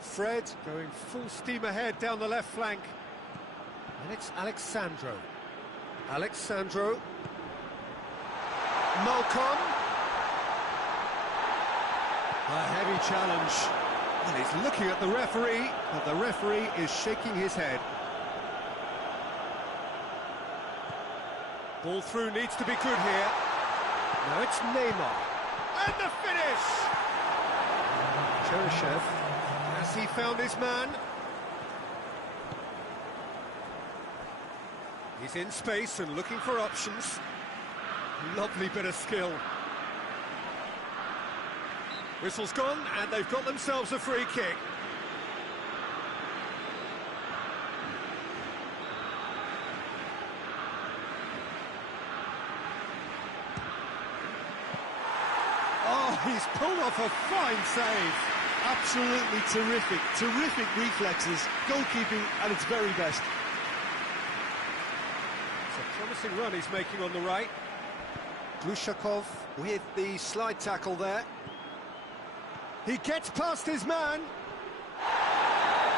Fred going full steam ahead down the left flank. And it's Alexandro. Alexandro. Malcolm. A heavy challenge. And he's looking at the referee, but the referee is shaking his head. Ball through needs to be good here. Now it's Neymar. And the finish! Cheryshev. Has he found his man? He's in space and looking for options. Lovely bit of skill. Whistle's gone, and they've got themselves a free kick. Oh, he's pulled off a fine save. Absolutely terrific reflexes, goalkeeping at its very best. It's a promising run he's making on the right. Glushakov with the slide tackle there. He gets past his man.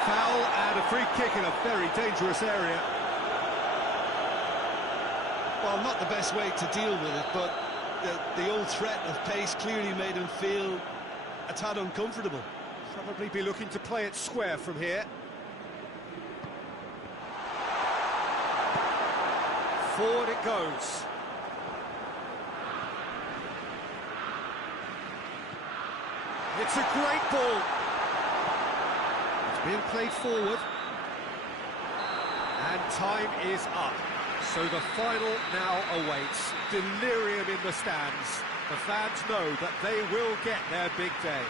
Foul and a free kick in a very dangerous area. Well, not the best way to deal with it, but the old threat of pace clearly made him feel a tad uncomfortable. Probably be looking to play it square from here. Forward it goes. It's a great ball. It's being played forward. And time is up. So the final now awaits. Delirium in the stands. The fans know that they will get their big day.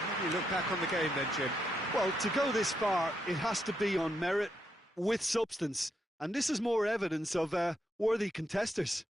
How do you look back on the game then, Jim? Well, to go this far, it has to be on merit, with substance. And this is more evidence of worthy contesters.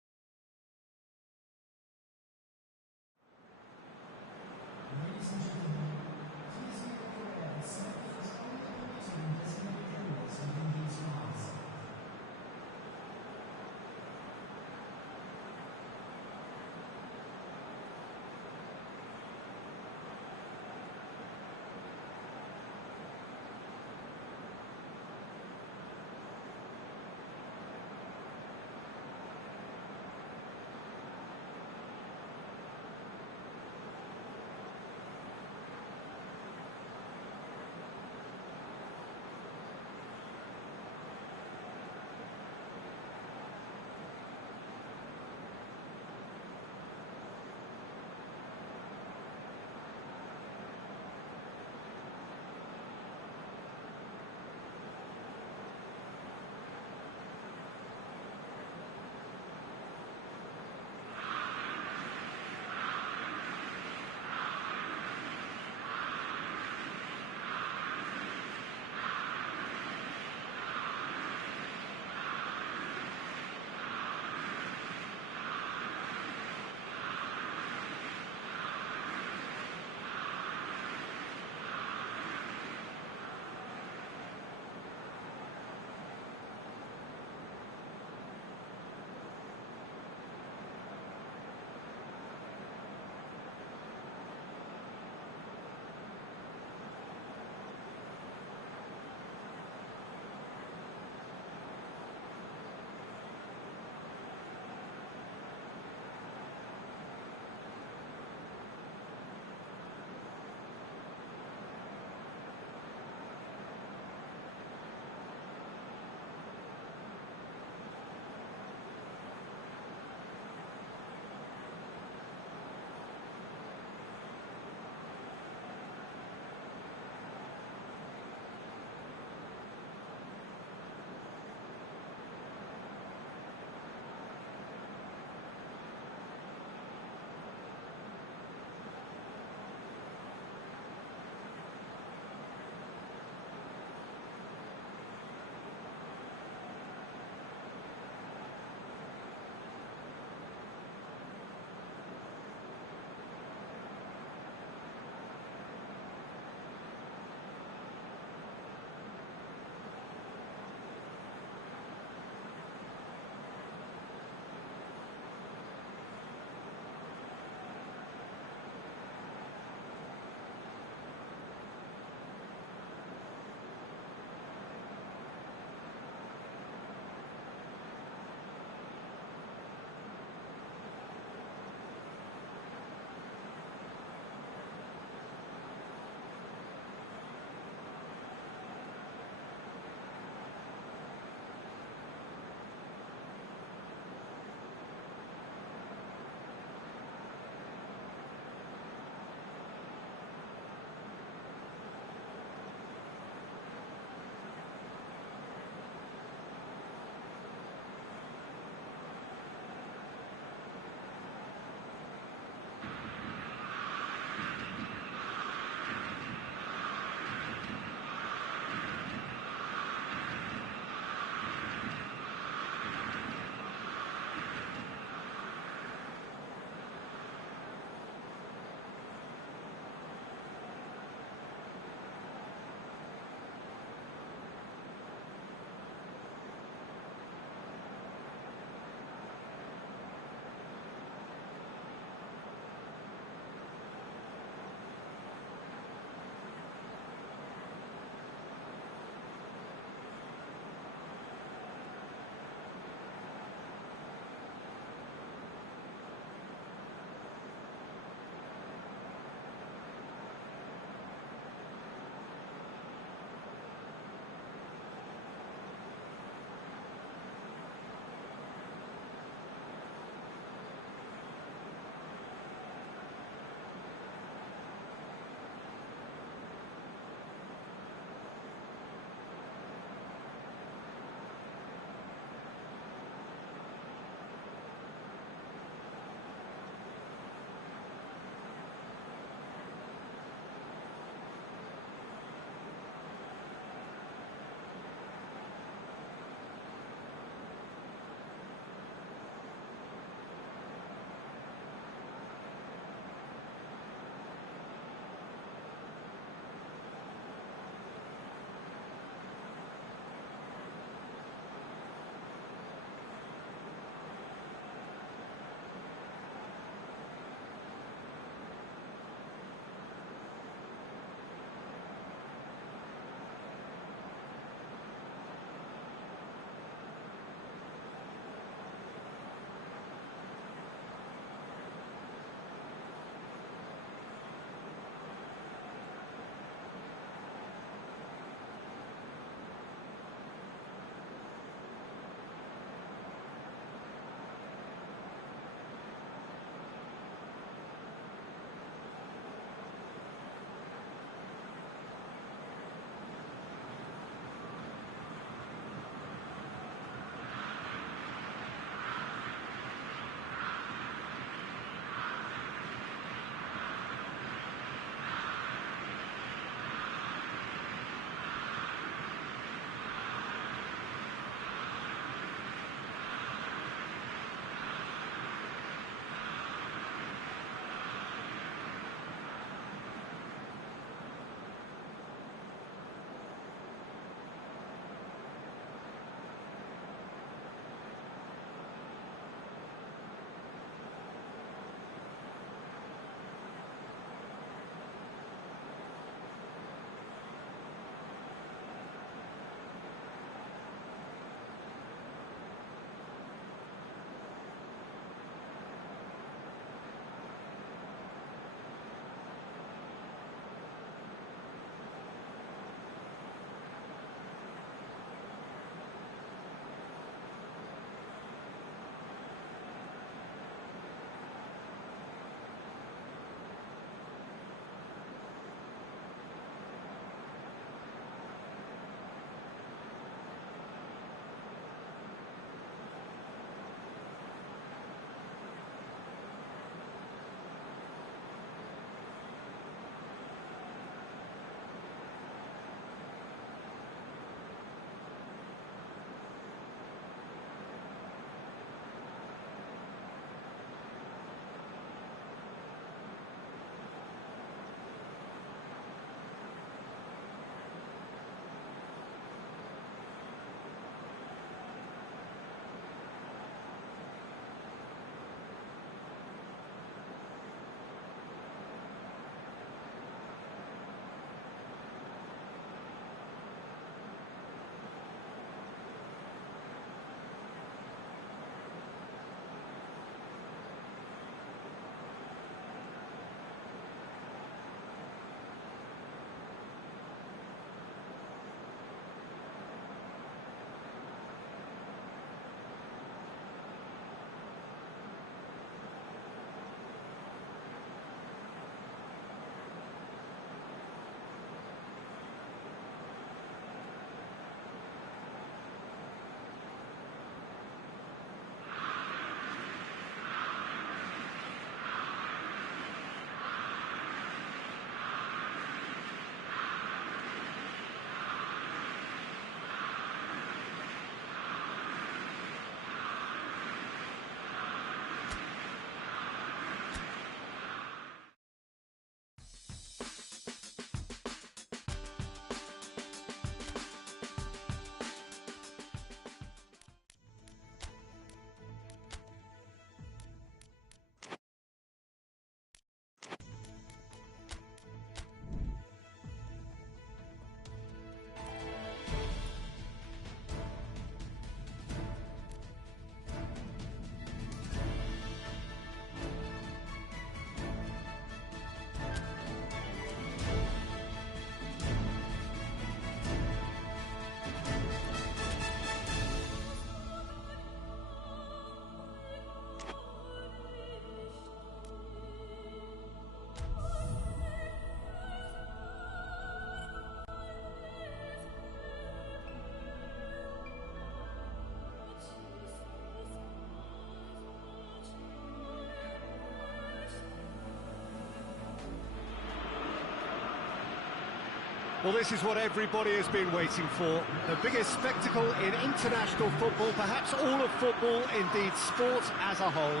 Well, this is what everybody has been waiting for. The biggest spectacle in international football, perhaps all of football, indeed sport as a whole.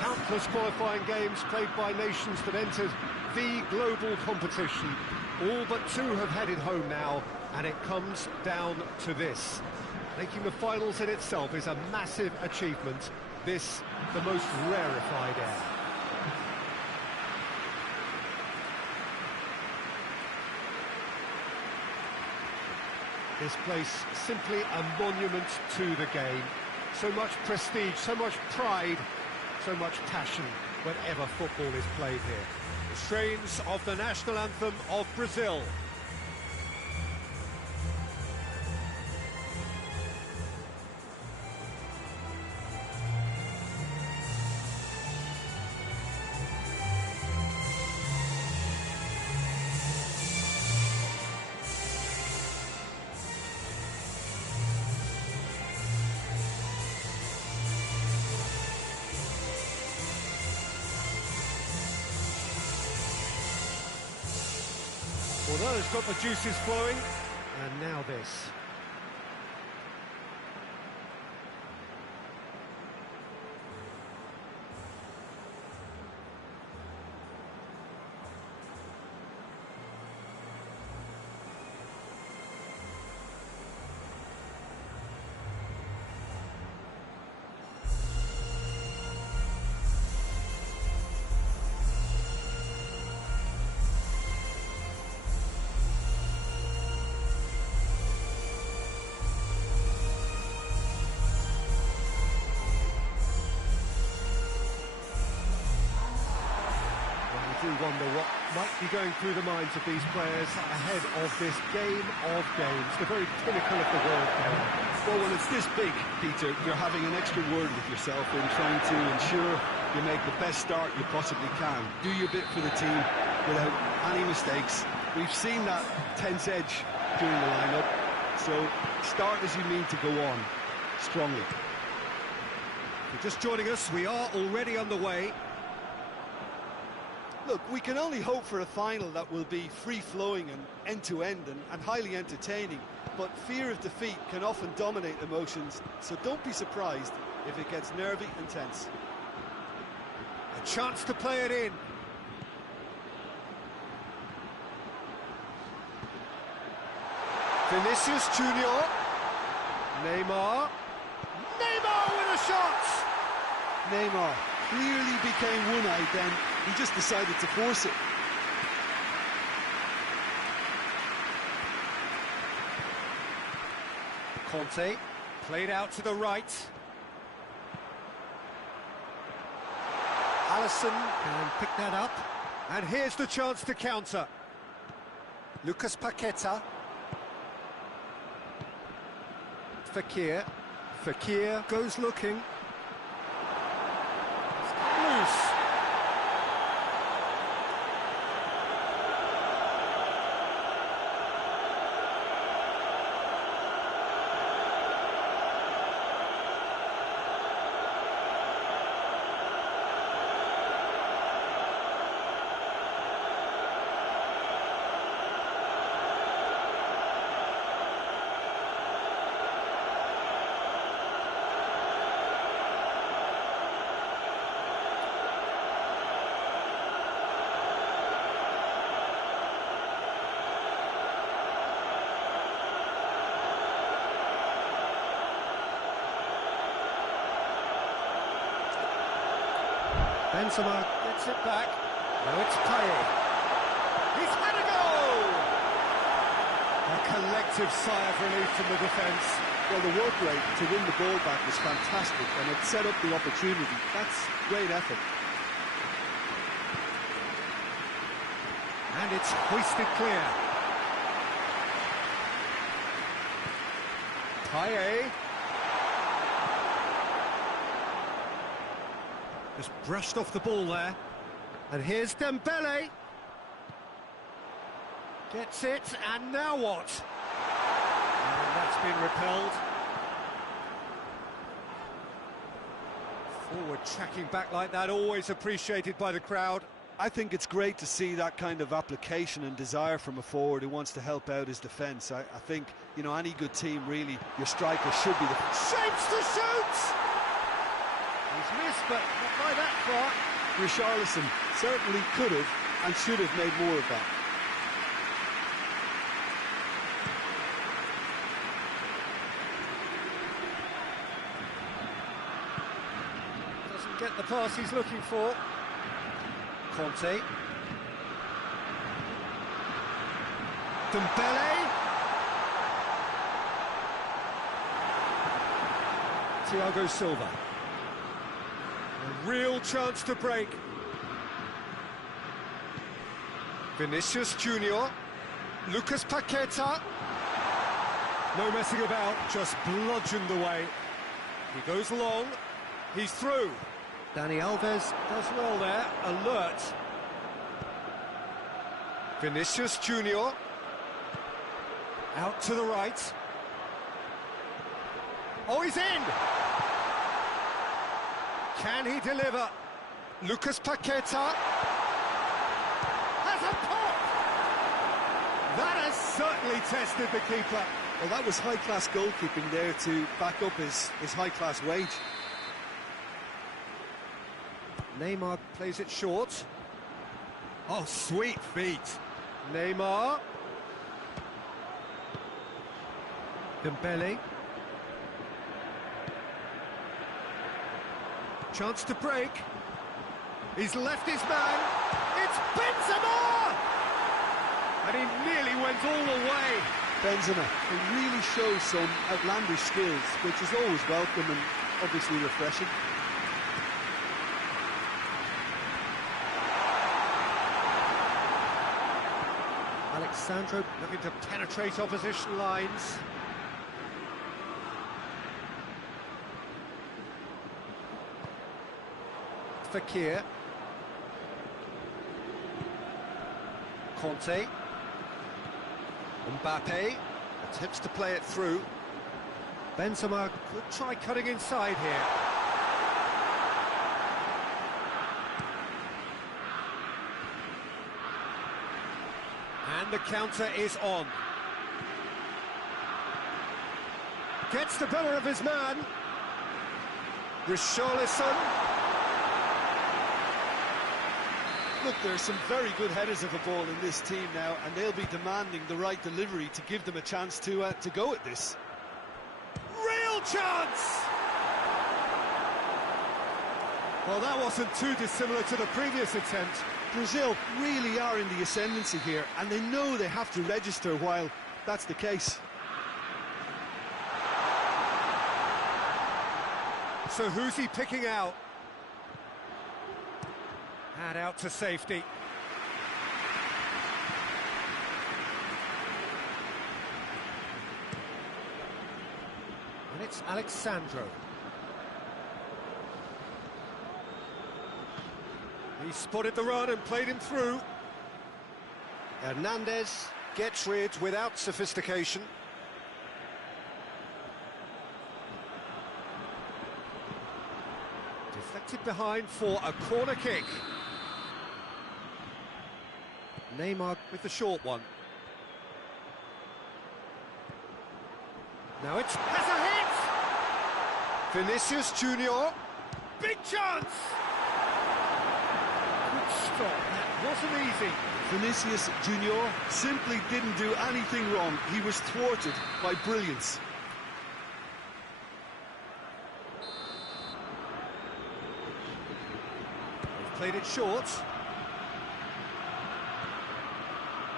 Countless qualifying games played by nations that entered the global competition. All but two have headed home now, and it comes down to this. Making the finals in itself is a massive achievement. This, the most rarefied air. This place simply a monument to the game. So much prestige, so much pride, so much passion whenever football is played here. The strains of the national anthem of Brazil. Well, it's got the juices flowing, and now this. I do wonder what might be going through the minds of these players ahead of this game of games, the very pinnacle of the world game. Well, when it's this big, Peter, you're having an extra word with yourself in trying to ensure you make the best start you possibly can. Do your bit for the team without any mistakes. We've seen that tense edge during the lineup, so start as you mean to go on strongly. If you're just joining us, we are already underway. Look, we can only hope for a final that will be free-flowing and end-to-end and highly entertaining, but fear of defeat can often dominate emotions, so don't be surprised if it gets nervy and tense. A chance to play it in. Vinicius Junior. Neymar. Neymar with a shot! Neymar clearly became one-eyed then. He just decided to force it. Conte, played out to the right. Alisson can pick that up. And here's the chance to counter. Lucas Paqueta. Fekir. Fekir goes looking. Loose. Benzema gets it back. Now it's Payet. He's had a goal! A collective sigh of relief from the defence. Well, the work rate to win the ball back was fantastic, and it set up the opportunity. That's great effort. And it's hoisted clear. Payet. Just brushed off the ball there. And here's Dembele. Gets it, and now what? And that's been repelled. Forward tracking back like that, always appreciated by the crowd. I think it's great to see that kind of application and desire from a forward who wants to help out his defence. I think, you know, any good team, really, your striker should be the... Shapes to shoot! He's missed, but not by that far. Richarlison certainly could have and should have made more of that. Doesn't get the pass he's looking for. Conte. Dembele. Thiago Silva. A real chance to break. Vinicius Junior. Lucas Paqueta. No messing about, just bludgeoned away. He goes long. He's through. Dani Alves does well there, alert. Vinicius Junior. Out to the right. Oh, he's in! Can he deliver? Lucas Paqueta. Has a pop! That has certainly tested the keeper. Well, that was high-class goalkeeping there to back up his high-class wage. Neymar plays it short. Oh, sweet feet. Neymar. Dembele. Chance to break. He's left his man. It's Benzema! And he nearly went all the way. Benzema, he really shows some outlandish skills, which is always welcome and obviously refreshing. Alexandro looking to penetrate opposition lines. Fekir. Conte. Mbappe attempts to play it through. Benzema could try cutting inside here. And the counter is on. Gets the better of his man. Richarlison. Look, there are some very good headers of the ball in this team now, and they'll be demanding the right delivery to give them a chance to go at this. Real chance! Well, that wasn't too dissimilar to the previous attempt. Brazil really are in the ascendancy here, and they know they have to register while that's the case. So who's he picking out? And out to safety. And it's Alexandro. He spotted the run and played him through. Hernandez gets rid without sophistication. Deflected behind for a corner kick. Neymar with the short one. Now it's... has a hit! Vinicius Junior. Big chance! Good stop, that wasn't easy. Vinicius Junior simply didn't do anything wrong. He was thwarted by brilliance. They've played it short.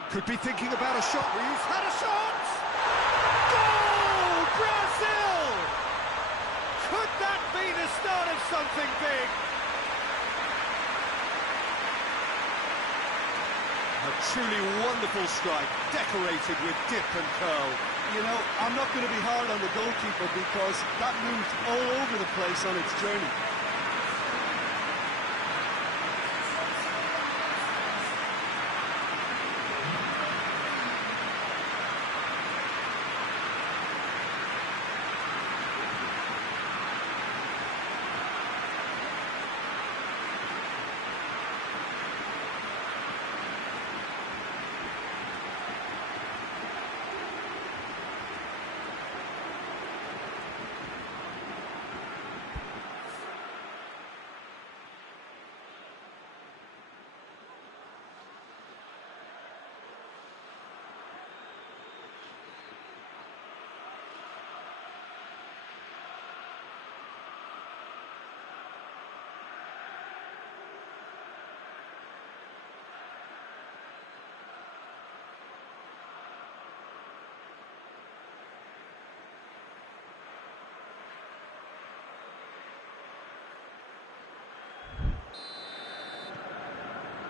Could be thinking about a shot. He's had a shot! Goal! Brazil! Could that be the start of something big? A truly wonderful strike, decorated with dip and curl. You know, I'm not going to be hard on the goalkeeper because that moved all over the place on its journey.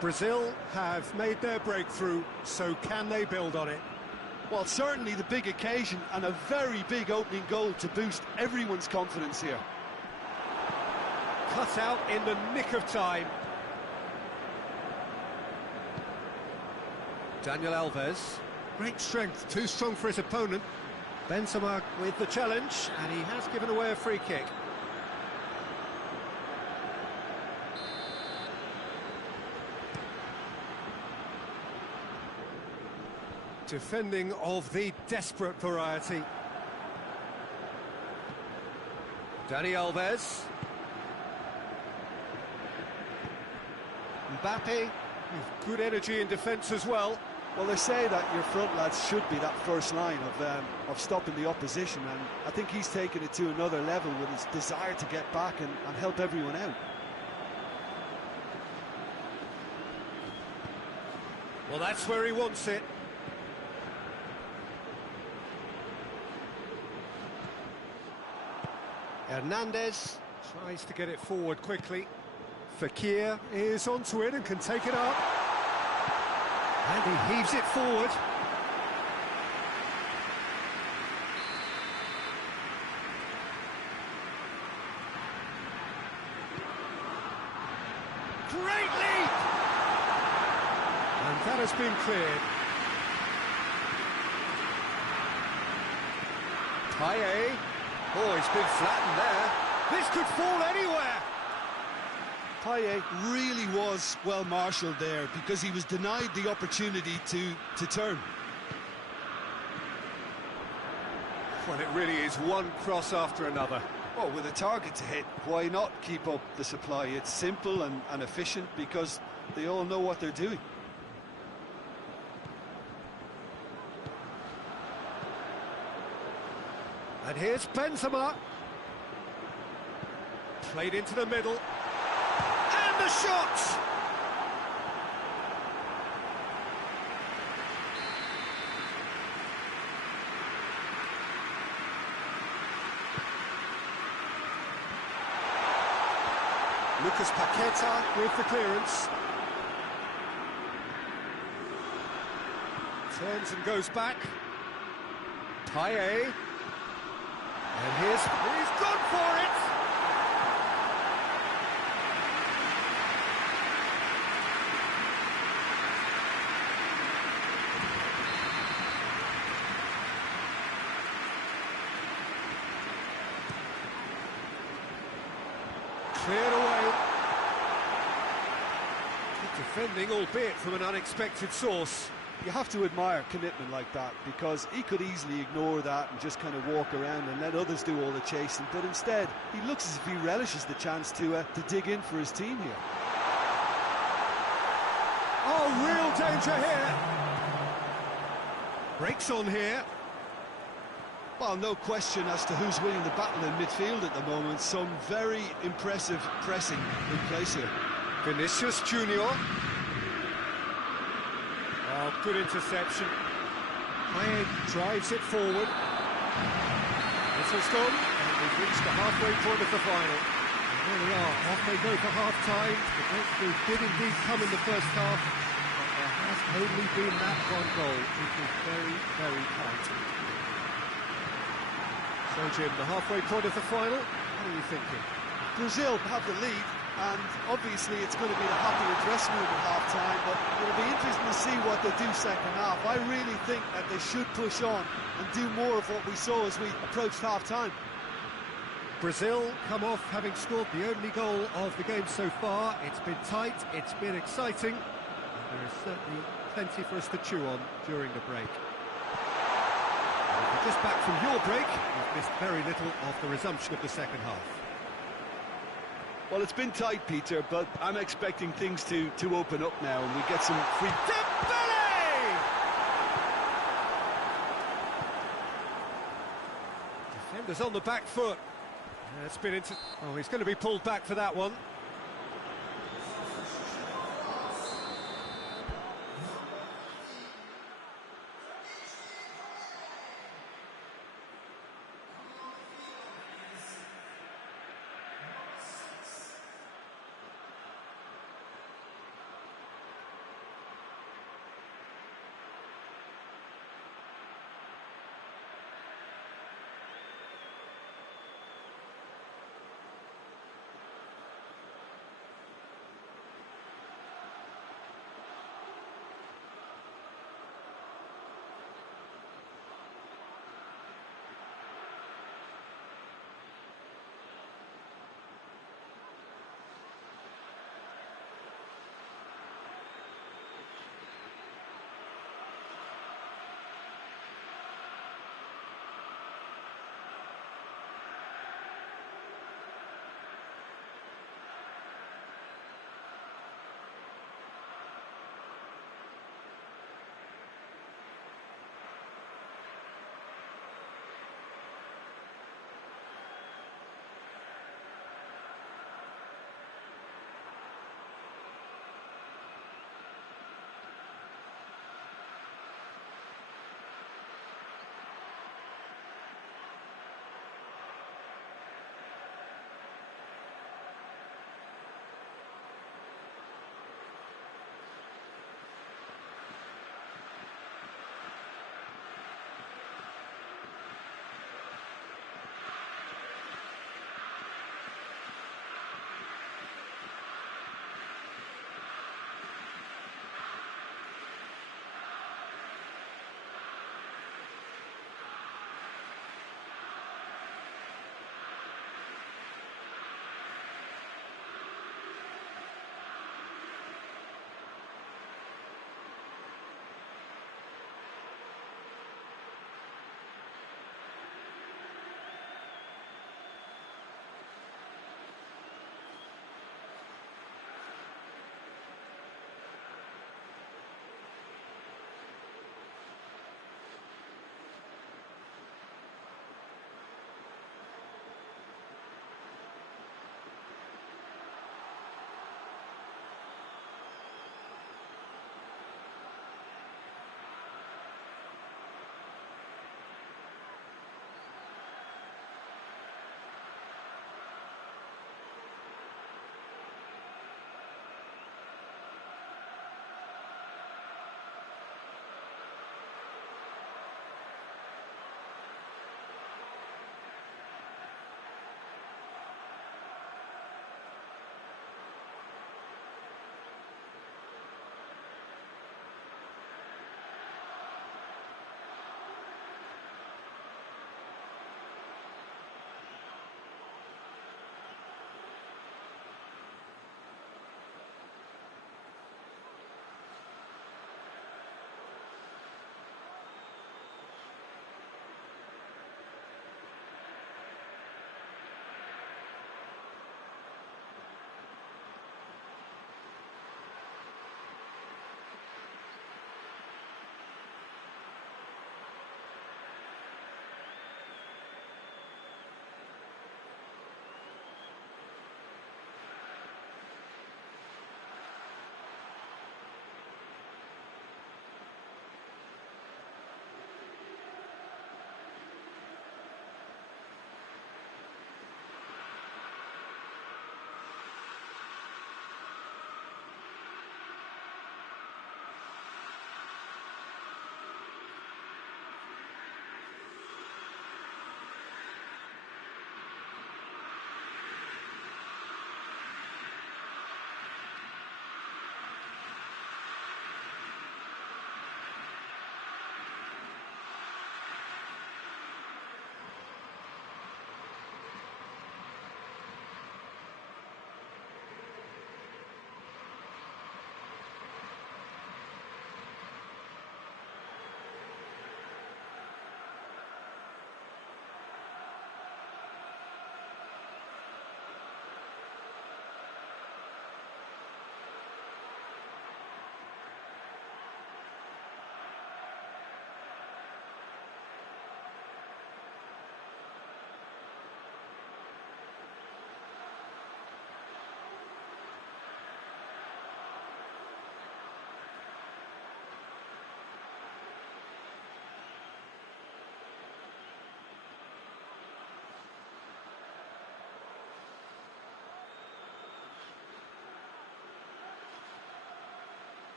Brazil have made their breakthrough, so can they build on it? Well, certainly the big occasion and a very big opening goal to boost everyone's confidence here. Cut out in the nick of time. Daniel Alves. Great strength, too strong for his opponent. Benzema with the challenge, and he has given away a free kick. Defending of the desperate variety. Dani Alves. Mbappe, with good energy in defence as well. Well, they say that your front lads should be that first line of stopping the opposition, and I think he's taken it to another level with his desire to get back and help everyone out. Well, that's where he wants it. Hernandez tries to get it forward quickly. Fekir is onto it and can take it up. And he heaves it forward. Great leap! And that has been cleared. Payet. Oh, he's been flattened there. This could fall anywhere. Payet really was well marshalled there because he was denied the opportunity to turn. Well, it really is one cross after another. Well, with a target to hit, why not keep up the supply? It's simple and efficient because they all know what they're doing. And here's Benzema. Played into the middle. And the shot! Lucas Paqueta with the clearance. Turns and goes back. Payet. And he's gone for it! Cleared away. Good defending, albeit from an unexpected source. You have to admire commitment like that because he could easily ignore that and just kind of walk around and let others do all the chasing, but instead he looks as if he relishes the chance to dig in for his team here. Oh, real danger here. Breaks on here. Well, no question as to who's winning the battle in midfield at the moment. Some very impressive pressing in place here. Vinicius Junior. Oh, good interception. Payet drives it forward. Whistle's gone, and we've reached the halfway point of the final. And here we are, off they go for half-time. The breakthrough did indeed come in the first half, but there has only been that one goal, which is very, very tight. So, Jim, the halfway point of the final, what are you thinking? Brazil have the lead, and obviously it's going to be the happier dressing room at half-time, but it'll be interesting to see what they do second half. I really think that they should push on and do more of what we saw as we approached half-time. Brazil come off having scored the only goal of the game so far. It's been tight, it's been exciting, and there is certainly plenty for us to chew on during the break. And if you're just back from your break, you've missed very little of the resumption of the second half. Well, it's been tight, Peter, but I'm expecting things to open up now and we get some free... Defenders on the back foot. It's been into... Oh, he's going to be pulled back for that one.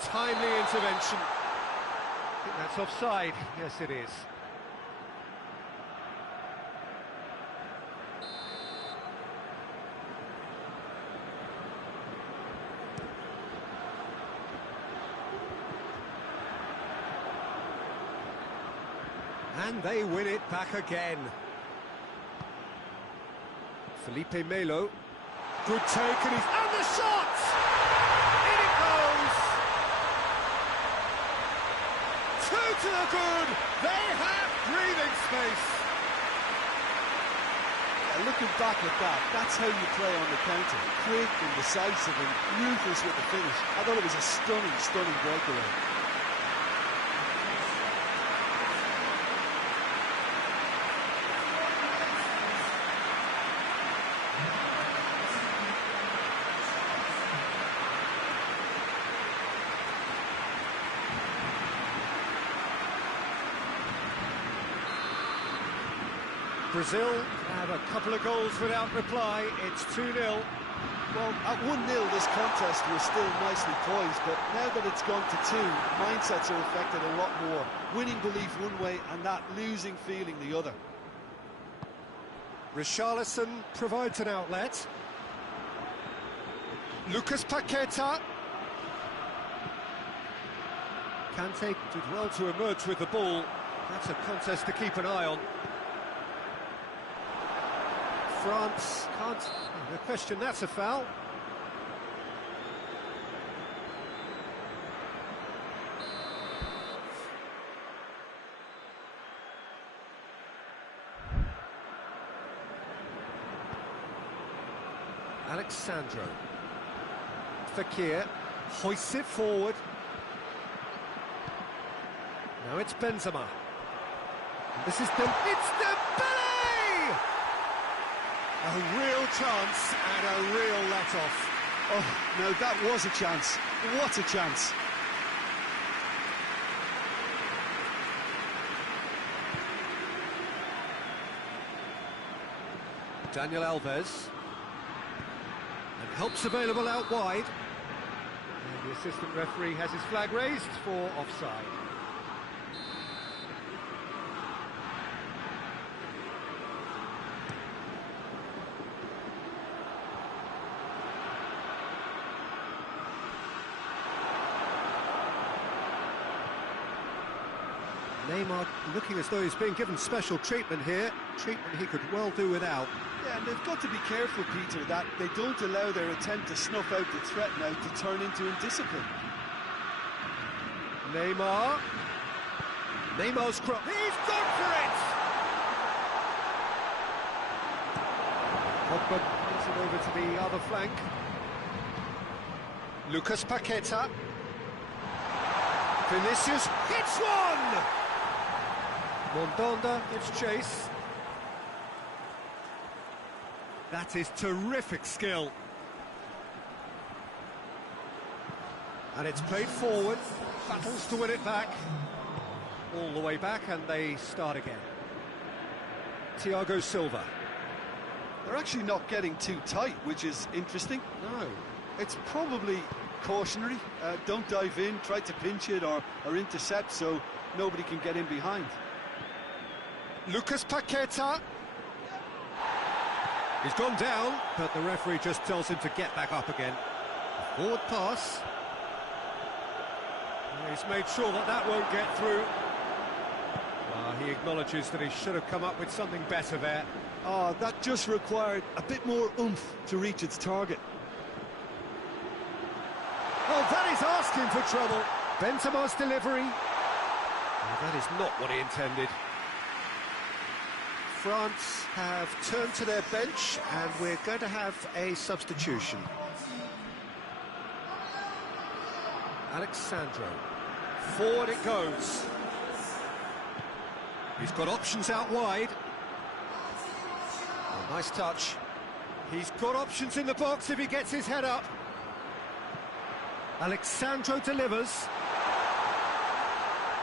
Timely intervention. I think that's offside. Yes, it is. And they win it back again. Felipe Melo. Good take, and the shot! In it goes! Two to the good! They have breathing space! Yeah, looking back at that, that's how you play on the counter. Quick and decisive and ruthless with the finish. I thought it was a stunning, stunning breakaway. Brazil have a couple of goals without reply. It's 2-0. Well, at 1-0 this contest was still nicely poised, but now that it's gone to 2, mindsets are affected a lot more. Winning belief one way and that losing feeling the other. Richarlison provides an outlet. Lucas Paqueta. Kante did well to emerge with the ball. That's a contest to keep an eye on. France can't... No question, that's a foul. Alexandro. Fekir hoists it forward. Now it's Benzema. And this is it's Dembele! A real chance and a real let-off. Oh, no, that was a chance. What a chance. Daniel Alves. And help's available out wide. And the assistant referee has his flag raised for offside. Neymar looking as though he's being given special treatment here, treatment he could well do without. Yeah, and they've got to be careful, Peter, that they don't allow their attempt to snuff out the threat now to turn into indiscipline. Neymar. Neymar's cross. He's gone for it! Pogba puts it over to the other flank. Lucas Paqueta. Vinicius hits one! Mondonda gives chase. That is terrific skill. And it's played forward, battles to win it back. All the way back, and they start again. Thiago Silva. They're actually not getting too tight, which is interesting. No. It's probably cautionary. Don't dive in, try to pinch it or intercept so nobody can get in behind. Lucas Paqueta. He's gone down, but the referee just tells him to get back up again. Forward pass. He's made sure that that won't get through. He acknowledges that he should have come up with something better there. That just required a bit more oomph to reach its target. Oh, that is asking for trouble. Benzema's delivery. Oh, that is not what he intended. France have turned to their bench, and we're going to have a substitution. Alexandro. Forward it goes. He's got options out wide. Oh, nice touch. He's got options in the box if he gets his head up. Alexandro delivers.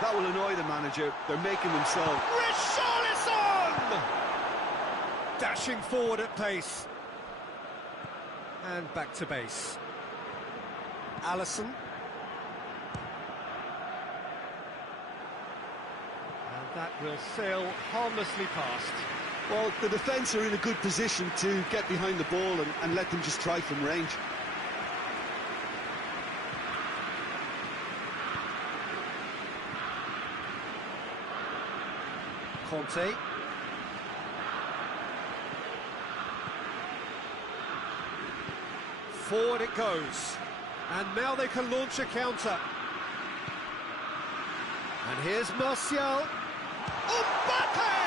That will annoy the manager. They're making themselves. Richarlison! Dashing forward at pace. And back to base. Alisson. That will sail harmlessly past. Well, the defence are in a good position to get behind the ball and let them just try from range. Conte. Forward it goes. And now they can launch a counter. And here's Martial. Mbappe!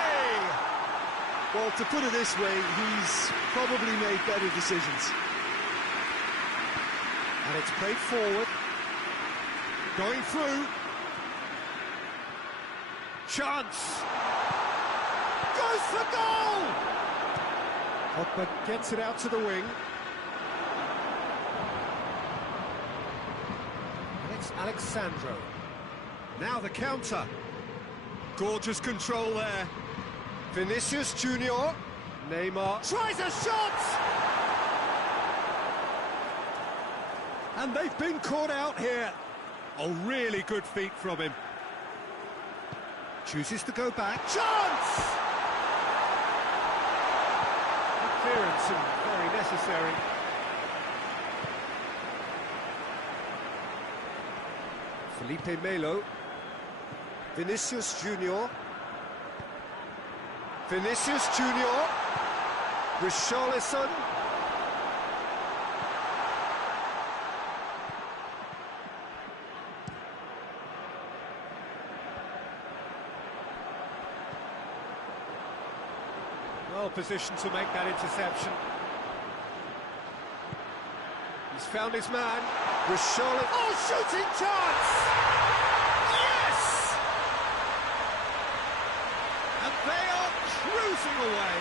Well, to put it this way, he's probably made better decisions. And it's played forward. Going through. Chance. Goes for goal! Pogba gets it out to the wing. And it's Alexandro. Now the counter. Gorgeous control there. Vinicius Junior. Neymar tries a shot! And they've been caught out here. A really good feat from him. Chooses to go back. Chance! Good clearance and very necessary. Felipe Melo. Vinicius Junior. Vinicius Junior. Richarlison. Well positioned to make that interception. He's found his man. Richarlison. Oh, shooting chance! Yes! And they are cruising away.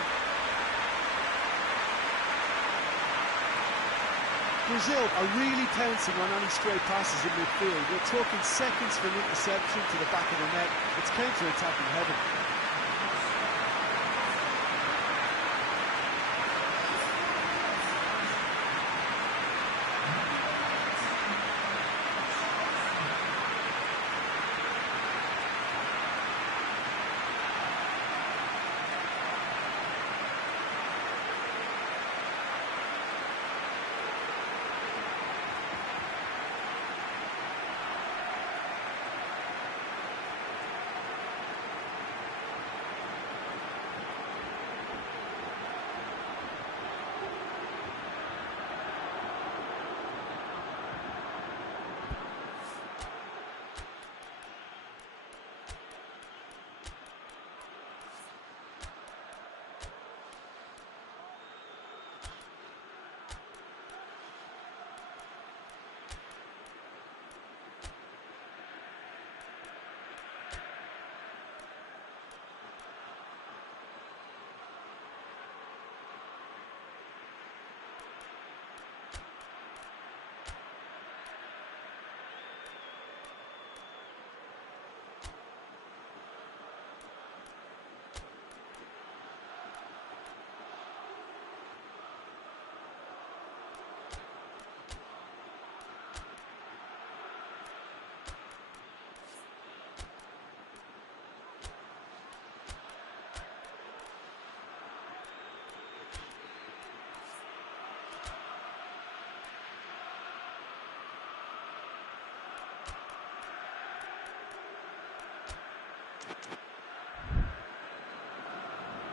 Brazil are really pouncing on any stray passes in midfield. We're talking seconds from interception to the back of the net. It's counter-attacking heaven.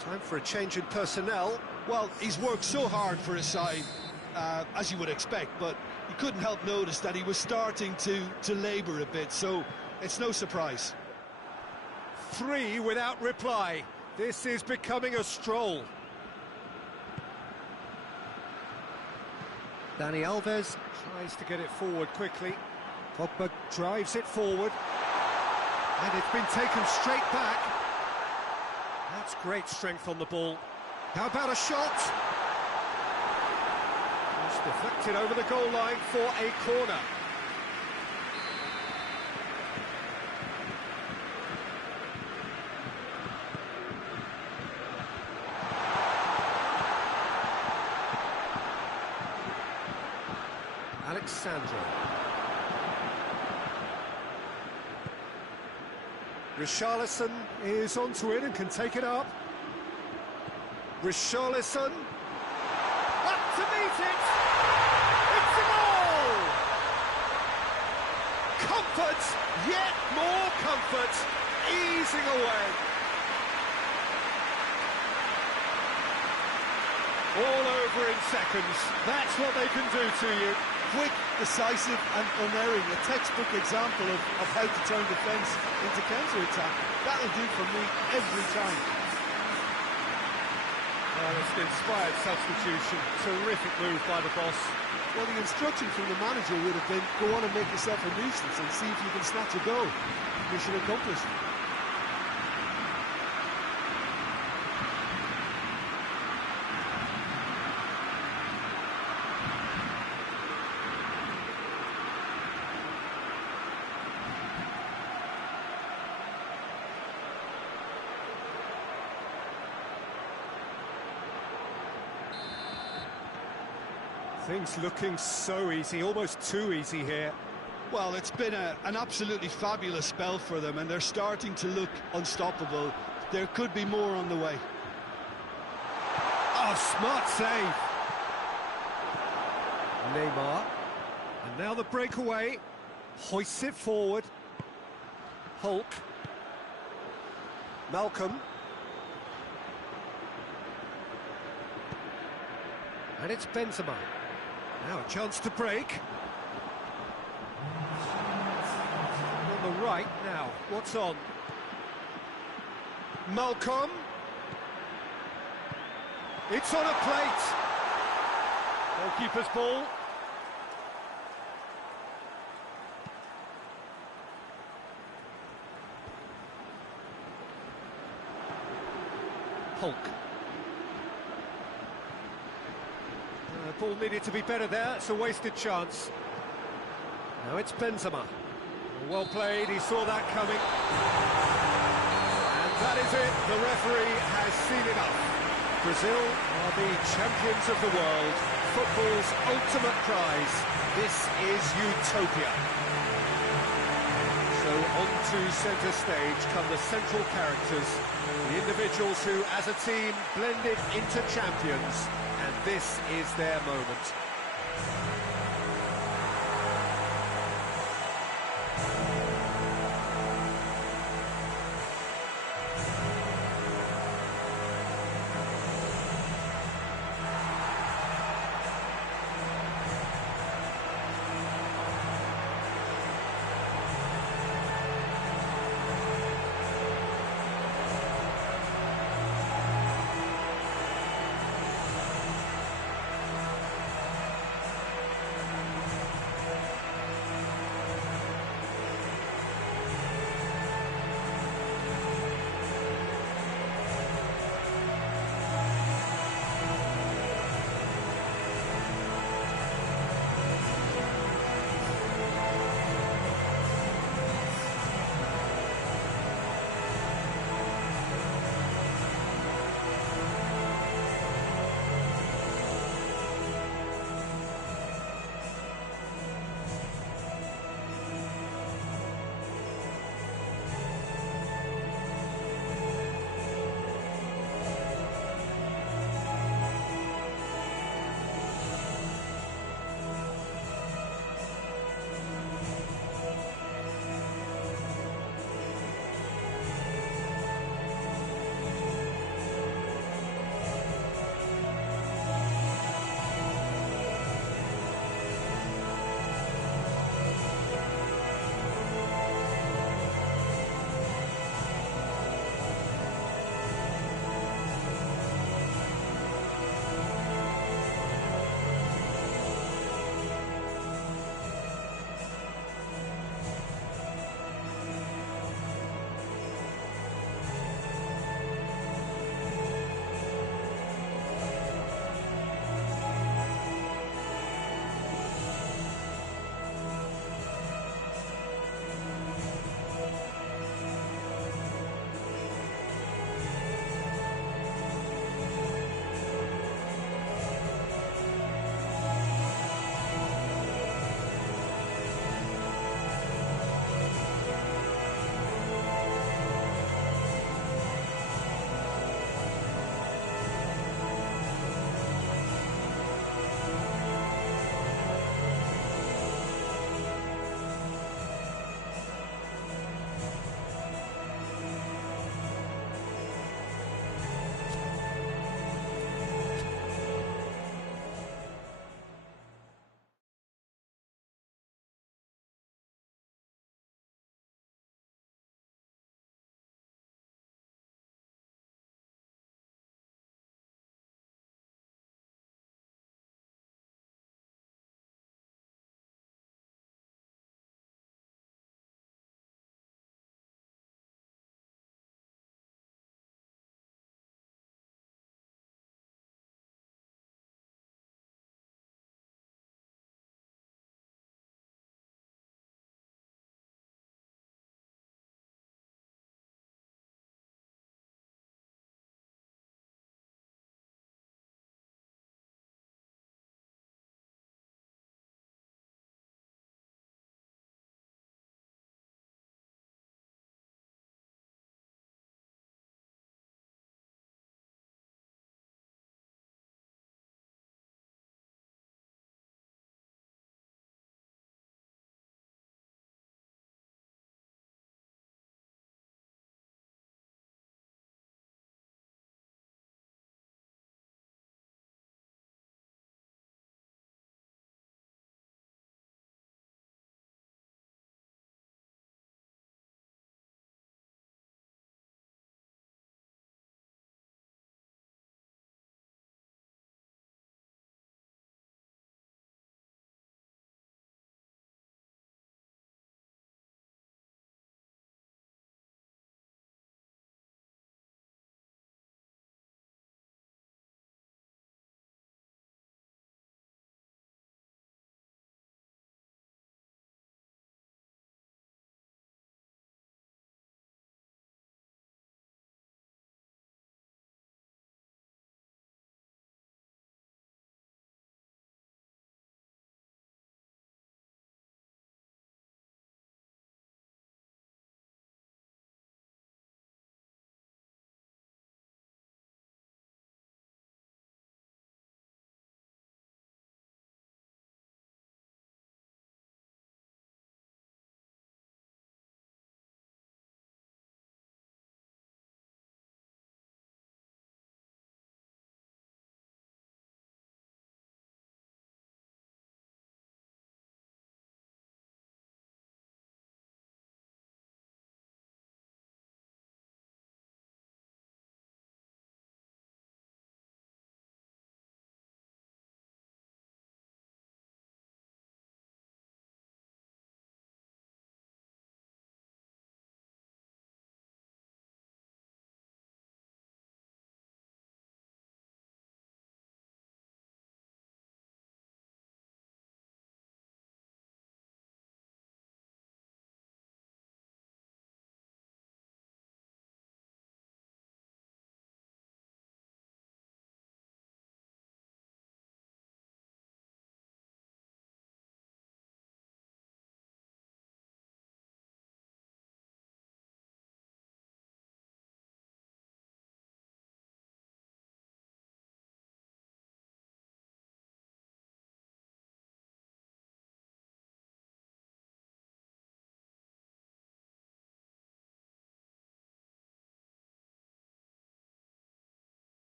Time for a change in personnel. Well, he's worked so hard for his side, as you would expect, but you couldn't help notice that he was starting to labour a bit, so it's no surprise. 3 without reply. This is becoming a stroll. Dani Alves tries to get it forward quickly. Pogba drives it forward. And it's been taken straight back. That's great strength on the ball. How about a shot? Just deflected over the goal line for a corner. Alexandro. Richarlison is onto it and can take it up. Richarlison up to meet it. It's a goal! Comfort, yet more comfort, easing away. All over in seconds. That's what they can do to you. Quick, decisive and unerring. A textbook example of how to turn defence into counter-attack. That'll do for me every time. Well, it's an inspired substitution. Terrific move by the boss. Well, the instruction from the manager would have been, go on and make yourself a nuisance and see if you can snatch a goal. Mission accomplished. Things looking so easy, almost too easy here. Well, it's been an absolutely fabulous spell for them, and they're starting to look unstoppable. There could be more on the way. Oh, smart save. Neymar. And now the breakaway. Hoists it forward. Hulk. Malcolm. And it's Benzema. Now a chance to break. On the right now, what's on? Malcolm. It's on a plate. Goalkeeper's ball. Hulk. Ball needed to be better there, it's a wasted chance. Now it's Benzema. Well played, he saw that coming. And that is it, the referee has seen enough. Brazil are the champions of the world, football's ultimate prize. This is utopia. So onto centre stage come the central characters, the individuals who, as a team, blended into champions. And this is their moment.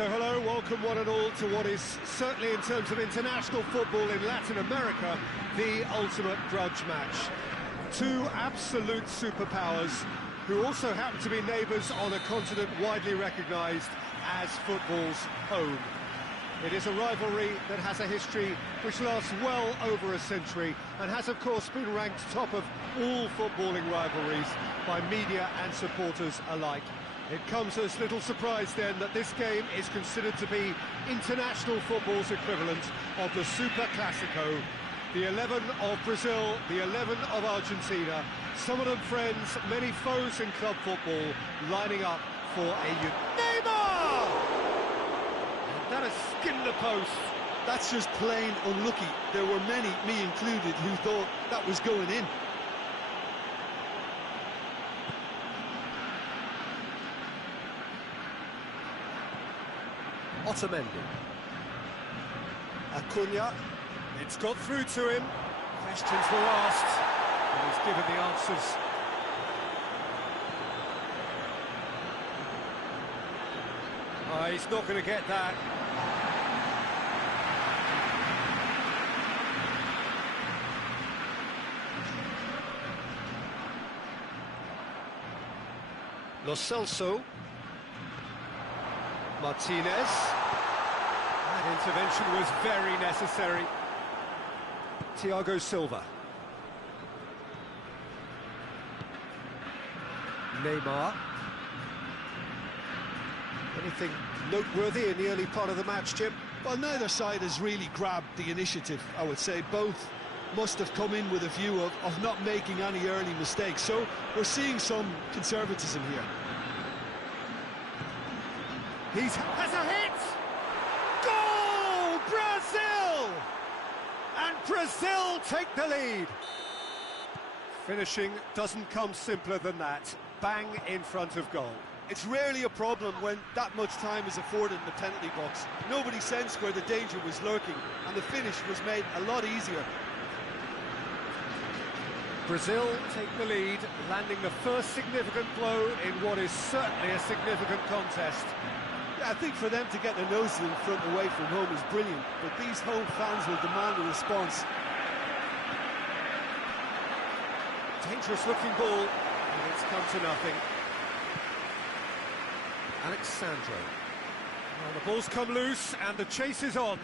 So hello, welcome one and all to what is certainly in terms of international football in Latin America, the ultimate grudge match. Two absolute superpowers who also happen to be neighbours on a continent widely recognised as football's home. It is a rivalry that has a history which lasts well over a century and has of course been ranked top of all footballing rivalries by media and supporters alike. It comes as little surprise then that this game is considered to be international football's equivalent of the Super Classico. The 11 of Brazil, the 11 of Argentina, some of them friends, many foes in club football, lining up for a Neymar! And that has skinned the post. That's just plain unlucky. There were many, me included, who thought that was going in. Otamendi. Acuna. It's got through to him. Questions were asked, and he's given the answers. He's not going to get that. Lo Celso. Martinez. That intervention was very necessary. Thiago Silva. Neymar. Anything noteworthy in the early part of the match, Jim? Well, neither side has really grabbed the initiative, I would say. Both must have come in with a view of not making any early mistakes. So we're seeing some conservatism here. Has a hit! Goal! Brazil! And Brazil take the lead. Finishing doesn't come simpler than that. Bang in front of goal. It's rarely a problem when that much time is afforded in the penalty box. Nobody sensed where the danger was lurking, and the finish was made a lot easier. Brazil take the lead, landing the first significant blow in what is certainly a significant contest. Yeah, I think for them to get their noses in front away from home is brilliant, but these home fans will demand a response. Dangerous looking ball, and it's come to nothing. Alexandro. Well, the ball's come loose, and the chase is on.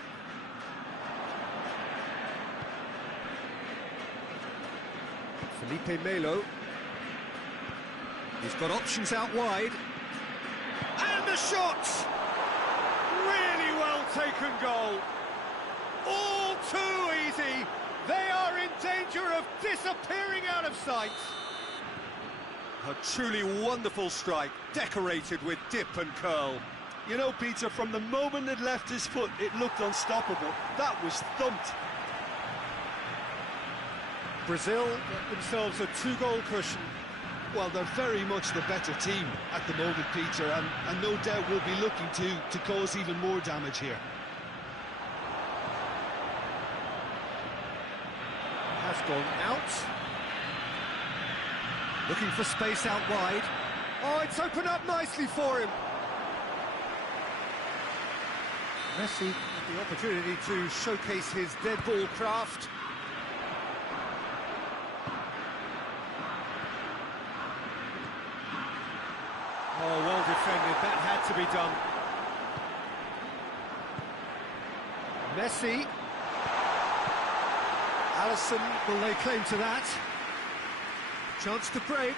Felipe Melo. He's got options out wide. And the shot! Really well taken goal. All too easy. They are in danger of disappearing out of sight. A truly wonderful strike, decorated with dip and curl. You know, Peter, from the moment it left his foot, it looked unstoppable. That was thumped. Brazil get themselves a two-goal cushion. Well, they're very much the better team at the moment, Peter, and no doubt will be looking to cause even more damage here. Has gone out. Looking for space out wide. Oh, it's opened up nicely for him. Messi had the opportunity to showcase his dead ball craft. Oh, well defended, that had to be done. Messi. Alisson will lay claim to that. Chance to break.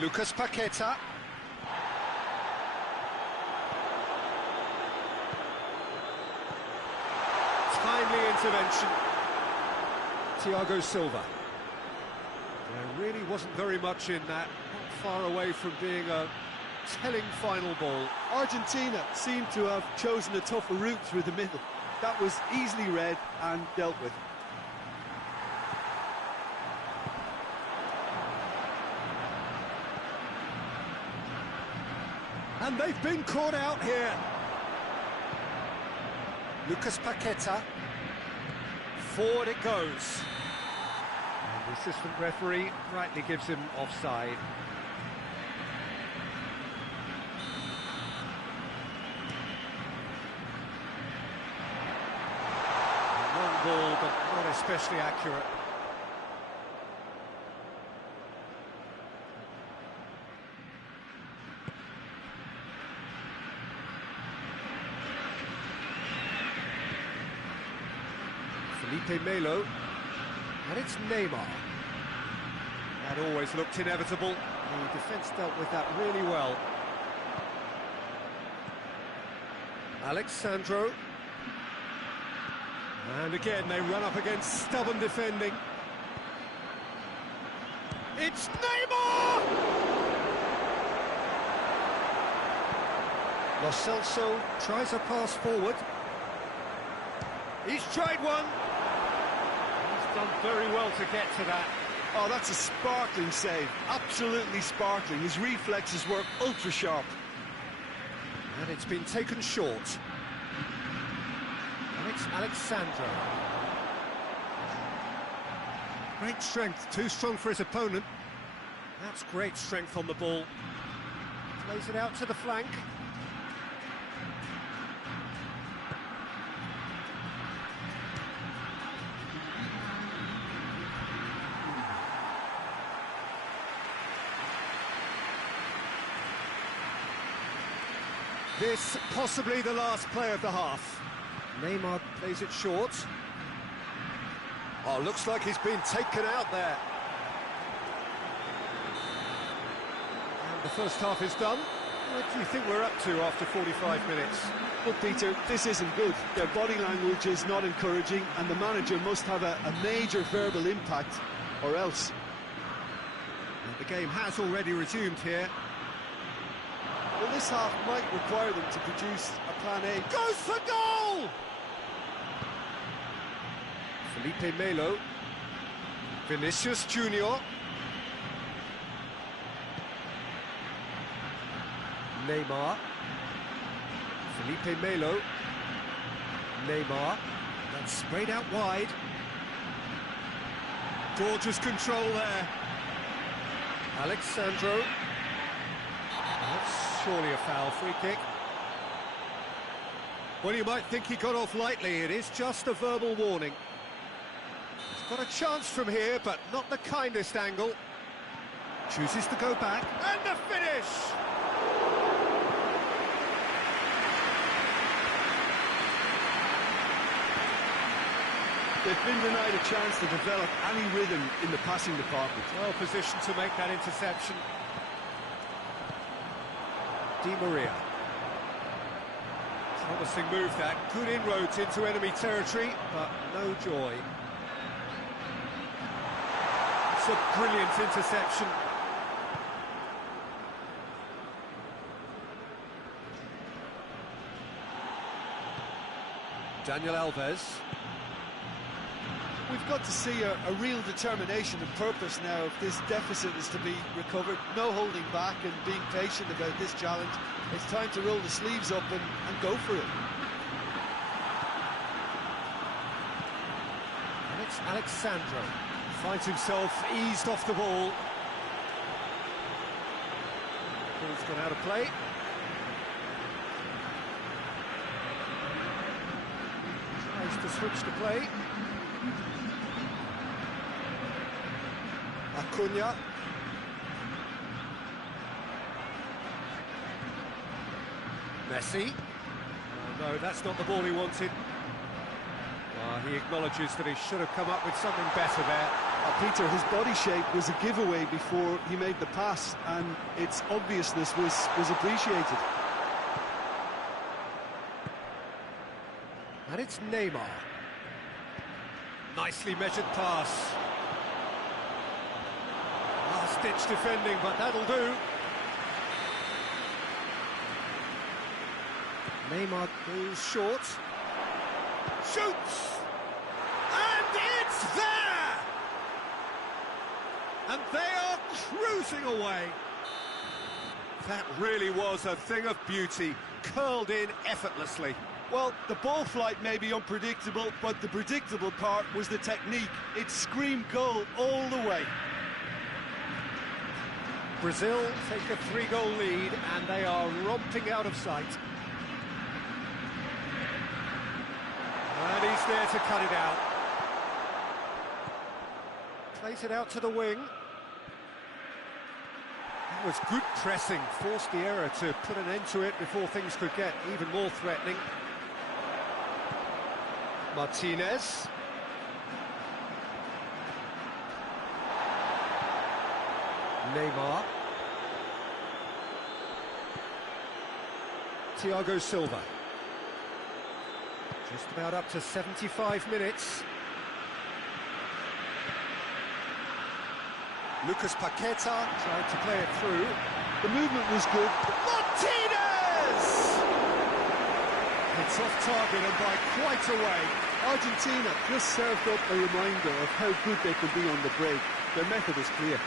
Lucas Paqueta. Timely intervention. Thiago Silva. There really wasn't very much in that. Not far away from being a telling final ball. Argentina seemed to have chosen a tougher route through the middle. That was easily read and dealt with. And they've been caught out here. Lucas Paqueta. Forward it goes. And the assistant referee rightly gives him offside. especially accurate. Felipe Melo, and it's Neymar. That always looked inevitable. The defence dealt with that really well. Alexandro. And again, they run up against stubborn defending. It's Neymar! Lo Celso tries a pass forward. He's tried one. He's done very well to get to that. Oh, that's a sparkling save. Absolutely sparkling. His reflexes were ultra sharp. And it's been taken short. And it's Alexandro. Great strength, too strong for his opponent. That's great strength on the ball. Plays it out to the flank. This possibly the last play of the half. Neymar plays it short. Oh, looks like he's been taken out there. And the first half is done. What do you think we're up to after 45 minutes? Look, Peter, this isn't good. Their body language is not encouraging, and the manager must have a major verbal impact, or else. And the game has already resumed here. Well, this half might require them to produce a plan A. Goes for goal! Felipe Melo. Vinicius Junior. Neymar. Felipe Melo. Neymar. That's sprayed out wide. Gorgeous control there. Alexandro. That's surely a foul, free kick. Well, you might think he got off lightly. It is just a verbal warning. He's got a chance from here, but not the kindest angle. Chooses to go back. And the finish! They've been denied a chance to develop any rhythm in the passing department. Well positioned to make that interception. Di Maria. Promising move that. Good inroads into enemy territory, but no joy. It's a brilliant interception. Daniel Alves. We've got to see a real determination and purpose now if this deficit is to be recovered. No holding back and being patient about this challenge. It's time to roll the sleeves up and go for it. And it's Alexandro. Finds himself eased off the ball. Ball's gone out of play. Tries to switch the play. Acuna. Messi. Oh, no, that's not the ball he wanted. He acknowledges that he should have come up with something better there. Peter, his body shape was a giveaway before he made the pass, and its obviousness was appreciated. And it's Neymar. Nicely measured pass. Last-ditch defending, but that'll do. Neymar goes short. Shoots! And it's there! And they are cruising away. That really was a thing of beauty, curled in effortlessly. Well, the ball flight may be unpredictable, but the predictable part was the technique. It screamed goal all the way. Brazil take a 3-goal lead, and they are romping out of sight. And he's there to cut it out. Plays it out to the wing. That was good pressing, forced the error to put an end to it before things could get even more threatening. Martinez. Neymar. Thiago Silva. Just about up to 75 minutes. Lucas Paqueta tried to play it through. The movement was good. Martinez! It's off target and by quite a way. Argentina just served up a reminder of how good they can be on the break. Their method is clear.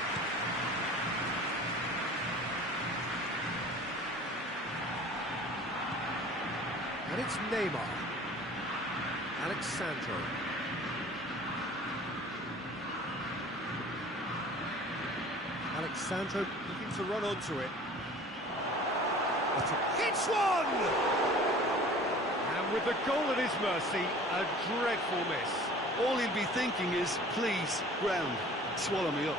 And it's Neymar. Alexandro. Alexandro looking to run onto it. Hits one! And with the goal at his mercy, a dreadful miss. All he'll be thinking is, please, ground, swallow me up.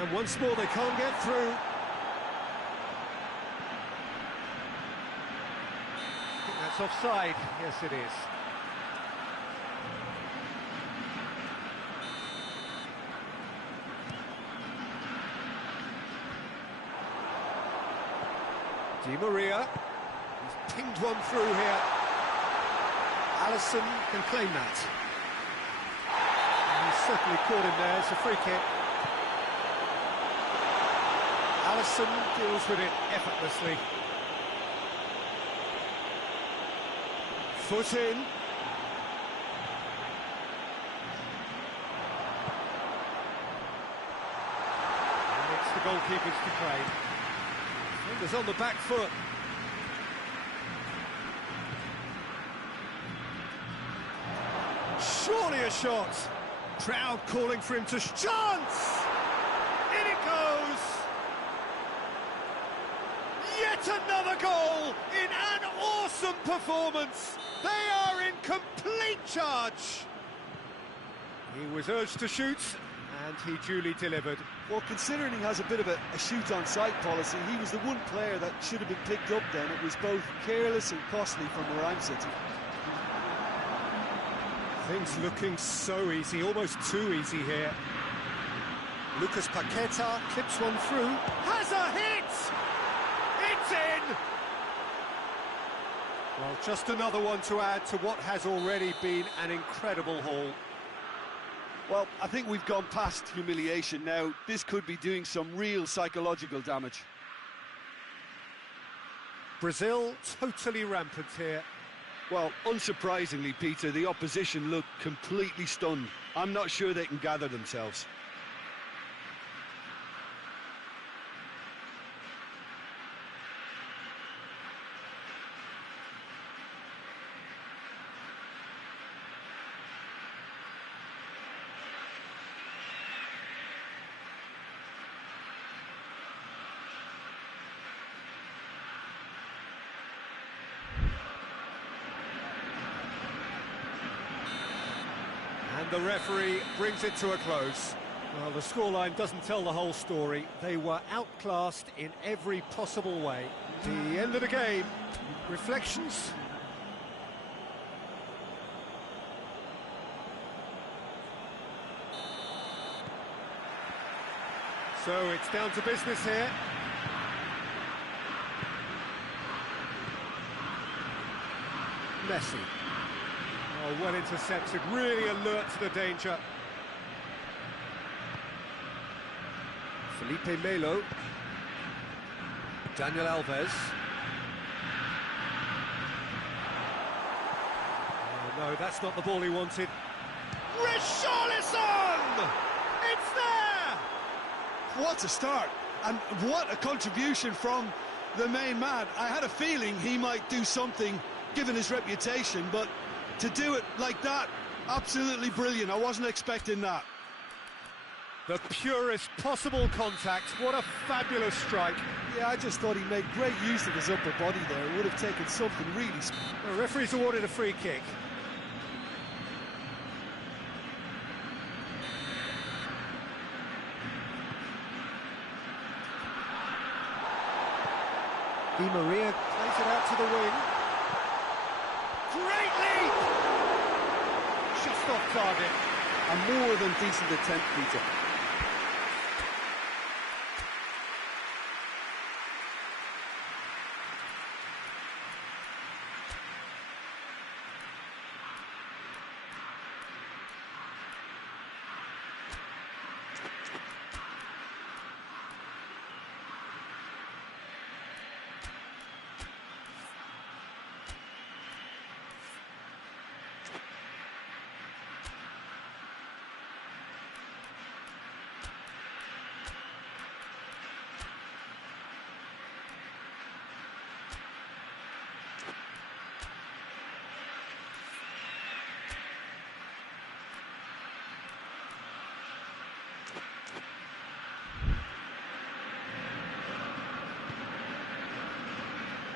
And once more they can't get through. I think that's offside. Yes, it is. Di Maria. He's pinged one through here. Alisson can claim that. And he's certainly caught him there. It's a free kick. Alisson deals with it effortlessly. Foot in. And it's the goalkeepers to claim. Fingers on the back foot. Surely a shot. Crowd calling for him to chance. In it goes. Yet another goal in an awesome performance. They are in complete charge. He was urged to shoot, and he duly delivered. Well, considering he has a bit of a shoot-on-sight policy, he was the one player that should have been picked up then. It was both careless and costly from where I'm sitting. Things looking so easy, almost too easy here. Lucas Paqueta clips one through. Has a hit! It's in! Well, just another one to add to what has already been an incredible haul. Well, I think we've gone past humiliation now. This could be doing some real psychological damage. Brazil totally rampant here. Well, unsurprisingly, Peter, the opposition look completely stunned. I'm not sure they can gather themselves. And the referee brings it to a close. Well, the scoreline doesn't tell the whole story. They were outclassed in every possible way. The end of the game. Reflections? So it's down to business here. Messi. Oh, well intercepted, really alert to the danger. Felipe Melo. Daniel Alves. Oh, no, that's not the ball he wanted. Richarlison! It's there! What a start, and what a contribution from the main man. I had a feeling he might do something, given his reputation, but to do it like that, absolutely brilliant. I wasn't expecting that. The purest possible contact. What a fabulous strike. Yeah, I just thought he made great use of his upper body there. It would have taken something really... The referee's awarded a free kick. Di Maria plays it out to the wing. Great leap! Just off target. A more than decent attempt, Peter.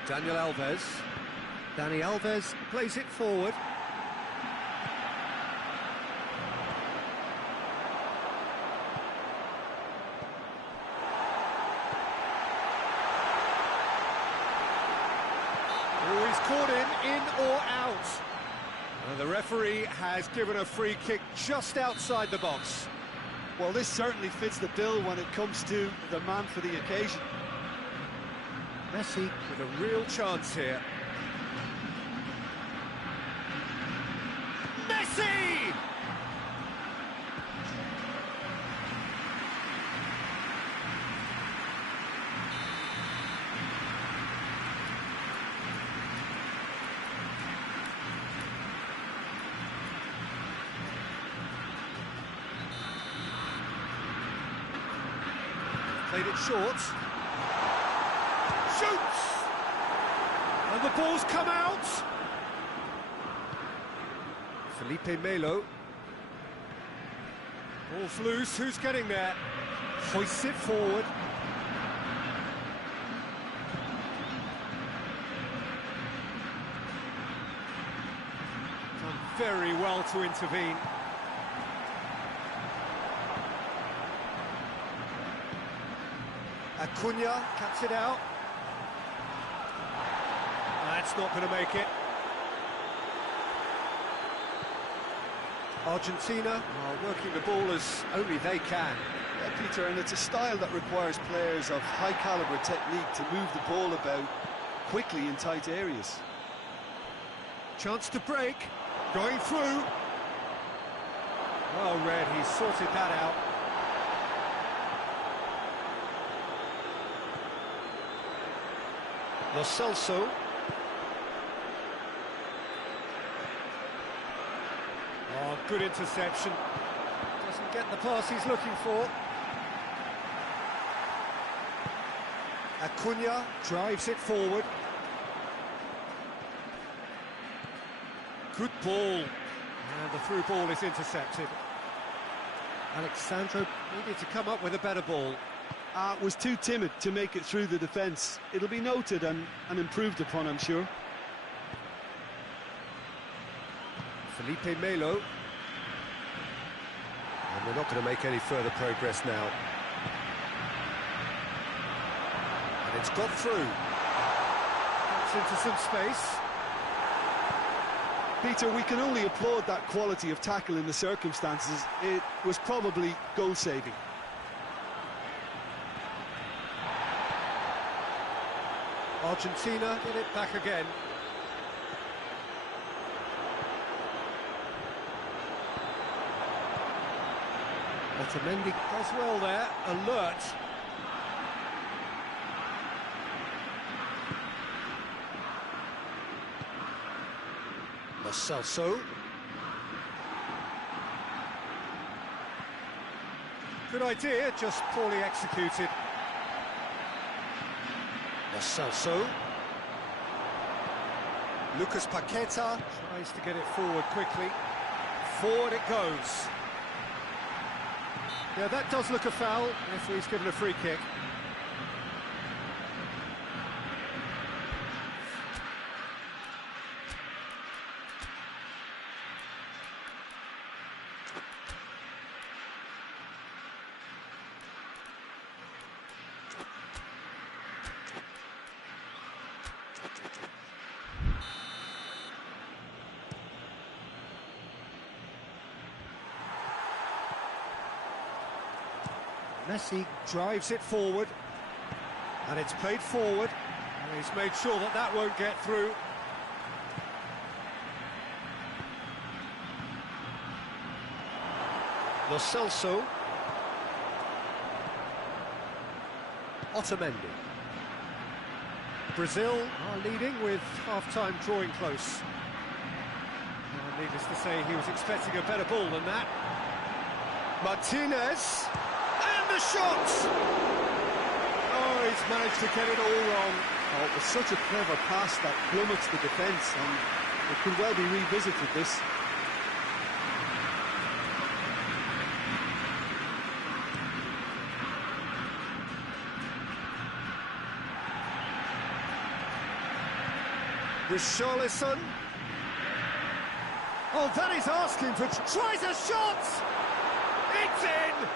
Daniel Alves. Dani Alves plays it forward. Oh, he's caught in or out. And the referee has given a free kick just outside the box. Well, this certainly fits the bill when it comes to the man for the occasion. Messi with a real chance here. Messi! Played it short. Shoots! And the ball's come out! Felipe Melo. Ball's loose, who's getting there? Hoists it forward. Done very well to intervene. Acuna cuts it out. That's not going to make it. Argentina are working the ball as only they can. Yeah, Peter, and it's a style that requires players of high-caliber technique to move the ball about quickly in tight areas. Chance to break, going through. Well read, he sorted that out. Lo Celso. Oh, good interception. Doesn't get the pass he's looking for. Acuna drives it forward. Good ball. And the through ball is intercepted. Alexandro needed to come up with a better ball. Was too timid to make it through the defence. It'll be noted and improved upon, I'm sure. Felipe Melo. And we're not going to make any further progress now. And it's got through. Gets into some space. Peter, we can only applaud that quality of tackle in the circumstances. It was probably goal-saving. Argentina get it back again. Otamendi does well there, alert. Lo Celso. Good idea, just poorly executed. Lo Celso. Lucas Paqueta tries to get it forward quickly. Forward it goes. Yeah, that does look a foul. Referee's given a free kick. Messi drives it forward, and it's played forward, and he's made sure that that won't get through. Lo Celso. Otamendi. Brazil are leading with half-time drawing close. Well, needless to say, he was expecting a better ball than that. Martinez. The shot! Oh, he's managed to get it all wrong. Oh, it was such a clever pass that plummets the defence, and it could well be revisited, this. Richarlison. Oh, that is asking for... Tries a shot! It's in!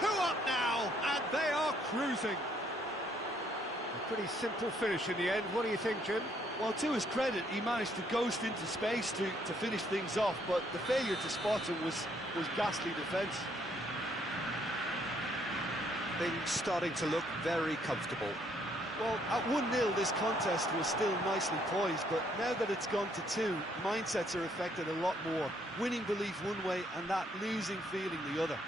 2 up now, and they are cruising. A pretty simple finish in the end. What do you think, Jim? Well, to his credit, he managed to ghost into space to finish things off, but the failure to spot him was ghastly defence. Things starting to look very comfortable. Well, at 1-0, this contest was still nicely poised, but now that it's gone to 2, mindsets are affected a lot more. Winning belief one way, and that losing feeling the other.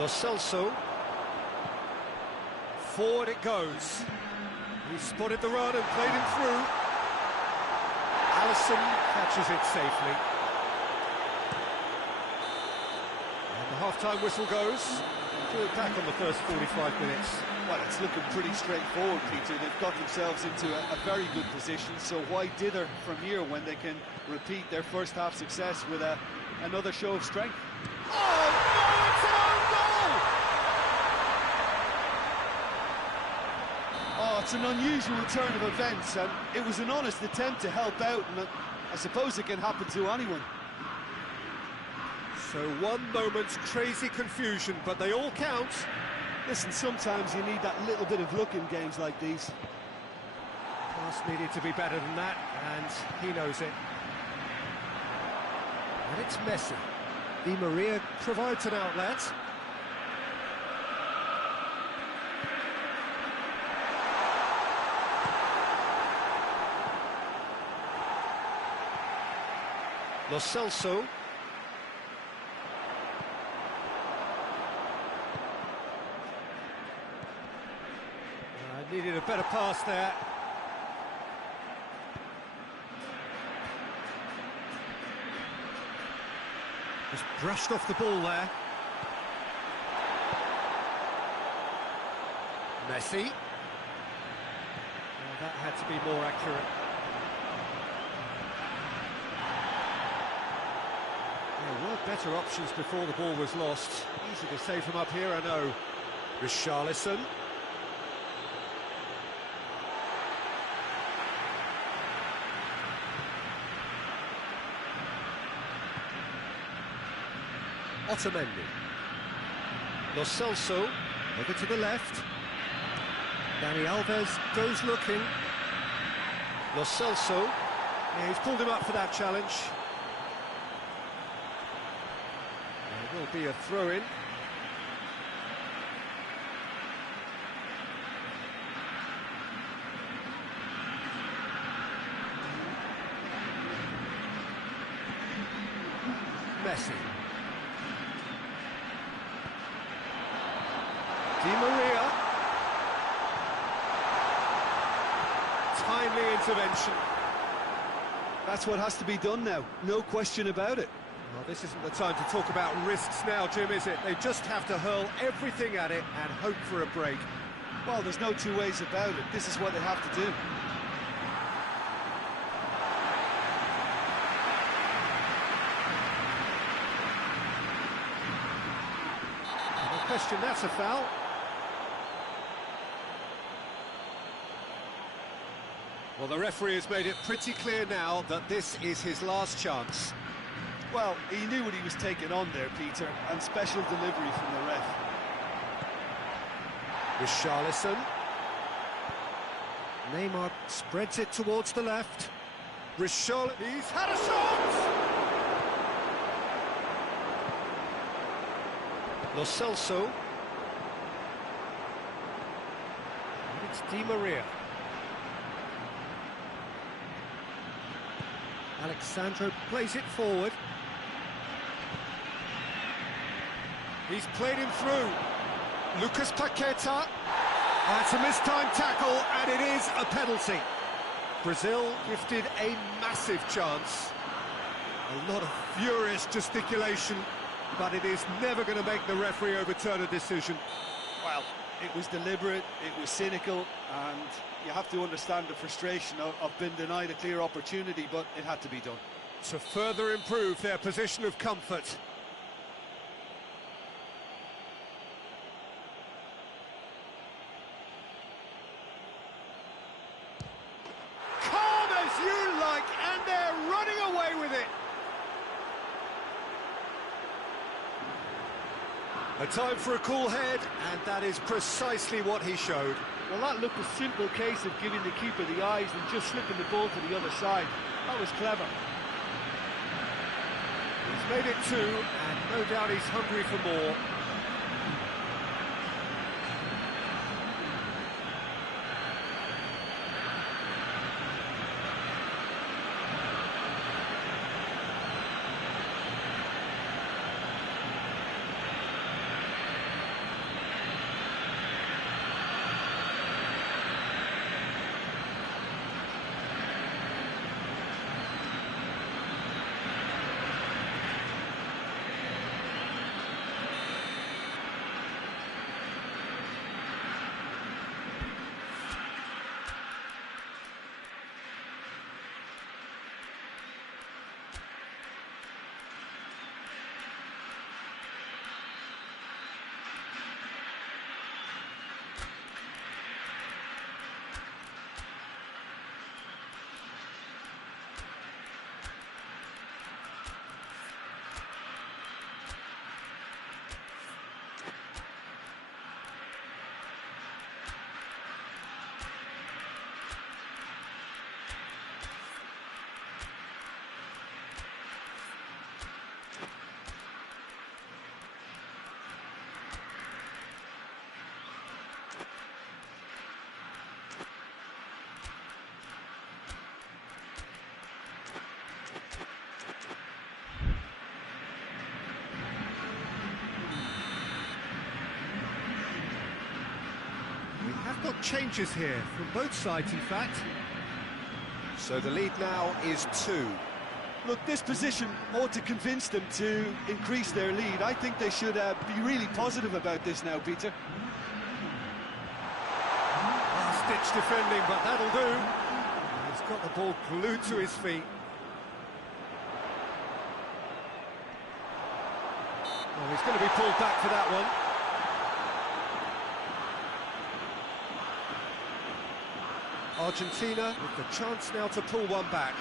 Lo Celso. Forward it goes. He spotted the run and played him through. Alisson catches it safely. And the half-time whistle goes. Drew it back on the first 45 minutes. Well, it's looking pretty straightforward, Peter. They've got themselves into a very good position, so why dither from here when they can repeat their first-half success with another show of strength? Oh, no, it's an own goal! Oh, it's an unusual turn of events, and it was an honest attempt to help out, and I suppose it can happen to anyone. So one moment's crazy confusion, but they all count. Listen, sometimes you need that little bit of luck in games like these. Pass needed to be better than that, and he knows it. And it's Messi. Di Maria provides an outlet. Lo Celso. Needed a better pass there. Just brushed off the ball there. Messi. Well, that had to be more accurate. There were better options before the ball was lost. Easy to save from up here, I know. Richarlison. Otamendi. Lo Celso, over to the left. Dani Alves goes looking. Lo Celso, yeah, he's pulled him up for that challenge. There will be a throw-in. Messi. Di Maria. Timely intervention. That's what has to be done now, no question about it. Well, this isn't the time to talk about risks now, Jim, is it? They just have to hurl everything at it and hope for a break. Well, there's no two ways about it. This is what they have to do. question that's a foul. Well, the referee has made it pretty clear now that this is his last chance. Well, he knew what he was taking on there, Peter, and special delivery from the ref. Richarlison. Neymar spreads it towards the left. Richarlison, he's had a shot! Lo Celso. It's Di Maria. Alexandro plays it forward. He's played him through. Lucas Paqueta. That's a mistimed tackle, and it is a penalty. Brazil gifted a massive chance. A lot of furious gesticulation, but it is never going to make the referee overturn a decision. Well, it was deliberate, it was cynical, and you have to understand the frustration of being denied a clear opportunity, but it had to be done. To further improve their position of comfort. Calm as you like, and they're running away with it. A time for a cool head, and that is precisely what he showed. Well, that looked a simple case of giving the keeper the eyes and just slipping the ball to the other side. That was clever. He's made it 2, and no doubt he's hungry for more. Got changes here from both sides, in fact. So the lead now is 2. Look, this position ought to convince them to increase their lead. I think they should be really positive about this now, Peter. Stitch defending, but that'll do. He's got the ball glued to his feet. Oh, he's going to be pulled back for that one. Argentina with the chance now to pull one back.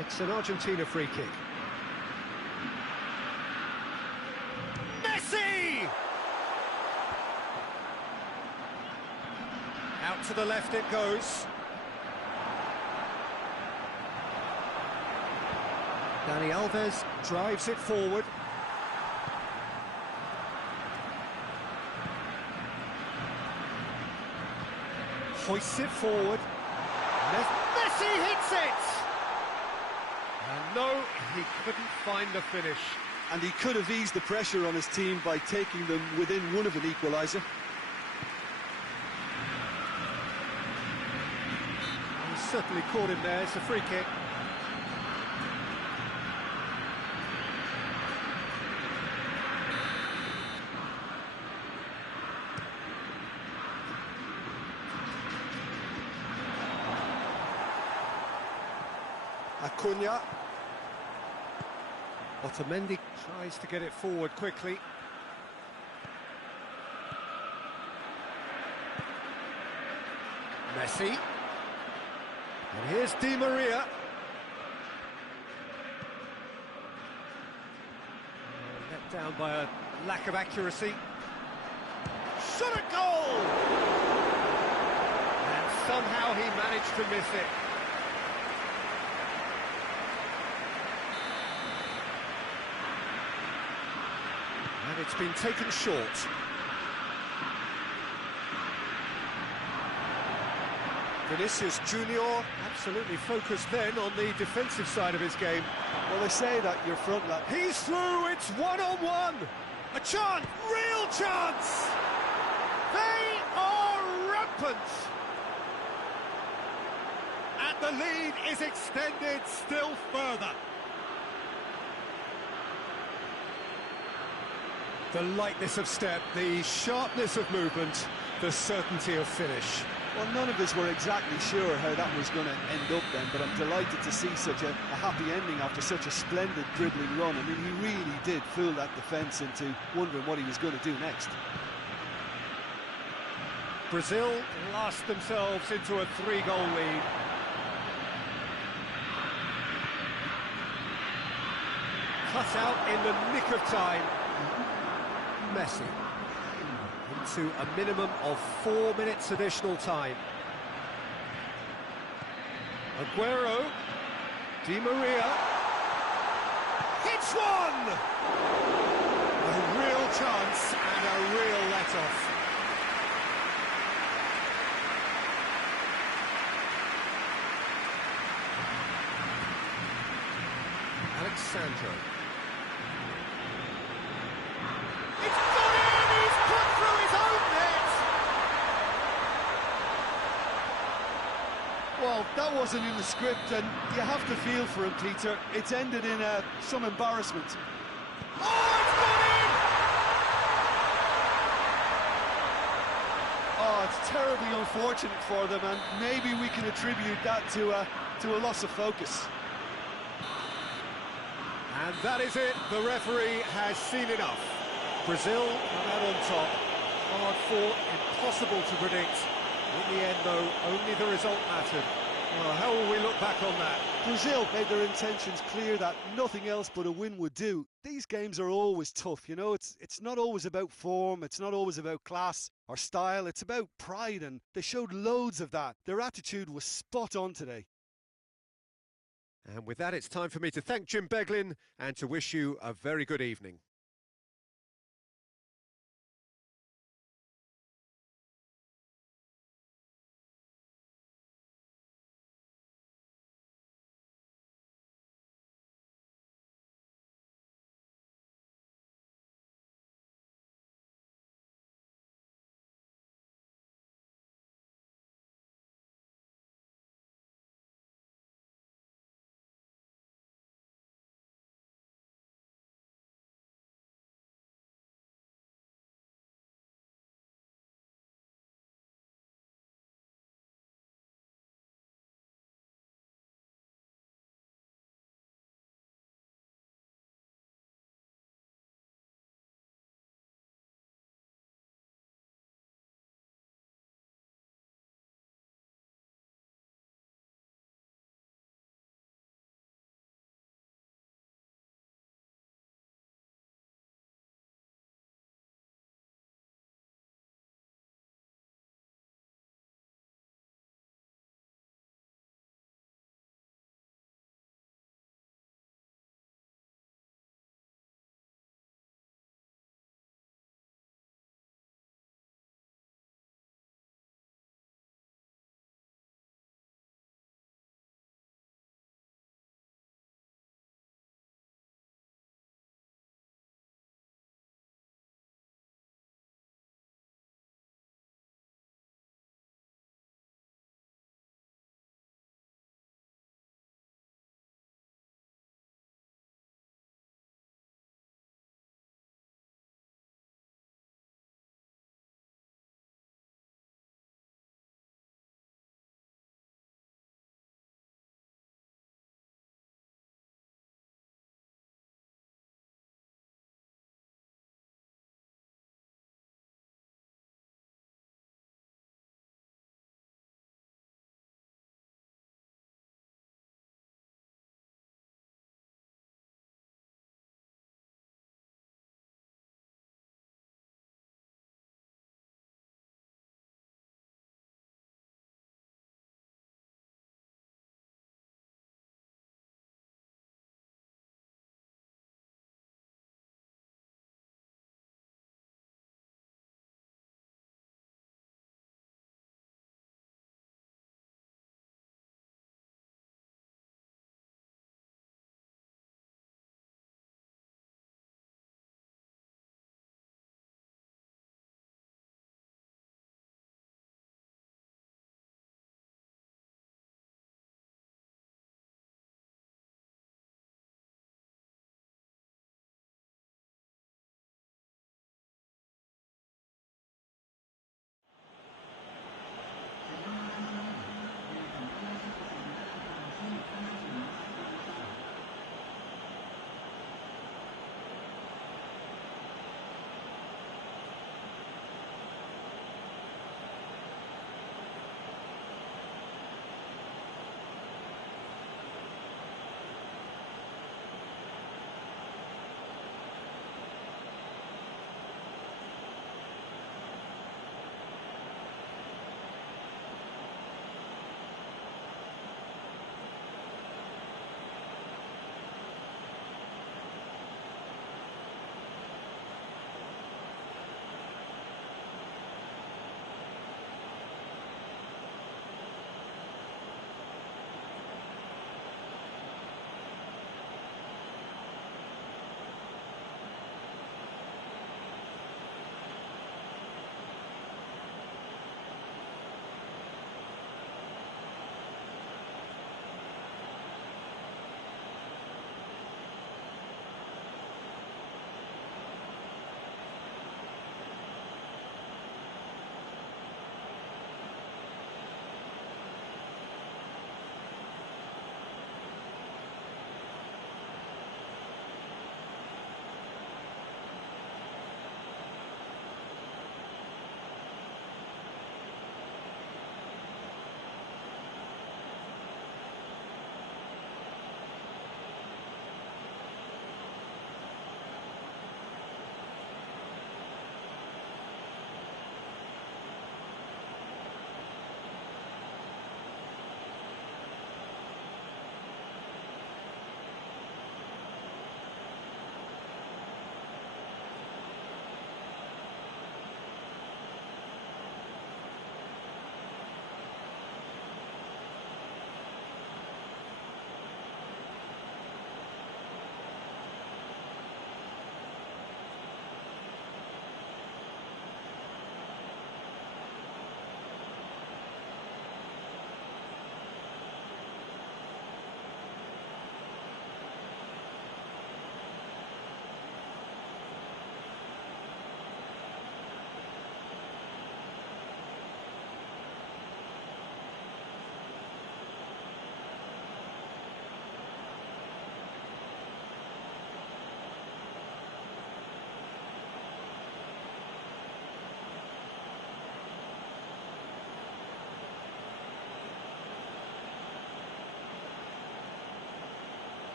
It's an Argentina free kick. Messi! Out to the left it goes. Dani Alves drives it forward. Hoists it forward. Messi hits it! And no, he couldn't find the finish. And he could have eased the pressure on his team by taking them within one of an equaliser. He's certainly caught him there, it's a free kick. Acuna. Otamendi tries to get it forward quickly. Messi. And here's Di Maria. Let down by a lack of accuracy. Shot a goal! And somehow he managed to miss it. And it's been taken short. Vinicius Junior absolutely focused then on the defensive side of his game. Well, they say that your front line... He's through, it's one-on-one! A chance, real chance! They are rampant! And the lead is extended still further. The lightness of step, the sharpness of movement, the certainty of finish. Well, none of us were exactly sure how that was going to end up then, but I'm delighted to see such a happy ending after such a splendid dribbling run. I mean, he really did fool that defence into wondering what he was going to do next. Brazil lost themselves into a 3-goal lead. Cut out in the nick of time. Messi. Into a minimum of 4 minutes additional time. Aguero, Di Maria, hits one! A real chance and a real let-off. Alexandro. Well, that wasn't in the script, and you have to feel for him, Peter. It's ended in some embarrassment. Oh, it's gone in! Oh, it's terribly unfortunate for them, and maybe we can attribute that to a loss of focus. And that is it. The referee has seen enough. Brazil come out on top. Hard fought, impossible to predict. In the end, though, only the result mattered. Well, how will we look back on that? Brazil made their intentions clear that nothing else but a win would do. These games are always tough, you know. It's not always about form, it's not always about class or style, it's about pride, and they showed loads of that. Their attitude was spot on today. And with that, it's time for me to thank Jim Beglin and to wish you a very good evening.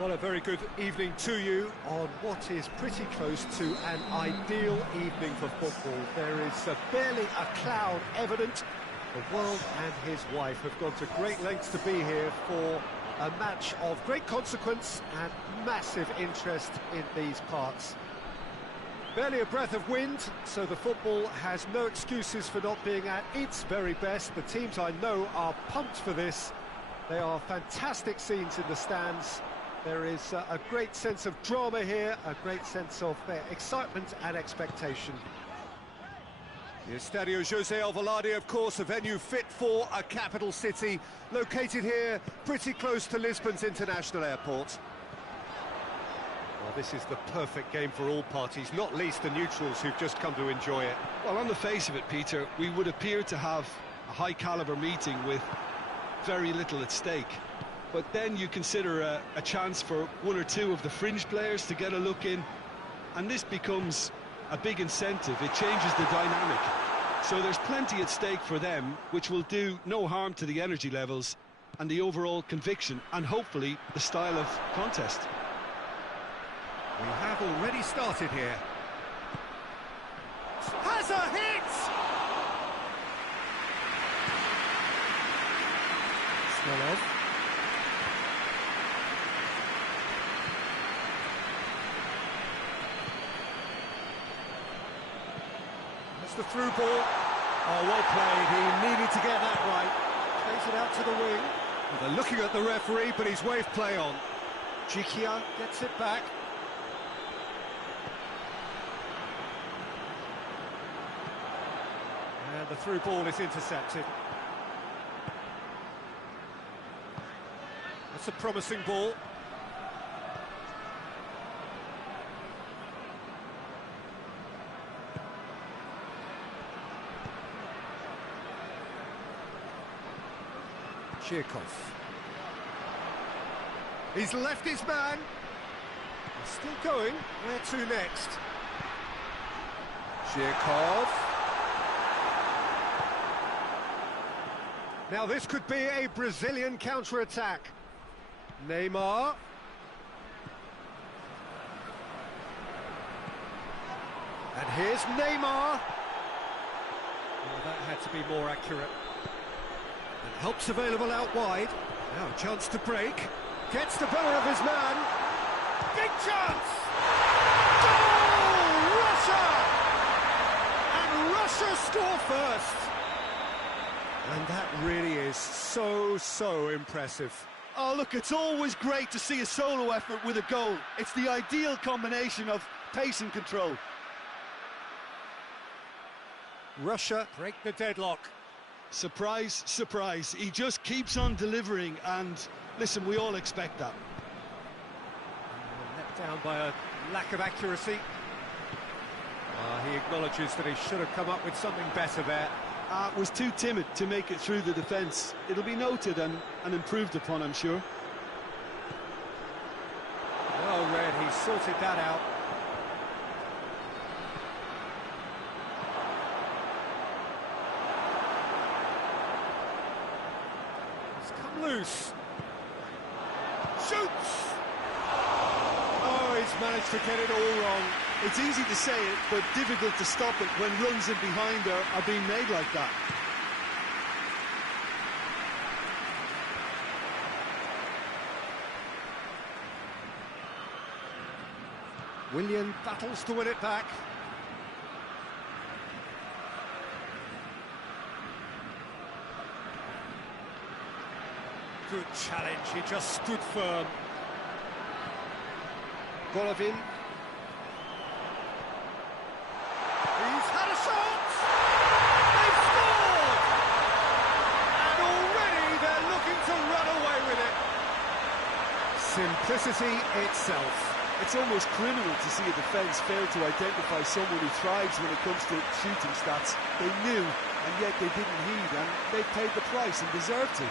Well, a very good evening to you on what is pretty close to an ideal evening for football. There is barely a cloud evident. The world and his wife have gone to great lengths to be here for a match of great consequence and massive interest in these parts. Barely a breath of wind, so the football has no excuses for not being at its very best. The teams I know are pumped for this. They are fantastic scenes in the stands. There is a great sense of drama here, a great sense of excitement and expectation. The Estadio José Alvalade, of course, a venue fit for a capital city, located here pretty close to Lisbon's international airport. Well, this is the perfect game for all parties, not least the neutrals who've just come to enjoy it. Well, on the face of it, Peter, we would appear to have a high-caliber meeting with very little at stake. But then you consider a chance for one or two of the fringe players to get a look in, and this becomes a big incentive. It changes the dynamic. So there's plenty at stake for them, which will do no harm to the energy levels and the overall conviction, and hopefully the style of contest. We have already started here. Has a hit! Smolov. That's the through ball. Oh, well played. He needed to get that right. Plays it out to the wing. Well, they're looking at the referee, but he's waved play on. Chiquia gets it back. And the through ball is intercepted. That's a promising ball. Chirkov. He's left his man. He's still going. Where to next? Chirkov. Now this could be a Brazilian counter-attack. Neymar. And here's Neymar. Well, that had to be more accurate. And help's available out wide. Now a chance to break. Gets the better of his man. Big chance! Goal! Russia! And Russia score first. And that really is so impressive. Oh, look, it's always great to see a solo effort with a goal. It's the ideal combination of pace and control. Russia break the deadlock. Surprise, surprise. He just keeps on delivering, and listen, we all expect that. Let down by a lack of accuracy. He acknowledges that he should have come up with something better there. Was too timid to make it through the defence. It'll be noted and improved upon, I'm sure. Well read, he sorted that out. He's come loose. Shoots! Oh, he's managed to get it all wrong. It's easy to say it, but difficult to stop it when runs in behind are being made like that. Willian battles to win it back. Good challenge, he just stood firm. Golovin. He's had a shot! They've scored! And already they're looking to run away with it. Simplicity itself. It's almost criminal to see a defence fail to identify someone who thrives when it comes to shooting stats. They knew, and yet they didn't heed, and they paid the price and deserved to.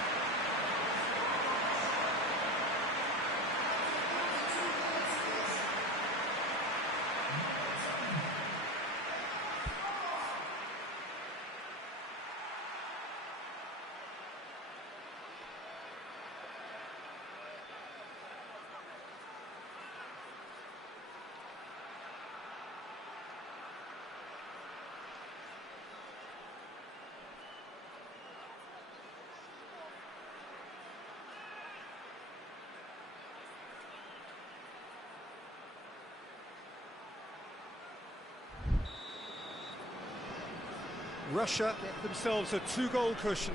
Russia get themselves a 2-goal cushion.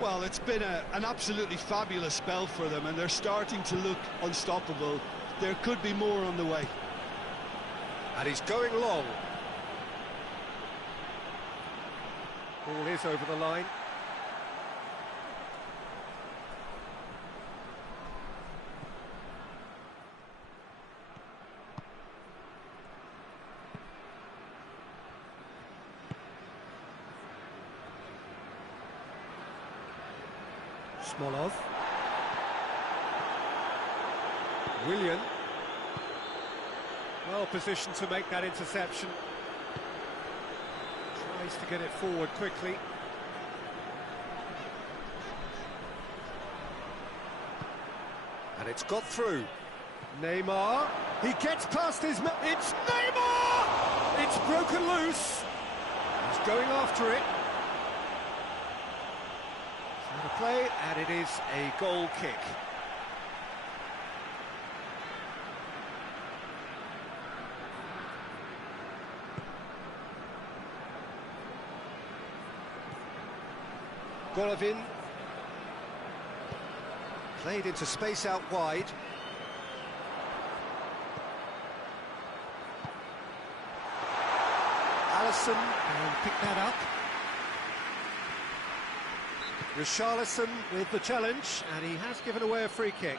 Well, it's been an absolutely fabulous spell for them, and they're starting to look unstoppable. There could be more on the way. And he's going long. Ball is over the line. Smolov. Willian. Well positioned to make that interception. Tries to get it forward quickly. And it's got through. Neymar. He gets past his... It's Neymar! It's broken loose. He's going after it. The play, and it is a goal kick. Golovin. Played into space out wide. Alisson and pick that up. Richarlison with the challenge, and he has given away a free kick.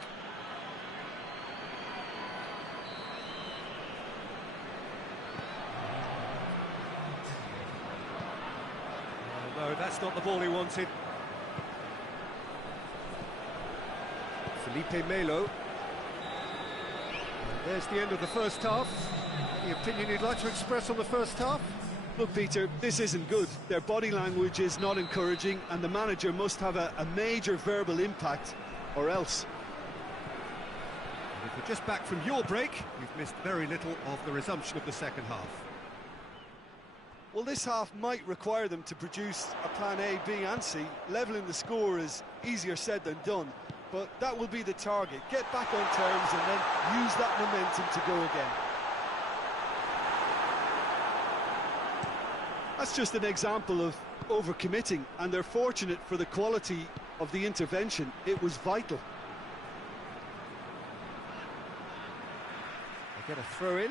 Oh, no, that's not the ball he wanted. Felipe Melo. And there's the end of the first half. Any opinion you'd like to express on the first half? Look, Peter, this isn't good. Their body language is not encouraging, and the manager must have a major verbal impact, or else. And if you're just back from your break, you've missed very little of the resumption of the second half. Well, this half might require them to produce a plan A, B and C. Levelling the score is easier said than done, but that will be the target. Get back on terms and then use that momentum to go again. That's just an example of overcommitting, and they're fortunate for the quality of the intervention. It was vital. They get a throw in.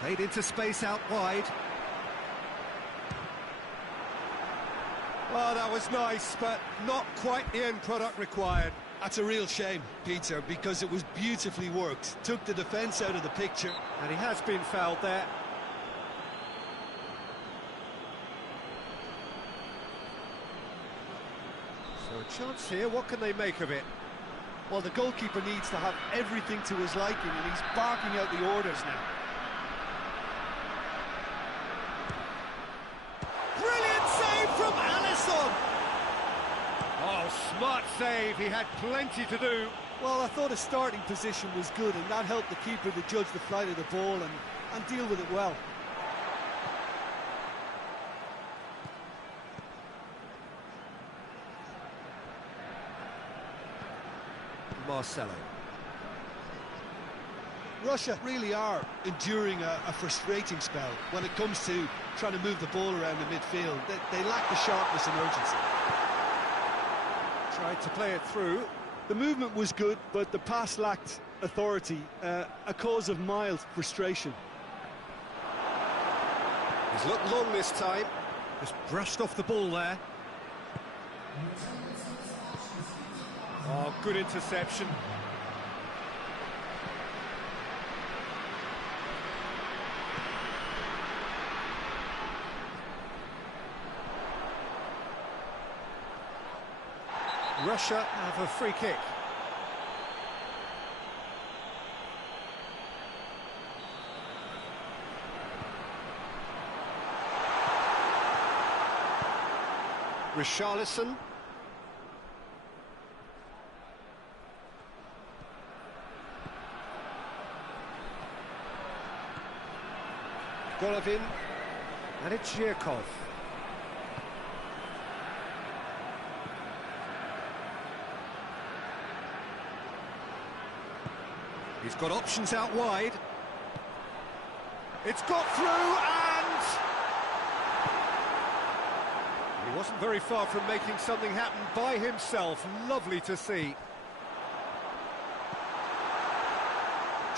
Played into space out wide. Oh, that was nice, but not quite the end product required. That's a real shame, Peter, because it was beautifully worked. Took the defence out of the picture. And he has been fouled there. So a chance here, what can they make of it? Well, the goalkeeper needs to have everything to his liking, and he's barking out the orders now. Brilliant save from Alisson! Oh, smart save, he had plenty to do. Well, I thought his starting position was good, and that helped the keeper to judge the flight of the ball and deal with it well. Marcelo. Russia really are enduring a frustrating spell when it comes to trying to move the ball around the midfield. They lack the sharpness and urgency. Tried to play it through. The movement was good, but the pass lacked authority, a cause of mild frustration. He's looked long this time. Just brushed off the ball there. Oh, good interception. Russia have a free kick. Richarlison. Golovin. And it's Zhirkov. He's got options out wide. It's got through and... he wasn't very far from making something happen by himself. Lovely to see.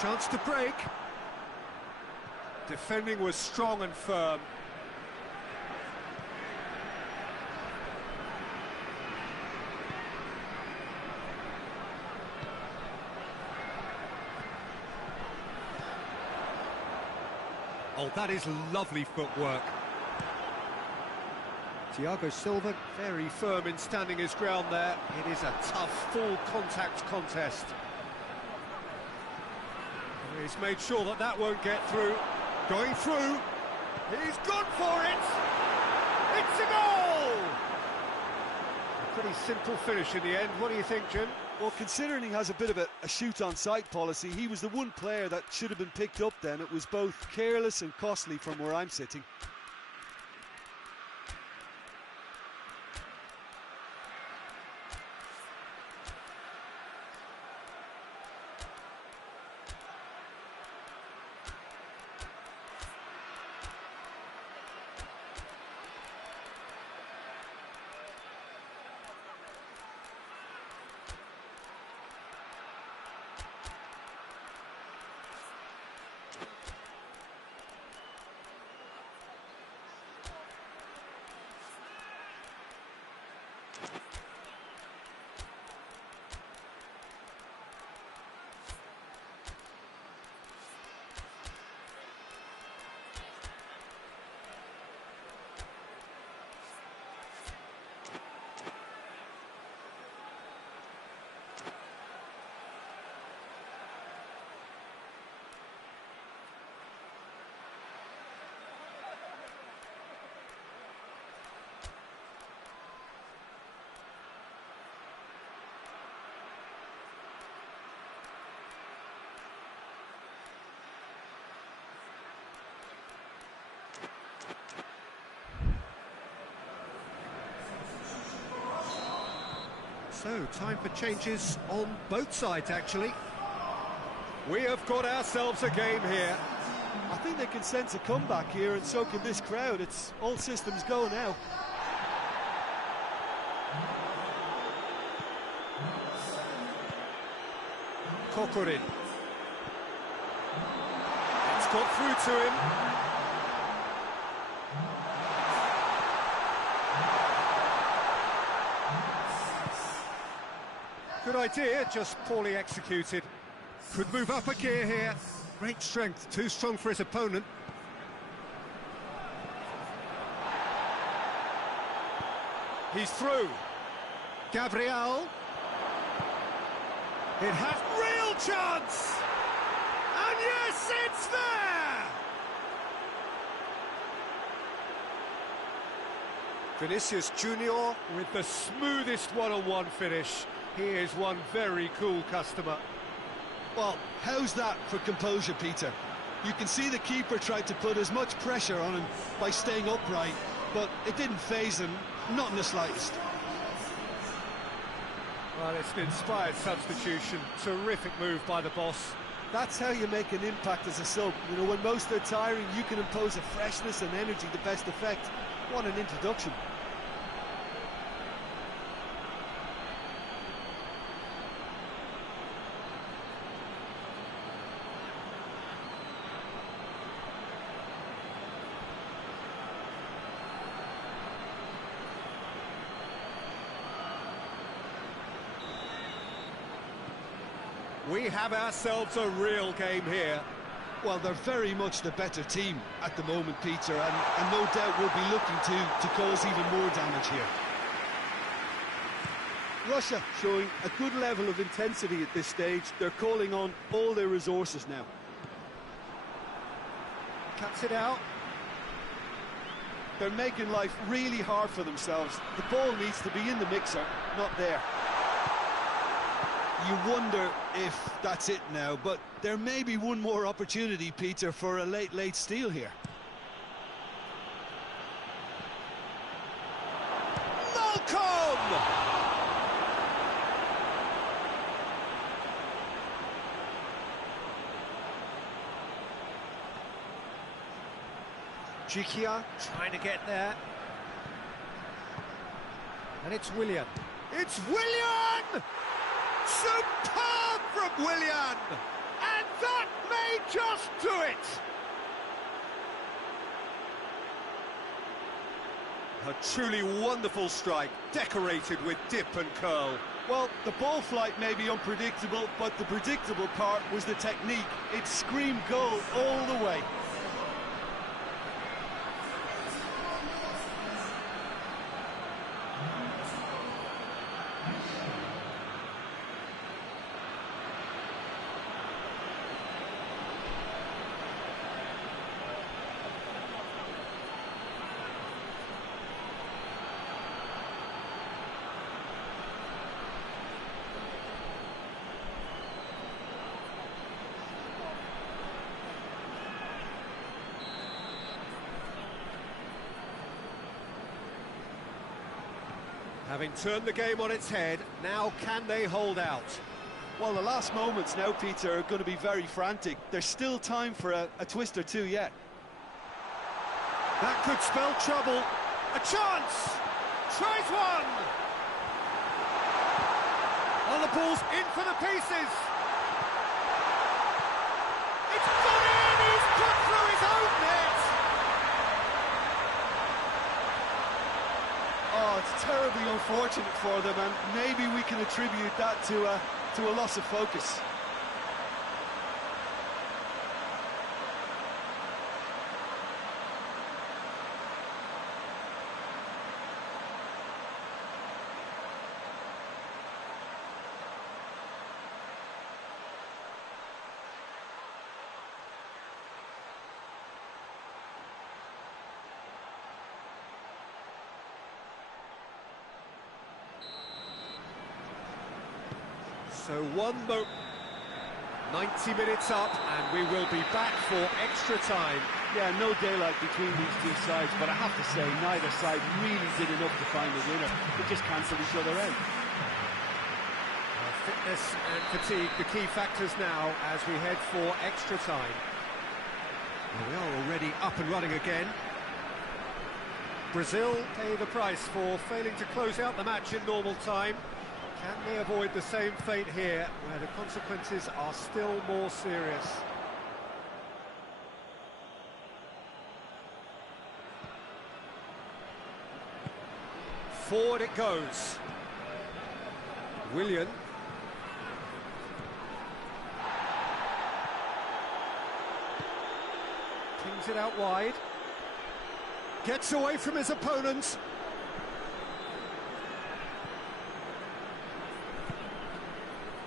Chance to break. Defending was strong and firm. Oh, that is lovely footwork. Thiago Silva, very firm in standing his ground there. It is a tough, full contact contest. He's made sure that that won't get through. Going through. He's gone for it. It's a goal! A pretty simple finish in the end. What do you think, Jim? Well, considering he has a bit of a shoot-on-sight policy, he was the one player that should have been picked up then. It was both careless and costly from where I'm sitting. So, time for changes on both sides, actually. We have got ourselves a game here. I think they can sense a comeback here, and so can this crowd. It's all systems go now. Kokorin. It's got through to him. Good idea, just poorly executed. Could move up a gear here. Great strength, too strong for his opponent. He's through. Gabriel. It has real chance! And yes, it's there! Vinicius Junior with the smoothest one-on-one finish. He is one very cool customer. Well, how's that for composure, Peter? You can see the keeper tried to put as much pressure on him by staying upright, but it didn't faze him, not in the slightest. Well, it's an inspired substitution. Terrific move by the boss. That's how you make an impact as a sub. You know, when most are tiring, you can impose a freshness and energy to best effect. What an introduction. We have ourselves a real game here. Well, they're very much the better team at the moment, Peter, and no doubt will be looking to cause even more damage here. Russia showing a good level of intensity at this stage. They're calling on all their resources now. Cuts it out. They're making life really hard for themselves. The ball needs to be in the mixer, not there. You wonder if that's it now, but there may be one more opportunity, Peter, for a late steal here. Malcolm! Jikia trying to get there. And it's Willian. It's Willian! Superb from Willian! And that may just do it! A truly wonderful strike, decorated with dip and curl. Well, the ball flight may be unpredictable, but the predictable part was the technique. It screamed goal all the way. Having turned the game on its head, now can they hold out? Well, the last moments now, Peter, are going to be very frantic. There's still time for a twist or two yet. That could spell trouble. A chance! Tries one! On the ball's in for the pieces! It's gone in! He's put through his own net! Oh, it's terribly unfortunate for them, and maybe we can attribute that to a loss of focus. So 90 minutes up, and we will be back for extra time. Yeah, no daylight between these two sides, but I have to say, neither side really did enough to find a winner. They just cancelled each other out. Fitness and fatigue, the key factors now as we head for extra time. Well, we are already up and running again. Brazil pay the price for failing to close out the match in normal time. Can they avoid the same fate here, where the consequences are still more serious? Forward it goes. Willian. Pings it out wide. Gets away from his opponent.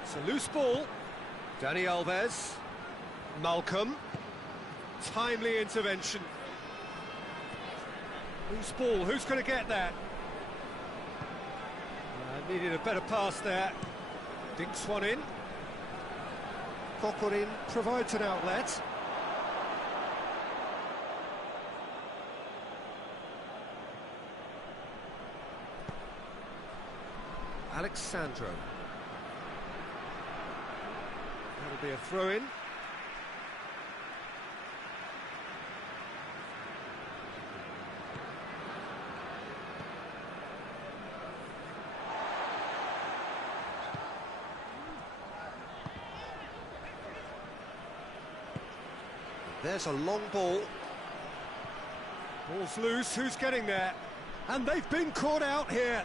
It's a loose ball. Dani Alves. Malcolm. Timely intervention. Loose ball, who's going to get that? Needed a better pass there. Dinks one in. Kokorin provides an outlet. Alexandro. That'll be a throw-in. There's a long ball. Ball's loose, who's getting there? And they've been caught out here.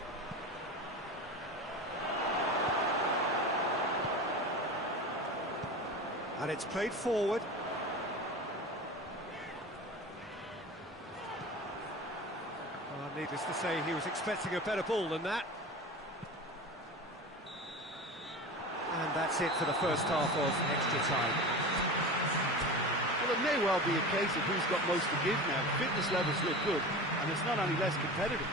And it's played forward. Needless to say, he was expecting a better ball than that. And that's it for the first half of extra time. Well, it may well be a case of who's got most to give now. Fitness levels look good, and it's not any less competitive.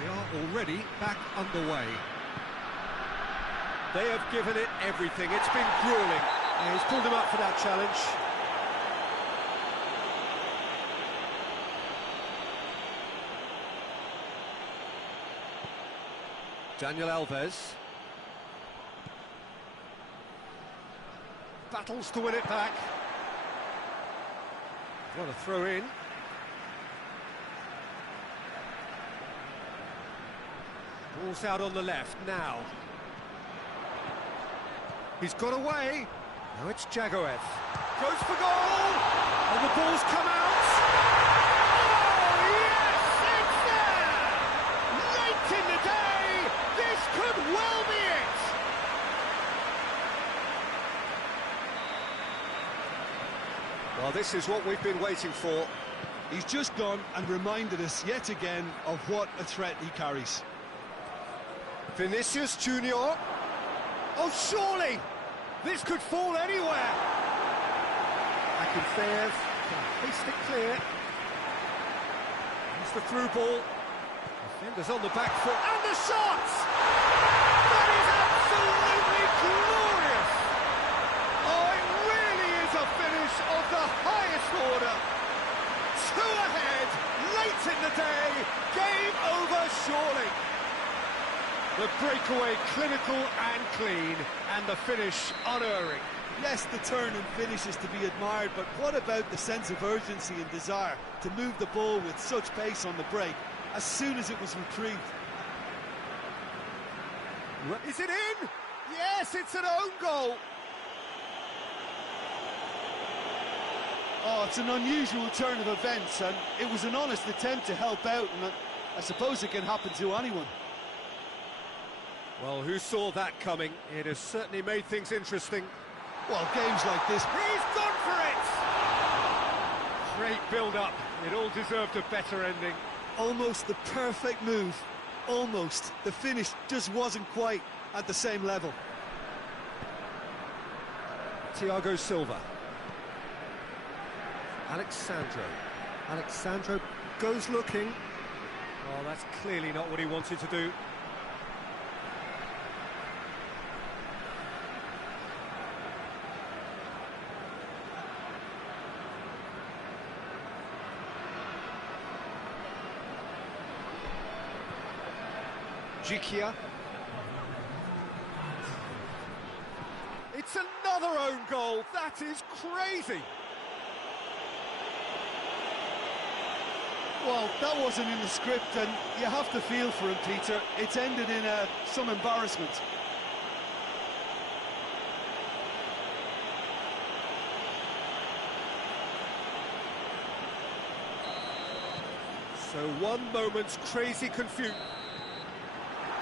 We are already back underway. They have given it everything. It's been grueling. And he's pulled him up for that challenge. Daniel Alves. Battles to win it back. What a throw in. Ball's out on the left now. He's got away. Now it's Jagoev. Goes for goal! And the ball's come out. Oh, yes! It's there! Late in the day, this could well be it! Well, this is what we've been waiting for. He's just gone and reminded us yet again of what a threat he carries. Vinicius Junior. Oh, surely! This could fall anywhere! Akinfeev can paste it clear. It's the through ball. Defenders on the back foot. And the shot! That is absolutely glorious! Oh, it really is a finish of the highest order. Two ahead, late in the day, game over surely. The breakaway clinical and clean, and the finish unerring. Yes, the turn and finish is to be admired, but what about the sense of urgency and desire to move the ball with such pace on the break as soon as it was retrieved? Is it in? Yes, it's an own goal. Oh, it's an unusual turn of events, and it was an honest attempt to help out, and I suppose it can happen to anyone. Well, who saw that coming? It has certainly made things interesting. Well, games like this... He's gone for it! Great build-up. It all deserved a better ending. Almost the perfect move. Almost. The finish just wasn't quite at the same level. Thiago Silva. Alexandro goes looking. Oh, that's clearly not what he wanted to do. Jikia. It's another own goal. That is crazy. Well, that wasn't in the script, and you have to feel for him, Peter. It's ended in some embarrassment. So one moment's crazy confusion.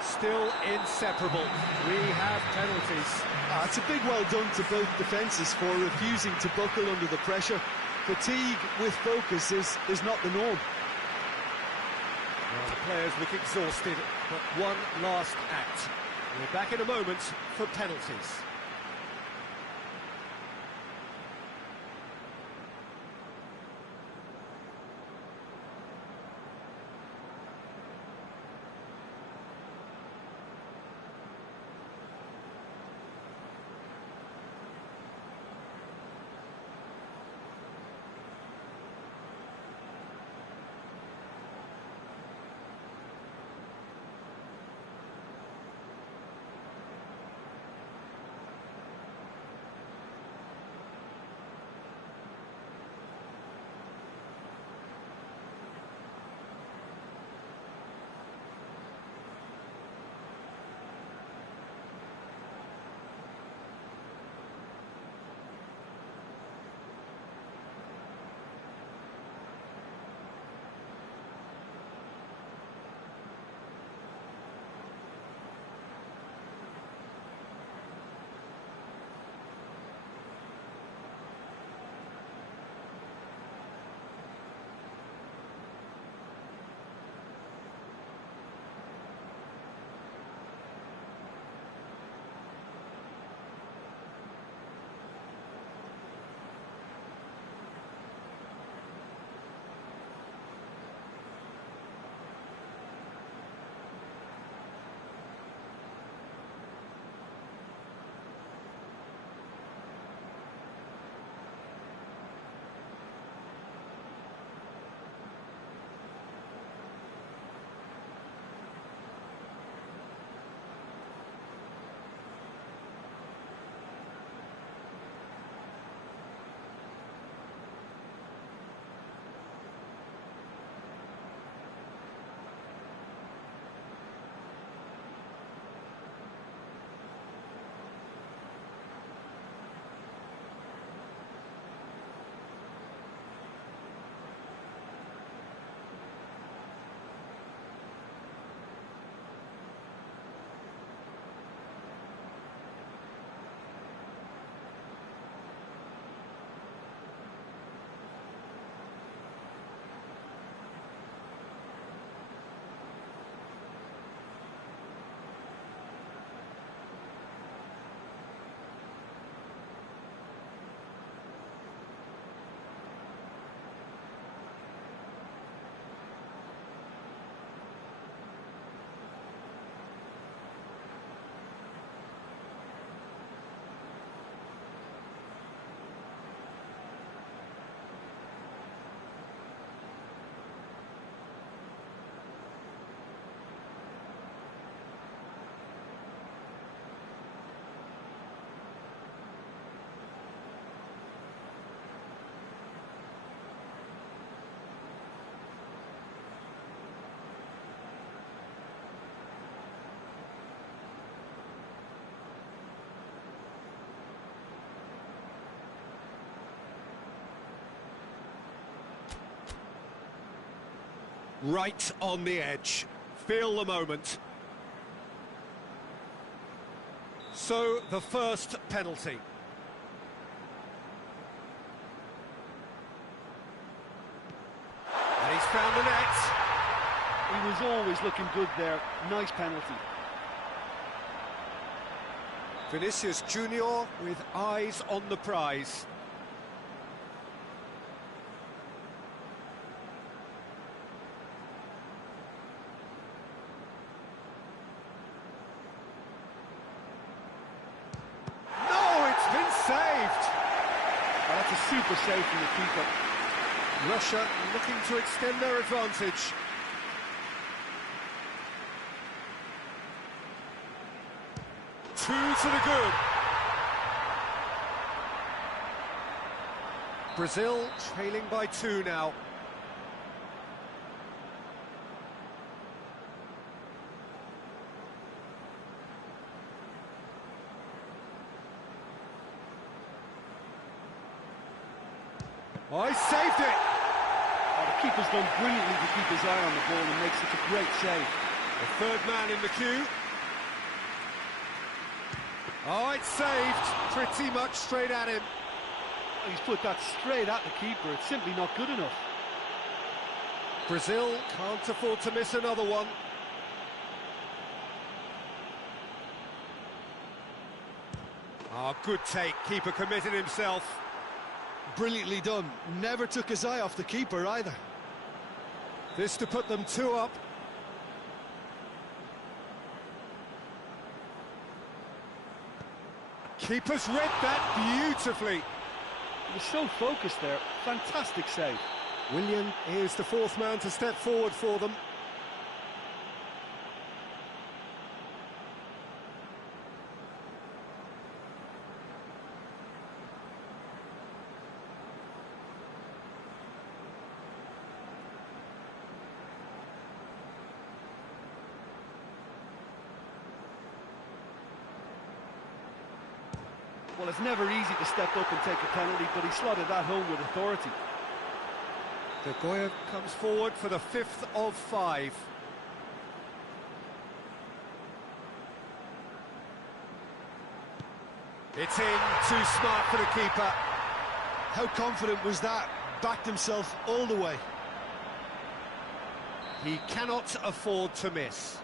Still inseparable. We have penalties. It's a big well done to both defences for refusing to buckle under the pressure. Fatigue with focus is not the norm. Well, the players look exhausted, but one last act. We're back in a moment for penalties. Right on the edge. Feel the moment. So, the first penalty. And he's found the net. He was always looking good there. Nice penalty. Vinicius Junior with eyes on the prize. No, it's been saved. Oh, that's a super save from the keeper. Russia looking to extend their advantage. Two to the good. Brazil trailing by 2 now. Oh, he saved it! Oh, the keeper's done brilliantly to keep his eye on the ball and make such a great save. The third man in the queue. Oh, it's saved, pretty much straight at him. He's put that straight at the keeper, it's simply not good enough. Brazil can't afford to miss another one. Oh, good take, keeper committed himself. Brilliantly done, never took his eye off the keeper either. This to put them 2 up. Keeper's read that beautifully. He was so focused there, fantastic save. Willian is the 4th man to step forward for them. Well, it's never easy to step up and take a penalty, but he slotted that home with authority. De Goya comes forward for the 5th of 5. It's in, too smart for the keeper. How confident was that? Backed himself all the way. He cannot afford to miss.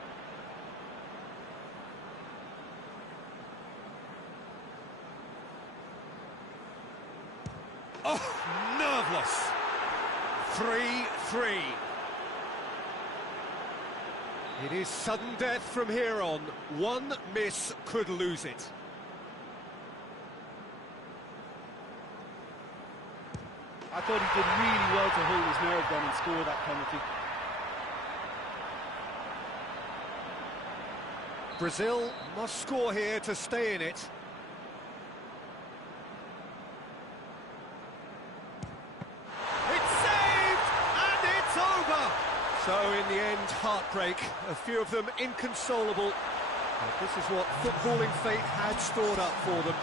Oh, nerveless. 3-3. It is sudden death from here on. One miss could lose it. I thought he did really well to hold his nerve then and score that penalty. Brazil must score here to stay in it. So, in the end, heartbreak. A few of them inconsolable. But this is what footballing fate had stored up for them.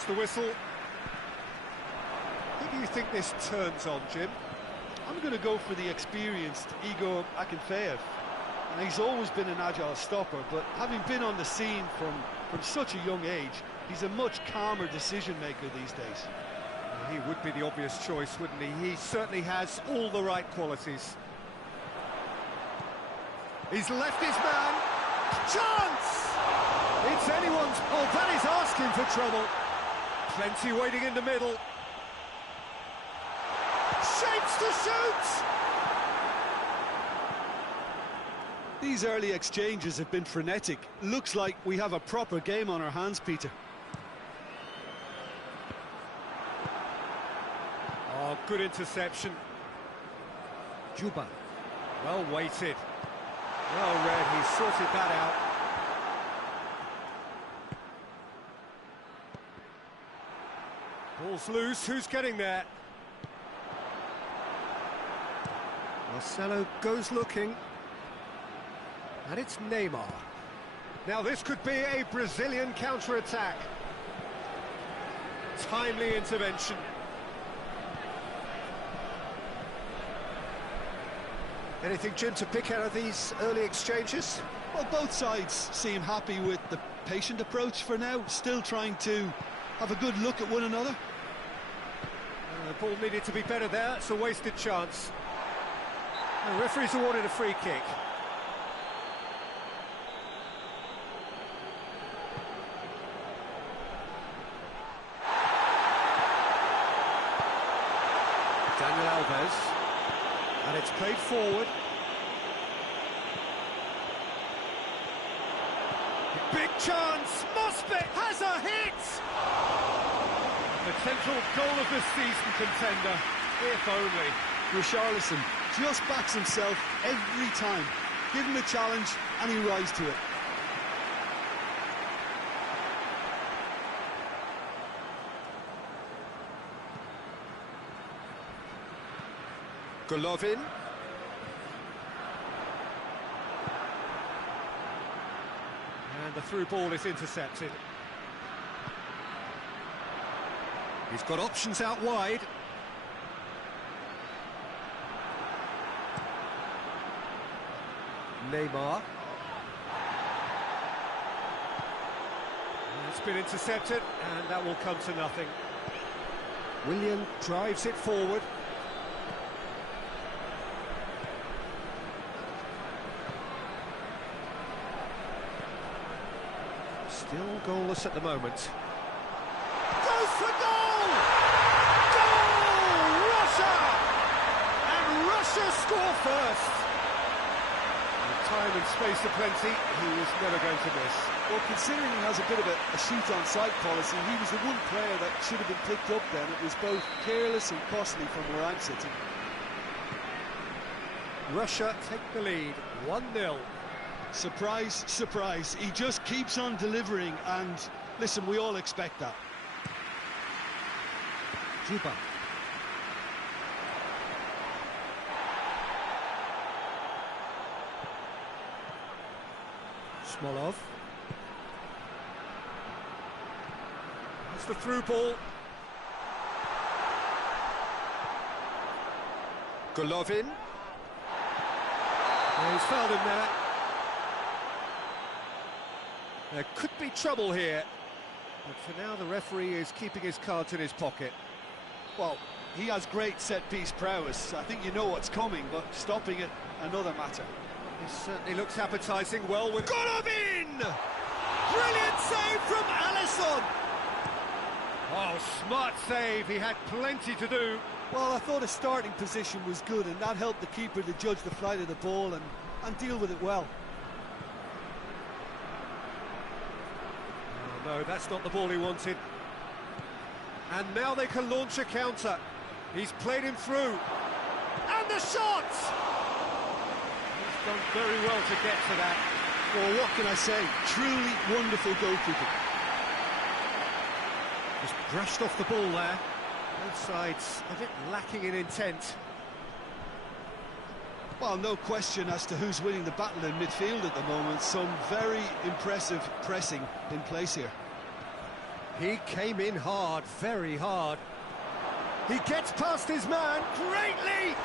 There's the whistle. Who do you think this turns on, Jim? I'm going to go for the experienced Igor Akinfeev. And he's always been an agile stopper, but having been on the scene from such a young age, he's a much calmer decision-maker these days. He would be the obvious choice, wouldn't he? He certainly has all the right qualities. He's left his man. Chance! It's anyone's... Oh, that is asking for trouble. Plenty waiting in the middle. Shapes to shoot! These early exchanges have been frenetic. Looks like we have a proper game on our hands, Peter. Oh, good interception. Juba. Well weighted. Well read, he sorted that out. Ball's loose, who's getting there? Marcelo goes looking. And it's Neymar. Now this could be a Brazilian counter-attack. Timely intervention. Anything, Jim, to pick out of these early exchanges? Well, both sides seem happy with the patient approach for now, still trying to have a good look at one another. The ball needed to be better there, it's a wasted chance. The referee's awarded a free kick. Daniel Alves. And it's played forward. Big chance! Mosbet has a hit! Potential goal of the season contender, if only. Richarlison just backs himself every time. Give him a challenge and he rises to it. Golovin. And the through ball is intercepted. He's got options out wide. Neymar. And it's been intercepted, and that will come to nothing. Willian drives it forward. Still goalless at the moment. Goes for goal! Goal! Russia! And Russia score first. With time and space aplenty, he was never going to miss. Well, considering he has a bit of a shoot-on-sight policy, he was the one player that should have been picked up then. It was both careless and costly from where I'm sitting. Russia take the lead, 1-0. Surprise, surprise. He just keeps on delivering, and listen, we all expect that. Juba. Smolov. It's the through ball. Golovin. Oh, he's fouled him there. There could be trouble here, but for now the referee is keeping his cards in his pocket. Well, he has great set-piece prowess. I think you know what's coming, but stopping it, another matter. This certainly looks appetising. Well with Golovin! Brilliant save from Alisson! Oh, smart save. He had plenty to do. Well, I thought his starting position was good, and that helped the keeper to judge the flight of the ball and deal with it well. No, that's not the ball he wanted. And now they can launch a counter. He's played him through. And the shot! He's done very well to get to that. Well, what can I say? Truly wonderful goalkeeping. Just brushed off the ball there. Both sides a bit lacking in intent. Well, no question as to who's winning the battle in midfield at the moment. Some very impressive pressing in place here. He came in hard, very hard. He gets past his man, great leap!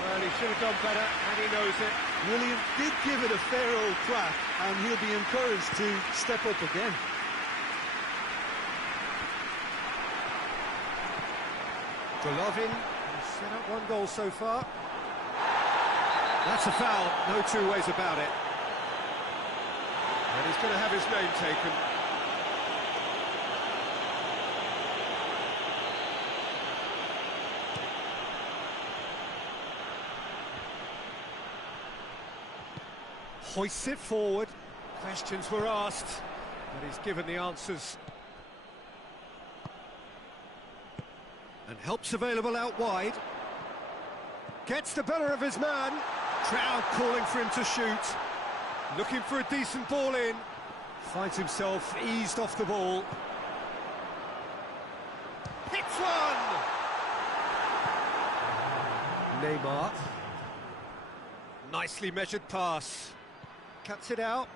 Well, he should have done better, and he knows it. William did give it a fair old crack, and he'll be encouraged to step up again. Golovin has set up one goal so far. That's a foul, no two ways about it. And he's going to have his name taken. Hoists it forward. Questions were asked, but he's given the answers. And help's available out wide. Gets the better of his man. Crowd calling for him to shoot. Looking for a decent ball in. Finds himself eased off the ball. Hits one! Neymar. Nicely measured pass. Cuts it out.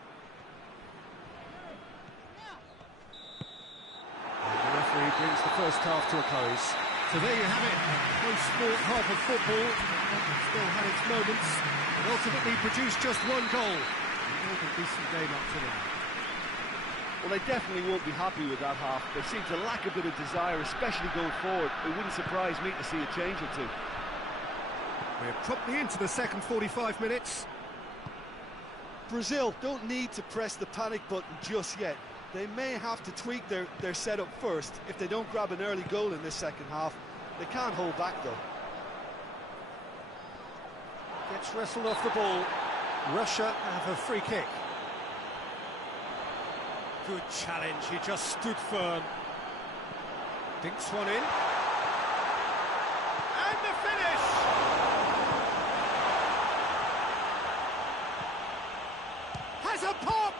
And the referee brings the first half to a close. So there you have it, a close sport half of football. Still had its moments, and ultimately produced just one goal. A decent game up to now. Well, they definitely won't be happy with that half. They seem to lack a bit of desire, especially going forward. It wouldn't surprise me to see a change or two. We're promptly into the second 45 minutes. Brazil don't need to press the panic button just yet. They may have to tweak their setup first if they don't grab an early goal in this second half. They can't hold back, though. Gets wrestled off the ball. Russia have a free kick. Good challenge, he just stood firm. Dinks one in. And the finish! Has a pop!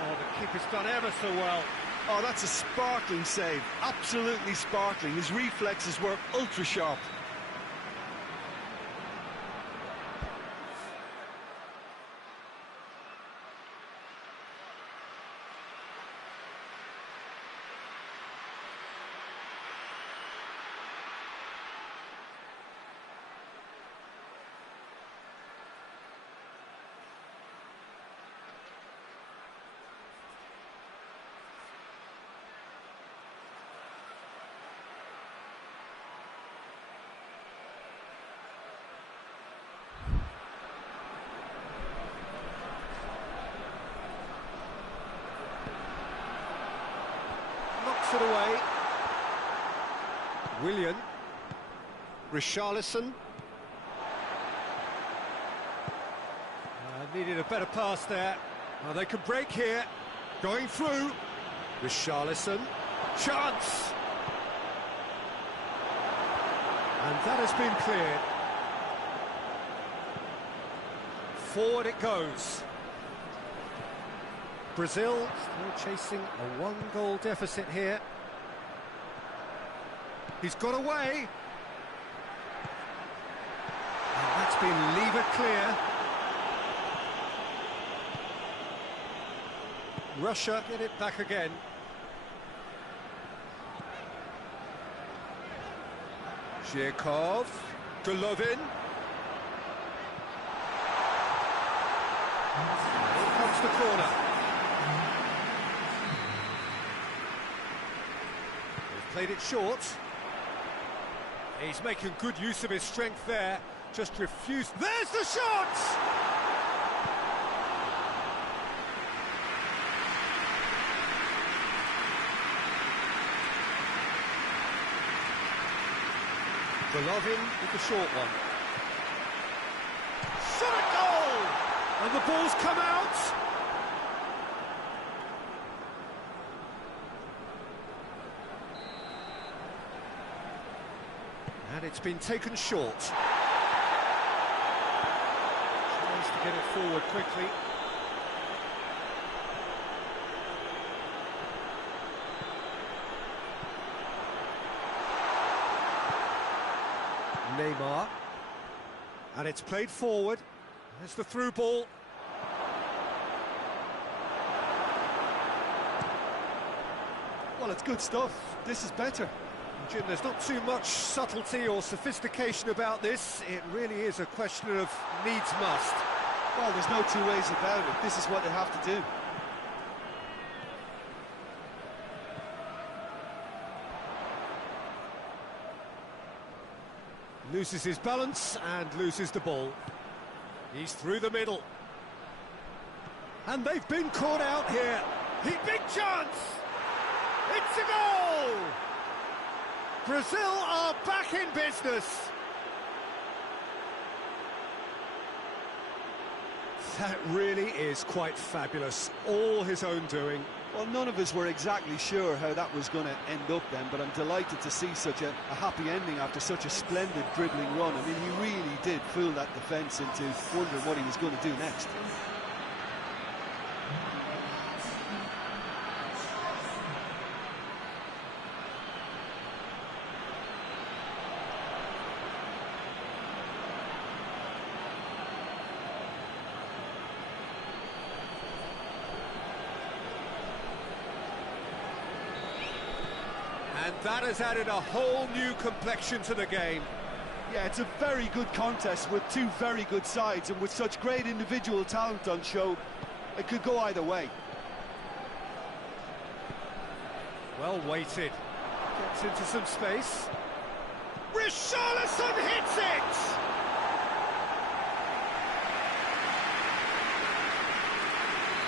Oh, the keeper's done ever so well. Oh, that's a sparkling save. Absolutely sparkling. His reflexes were ultra sharp. It away. Willian. Richarlison. Needed a better pass there. They can break here. Going through. Richarlison. Chance! And that has been cleared. Forward it goes. Brazil still chasing a one-goal deficit here. He's got away. And that's been levered clear. Russia get it back again. Zhirkov. Golovin. Here comes the corner. Played it short. He's making good use of his strength there. Just refused. There's the shot! Golovin with the short one. Shot a goal! And the ball's come out. And it's been taken short. Tries to get it forward quickly. Neymar. And it's played forward. There's the through ball. Well, it's good stuff. This is better. Jim, there's not too much subtlety or sophistication about this. It really is a question of needs must. Well, there's no two ways about it. This is what they have to do. Loses his balance and loses the ball. He's through the middle. And they've been caught out here. Big chance! It's a goal! Brazil are back in business. That really is quite fabulous. All his own doing. Well, none of us were exactly sure how that was going to end up then, but I'm delighted to see such a happy ending after such a splendid dribbling run. I mean, he really did fool that defence into wondering what he was going to do next. And that has added a whole new complexion to the game. Yeah, it's a very good contest with two very good sides, and with such great individual talent on show, it could go either way. Well weighted. Gets into some space. Richarlison hits it!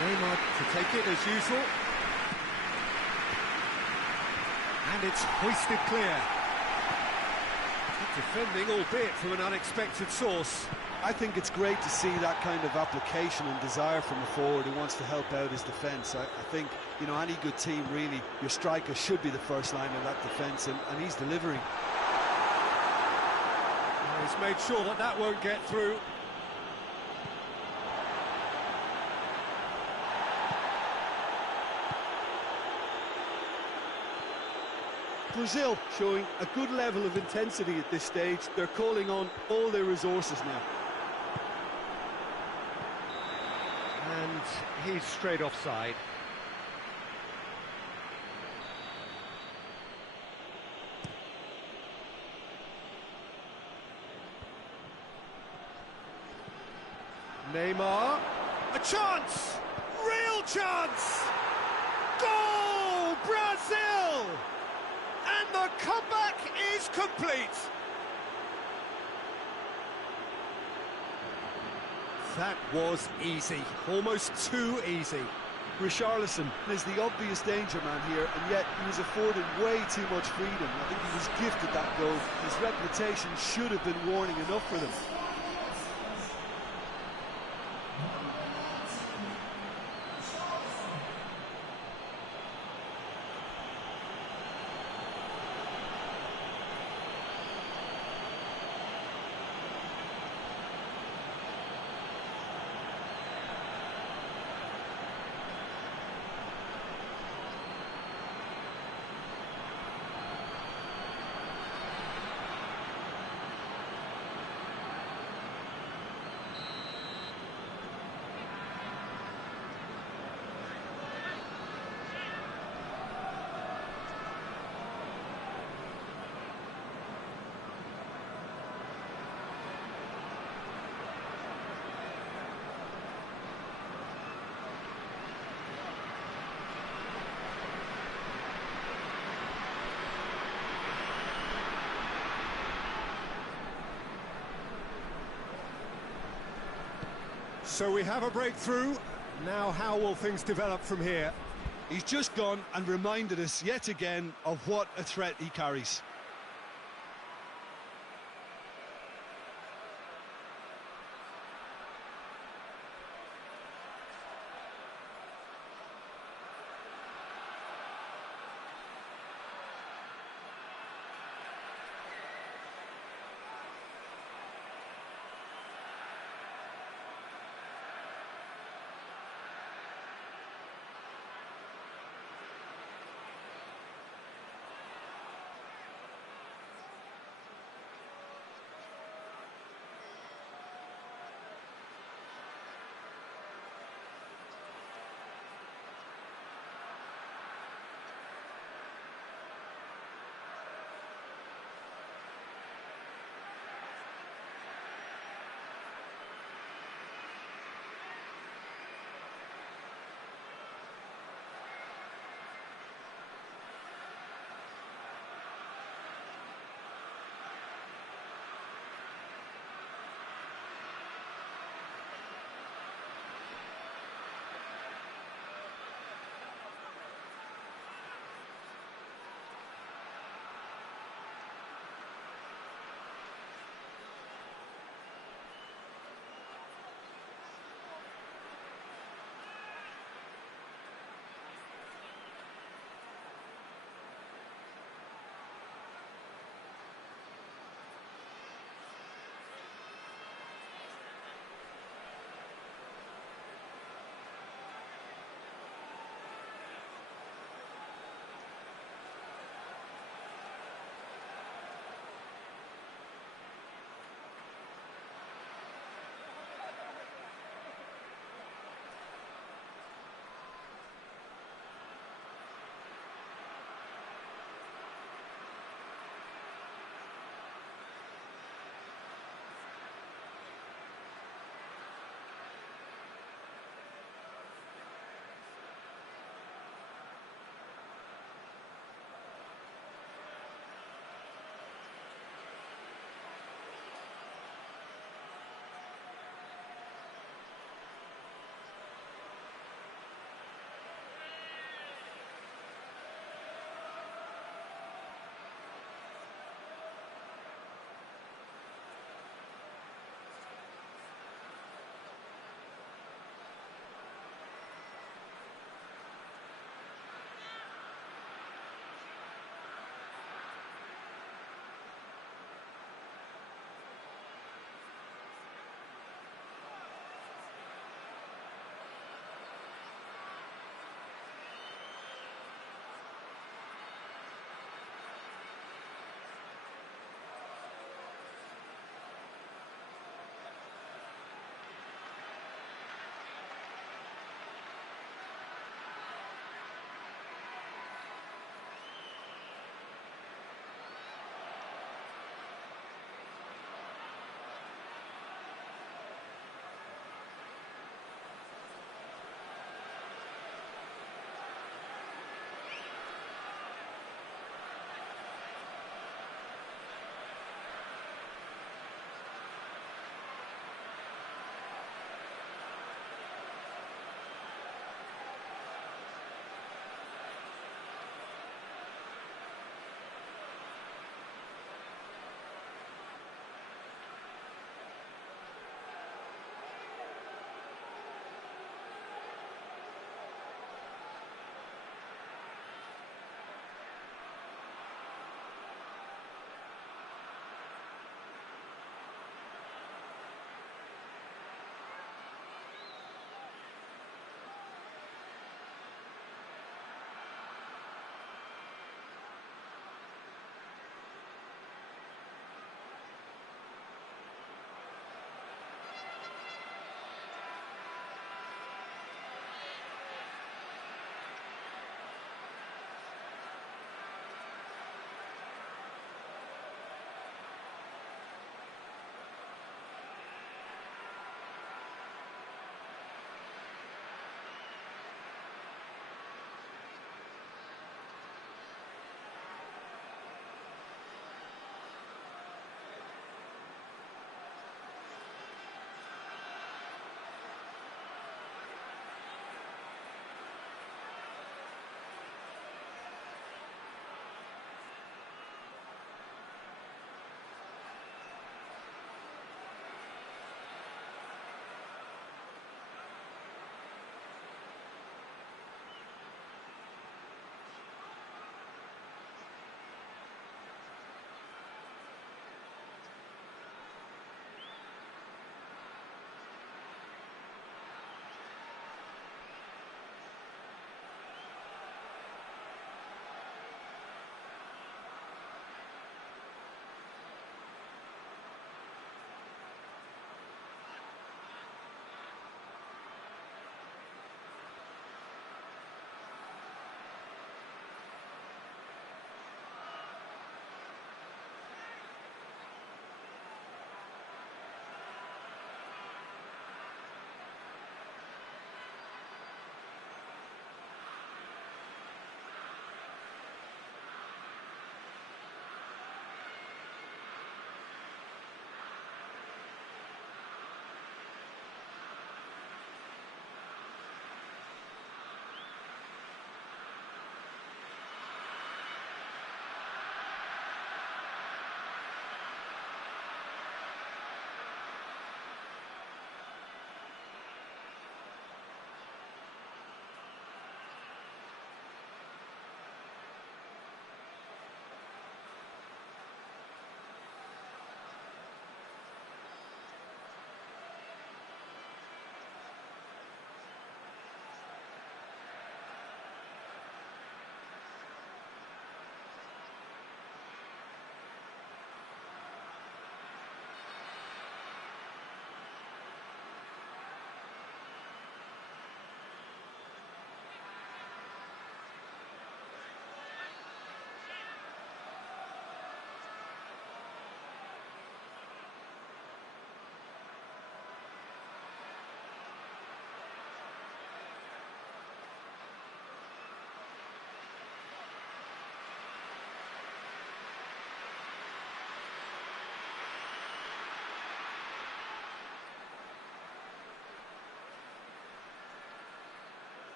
Neymar to take it as usual. And it's hoisted clear. Good defending, albeit from an unexpected source. I think it's great to see that kind of application and desire from a forward who wants to help out his defence. I think, you know, any good team, really, your striker should be the first line of that defence, and he's delivering. He's made sure that that won't get through. Brazil showing a good level of intensity at this stage. They're calling on all their resources now. And he's straight offside. Neymar, a chance! Real chance! Goal, Brazil! And the comeback is complete. That was easy, almost too easy. Richarlison is the obvious danger man here, and yet he was afforded way too much freedom. I think he was gifted that goal. His reputation should have been warning enough for them. So we have a breakthrough. Now how will things develop from here? He's just gone and reminded us yet again of what a threat he carries.